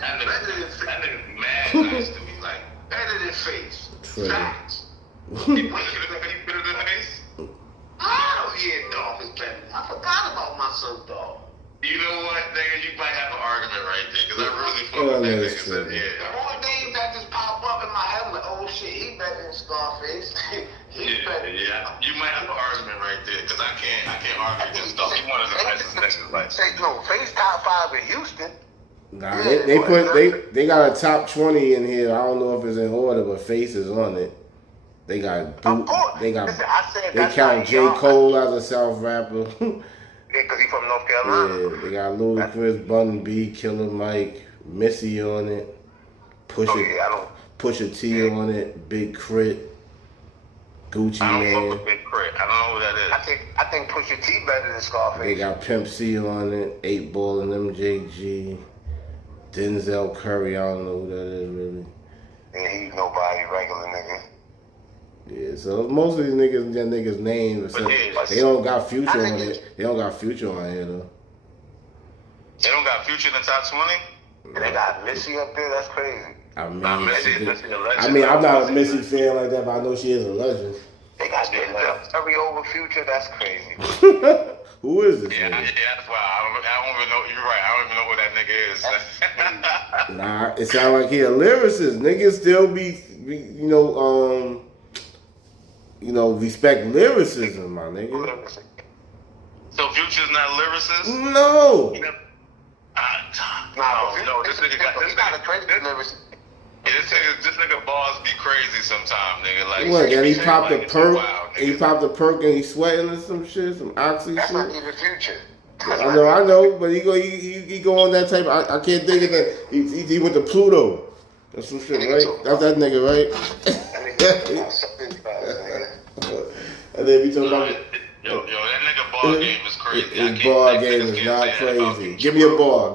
That nigga's mad nice to me. Like better than Face. Facts. He better than Face. Hell yeah, Dolph is better. I forgot about my son Dolph. You know what, nigga? You might have an argument right there, because I really fuck with that nigga. So, yeah. All names that just pop up in my head, I'm like, oh shit, he better than Scarface. He's better. Yeah, you might have an argument right there, because I can't argue against Dolph. He's one of the nicest niggas. Like, no, Face top 5 in Houston. Nah, they got a top 20 in here. I don't know if it's in order, but Face is on it. They count J. Cole as a South rapper. Yeah, because he's from North Carolina. Yeah, they got Ludacris, Bun B, Killer Mike, Missy on it, Pusha T on it, Big Crit, Gucci I don't Man. fuck with Big Crit. I don't know who that is. I think Pusha T better than Scarface. They got Pimp C on it, 8 Ball and MJG, Denzel Curry. I don't know who that is really. Yeah, he's nobody, regular nigga. Yeah, so most of these niggas names, they don't got Future on it. They don't got Future on here though. They don't got Future in the top 20? And they got Missy up there. That's crazy. I'm Missy a legend. I'm not a Missy fan like that, but I know she is a legend. They got Curry over Future. That's crazy. Who is this? Yeah, that's why I don't even know. You're right. I don't even know who that nigga is. Nah, it sound like he a lyricist. Niggas still be respect lyricism, my nigga. So Future's not a lyricist? No. No, this nigga got this not a nigga. crazy lyricist. Yeah, this nigga bars be crazy sometime, nigga. Like What? And he popped like, a perk. wild, He popped a perk and he sweating or some shit, some oxy That's shit. not even Future. I know, but he go on that type. I can't think of that. He went to Pluto. That's some shit, right? That's that nigga, right? And then we talking about yo, that nigga bar game is crazy. His bar game is not crazy. Give me a bar.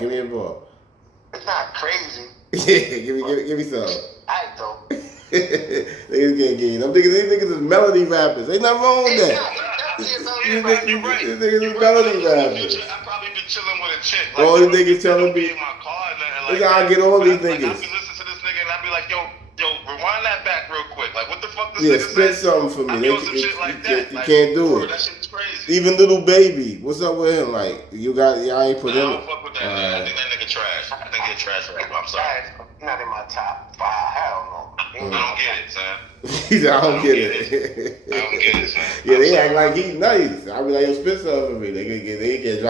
It's not crazy. Yeah, give me some. I don't. Niggas can't get you. These niggas is melody rappers. Ain't nothing wrong with that. You're right. These niggas is melody rappers. I probably be chilling with a chick. All these niggas telling me, in my car we gotta get all these niggas. I be listening to this nigga and I be like, yo, rewind that back real quick. Like, what the fuck this Yeah, nigga spit said? something for me. I be on some shit like that. You can't do bro, it. That shit's crazy. Even Little Baby, what's up with him? Like, y'all ain't put him. I don't fuck with that. I think that nigga trash. I think he's trash. I'm sorry. Not in my top 5. Hell no. don't get it, son. He said, I don't get it. I don't get it, son. Yeah, they act like he's nice. I be like, yo, spit something for me. They can't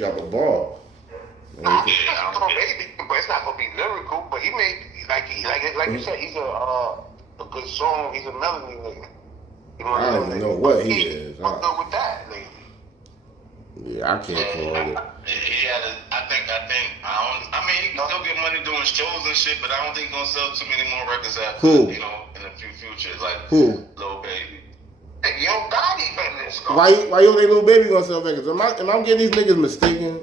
drop a ball. Nah, he's baby, but it's not gonna be lyrical. But he made like you said, he's a good song. He's a melody nigga. You know what I don't even know what he is. Fucked up with that, nigga. Yeah, I can't call it. He had I mean, he can still get money doing shows and shit, but I don't think he's gonna sell too many more records after, Who? you know, in the future. Like, Who? Lil Baby. Hey, Yo Gotti been this. Why you think Lil Baby gonna sell records? Am I getting these niggas mistaken?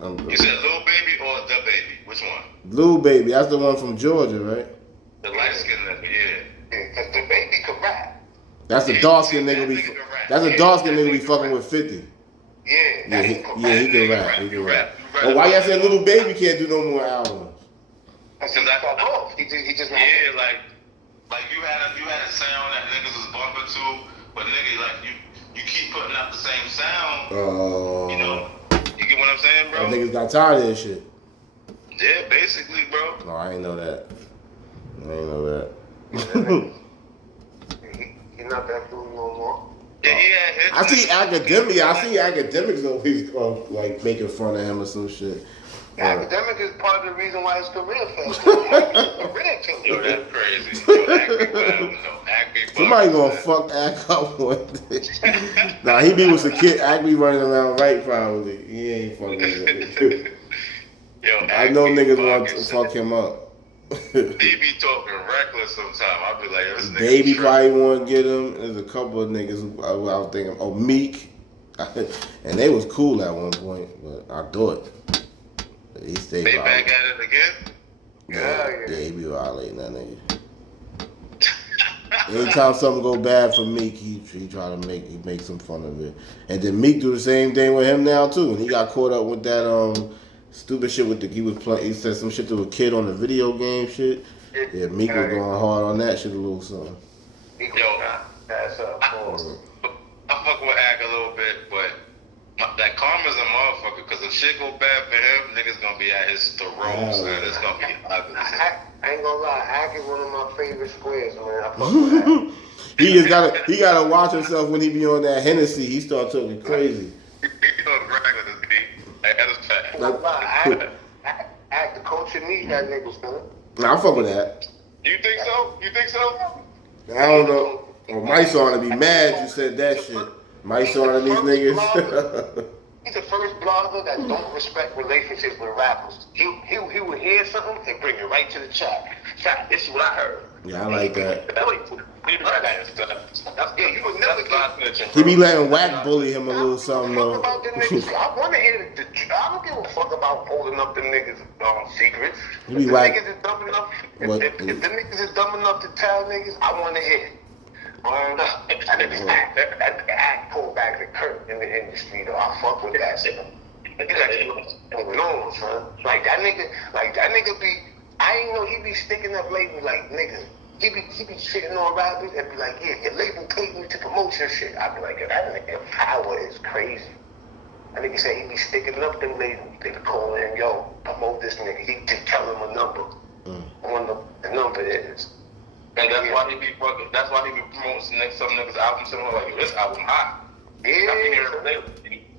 You said Lil Baby or The Baby? Which one? Lil Baby, that's the one from Georgia, right? The light skinned nigga, yeah. Cause the baby could rap. That's the dark skinned nigga we fucking with 50. Yeah, he can rap. He can rap. You Oh, why y'all say Lil Baby can't do no more albums? Cause both. He just yeah, like you had a sound that niggas was bumping to, but nigga, like you keep putting out the same sound. You know, you get what I'm saying, bro? Niggas got tired of this shit. Yeah, basically, bro. No, I ain't know that. He's not that dude no more. Yeah, he had hits. I see academics always like making fun of him or some shit. Academic is part of the reason why his career fell. Yo, that's crazy. Yo, Acme, Somebody gonna fuck Ack up one day. Nah, he be with some kid. Ack be running around right probably. He ain't fucking with Yo, I know niggas want to fuck him up. He be talking reckless sometimes. I'll be like, this nigga Baby probably want to get him. There's a couple of niggas who I was thinking, Meek. And they was cool at one point, but I thought. He stayed They back at it again? Yeah, he be violating that nigga. Anytime something go bad for Meek, he try to make some fun of it. And then Meek do the same thing with him now too. And he got caught up with that stupid shit with he said some shit to a kid on the video game shit. Yeah, Meek was going hard on that shit a little something. Yo, that's I fuck with Ack a little bit, but that karma's a motherfucker, because if shit go bad for him, niggas gonna be at his throats, and it's gonna be ugly. I ain't gonna lie, Ack is one of my favorite squares, man. I fuck with Ack. he gotta watch himself when he be on that Hennessy. He start talking crazy. He don't brag with his beat. That is fact. I ain't gonna lie, Ack, the coach and me had niggas, man. Nah, I fuck with that. You think so? I don't know. Well, Mike's on to be mad you said that shit. Mike's on to these niggas. He's the first blogger that don't respect relationships with rappers. He would hear something and bring it right to the chat. Chat, this is what I heard. Yeah, I like that. You would never get. He be letting Wack bully him a little something though. I want to hear I don't give a fuck about holding up the niggas' secrets. He be If like, the niggas is dumb enough, if the niggas is dumb enough to tell niggas, I want to hear. That act pulled back the curtain in the industry though. I fuck with that shit. Moving on, son. Like that nigga be. I ain't know he be sticking up labels like niggas. He be shitting on rappers and be like, yeah, your label paid me to promote your shit. I be like, yo, that nigga power is crazy. That nigga say he be sticking up them labels. They be calling him, yo, promote this nigga. He just tell him a number. The number is. And that's why he be fucking. That's why he be promoting some niggas' albums. Similar like, yo, this album hot. Yeah. I can hear it.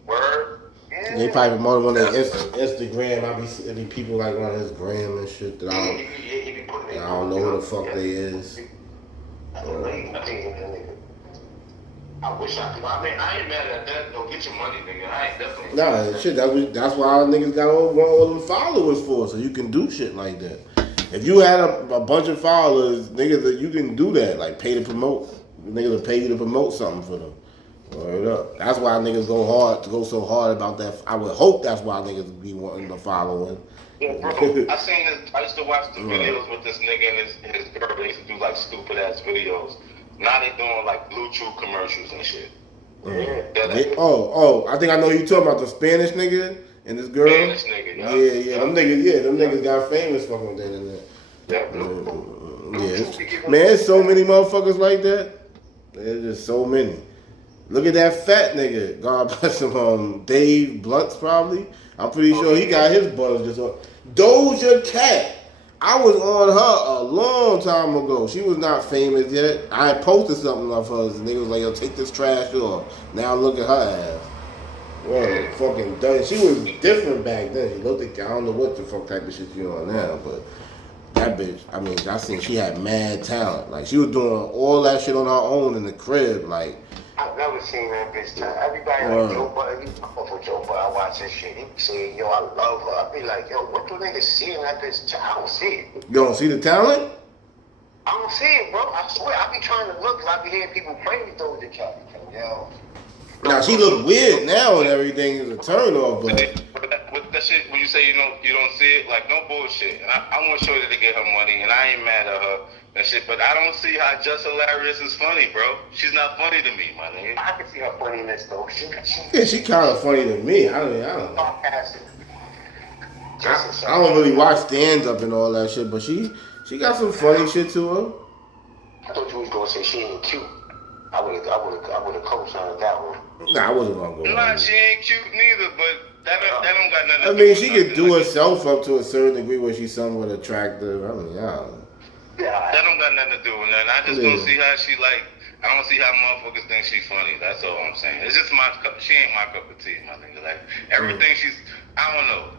Word. Yeah. They probably promote him on their Instagram. I be people like on his gram and shit that I don't know who the fuck they is. I wish I could. I mean, I ain't mad at that. Don't get your money, nigga. I ain't definitely. Nah, shit. That's why niggas got all them followers for, so you can do shit like that. If you had a bunch of followers, niggas, you can do that. Like pay to promote. Niggas will pay you to promote something for them. Word up. That's why niggas go so hard about that. I would hope that's why niggas be wanting the following. Yeah, bro. I used to watch the videos with this nigga and his girl. They used to do like stupid ass videos. Now they doing like Blue Chew commercials and shit. I think I know you talking about the Spanish nigga and this girl. Spanish nigga, yeah. Them niggas got famous fucking with that internet. Yeah, man, there's so many motherfuckers like that. There's just so many. Look at that fat nigga. God bless him. Dave Blunts probably. I'm pretty sure he got his butters just on. Doja Cat. I was on her a long time ago. She was not famous yet. I had posted something of hers, and niggas was like, yo, take this trash off. Now look at her ass. Well, fucking done. She was different back then. She looked like, I don't know what the fuck type of shit she on now, but that bitch, I mean, I seen she had mad talent. Like, she was doing all that shit on her own in the crib, like. I've never seen that bitch time. Everybody like Joe Budden, I fuck with Joe Budden. I watch this shit. He be saying, yo, I love her. I be like, yo, what do niggas see in that bitch? I don't see it. You don't see the talent? I don't see it, bro. I swear. I be trying to look, cause I be hearing people praise those the cat. Yo. Now she look weird now and everything is a turn off, but with that shit, when you say you don't see it, like no bullshit. And I want Shorty to get her money, and I ain't mad at her and shit. But I don't see how Just Hilarious is funny, bro. She's not funny to me, my nigga. I can see her funniness though. yeah, she kind of funny to me. I don't know. Sarcastic. I don't really watch stand up and all that shit, but she got some funny shit to her. I thought you was gonna say she ain't cute. I would have co-signed that one. Nah, I wasn't gonna go. Nah, she ain't cute neither, but that don't got nothing. I mean, she could do herself up to a certain degree where she's somewhat attractive. I mean, I don't know. Yeah, that don't got nothing to do with nothing. I just don't see how she like. I don't see how motherfuckers think she's funny. That's all I'm saying. It's just she ain't my cup of tea, my nigga. Like everything she's, I don't know.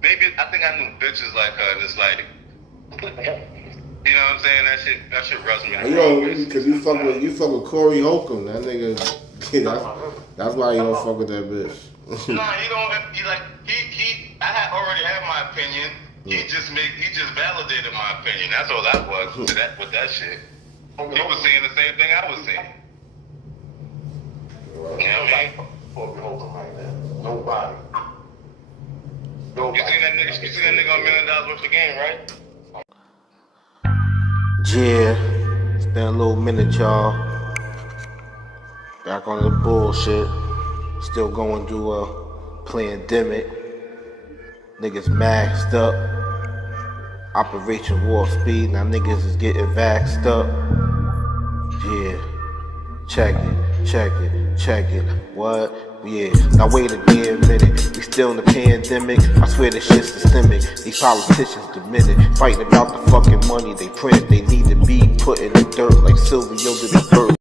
Maybe I think I knew bitches like her, and it's like, you know what I'm saying? That shit rubs me. You know, because you fuck with Corey Holcomb. That nigga, that's why you don't fuck with that bitch. Nah, he don't. He like he. I already had my opinion. He just validated my opinion. That's all that was with that shit. He was saying the same thing I was saying. Nobody like that. Nobody. You seen that nigga on $1 million worth of game, right? Yeah, it's been a little minute, y'all. Back on the bullshit. Still going through a pandemic. Niggas maxed up. Operation Warp Speed. Now niggas is getting vaxxed up. Yeah. Check it. What? Yeah. Now wait a damn minute. We still in the pandemic. I swear this shit's systemic. These politicians demented. Fighting about the fucking money they print. They need to be put in the dirt like Silvio did the bird.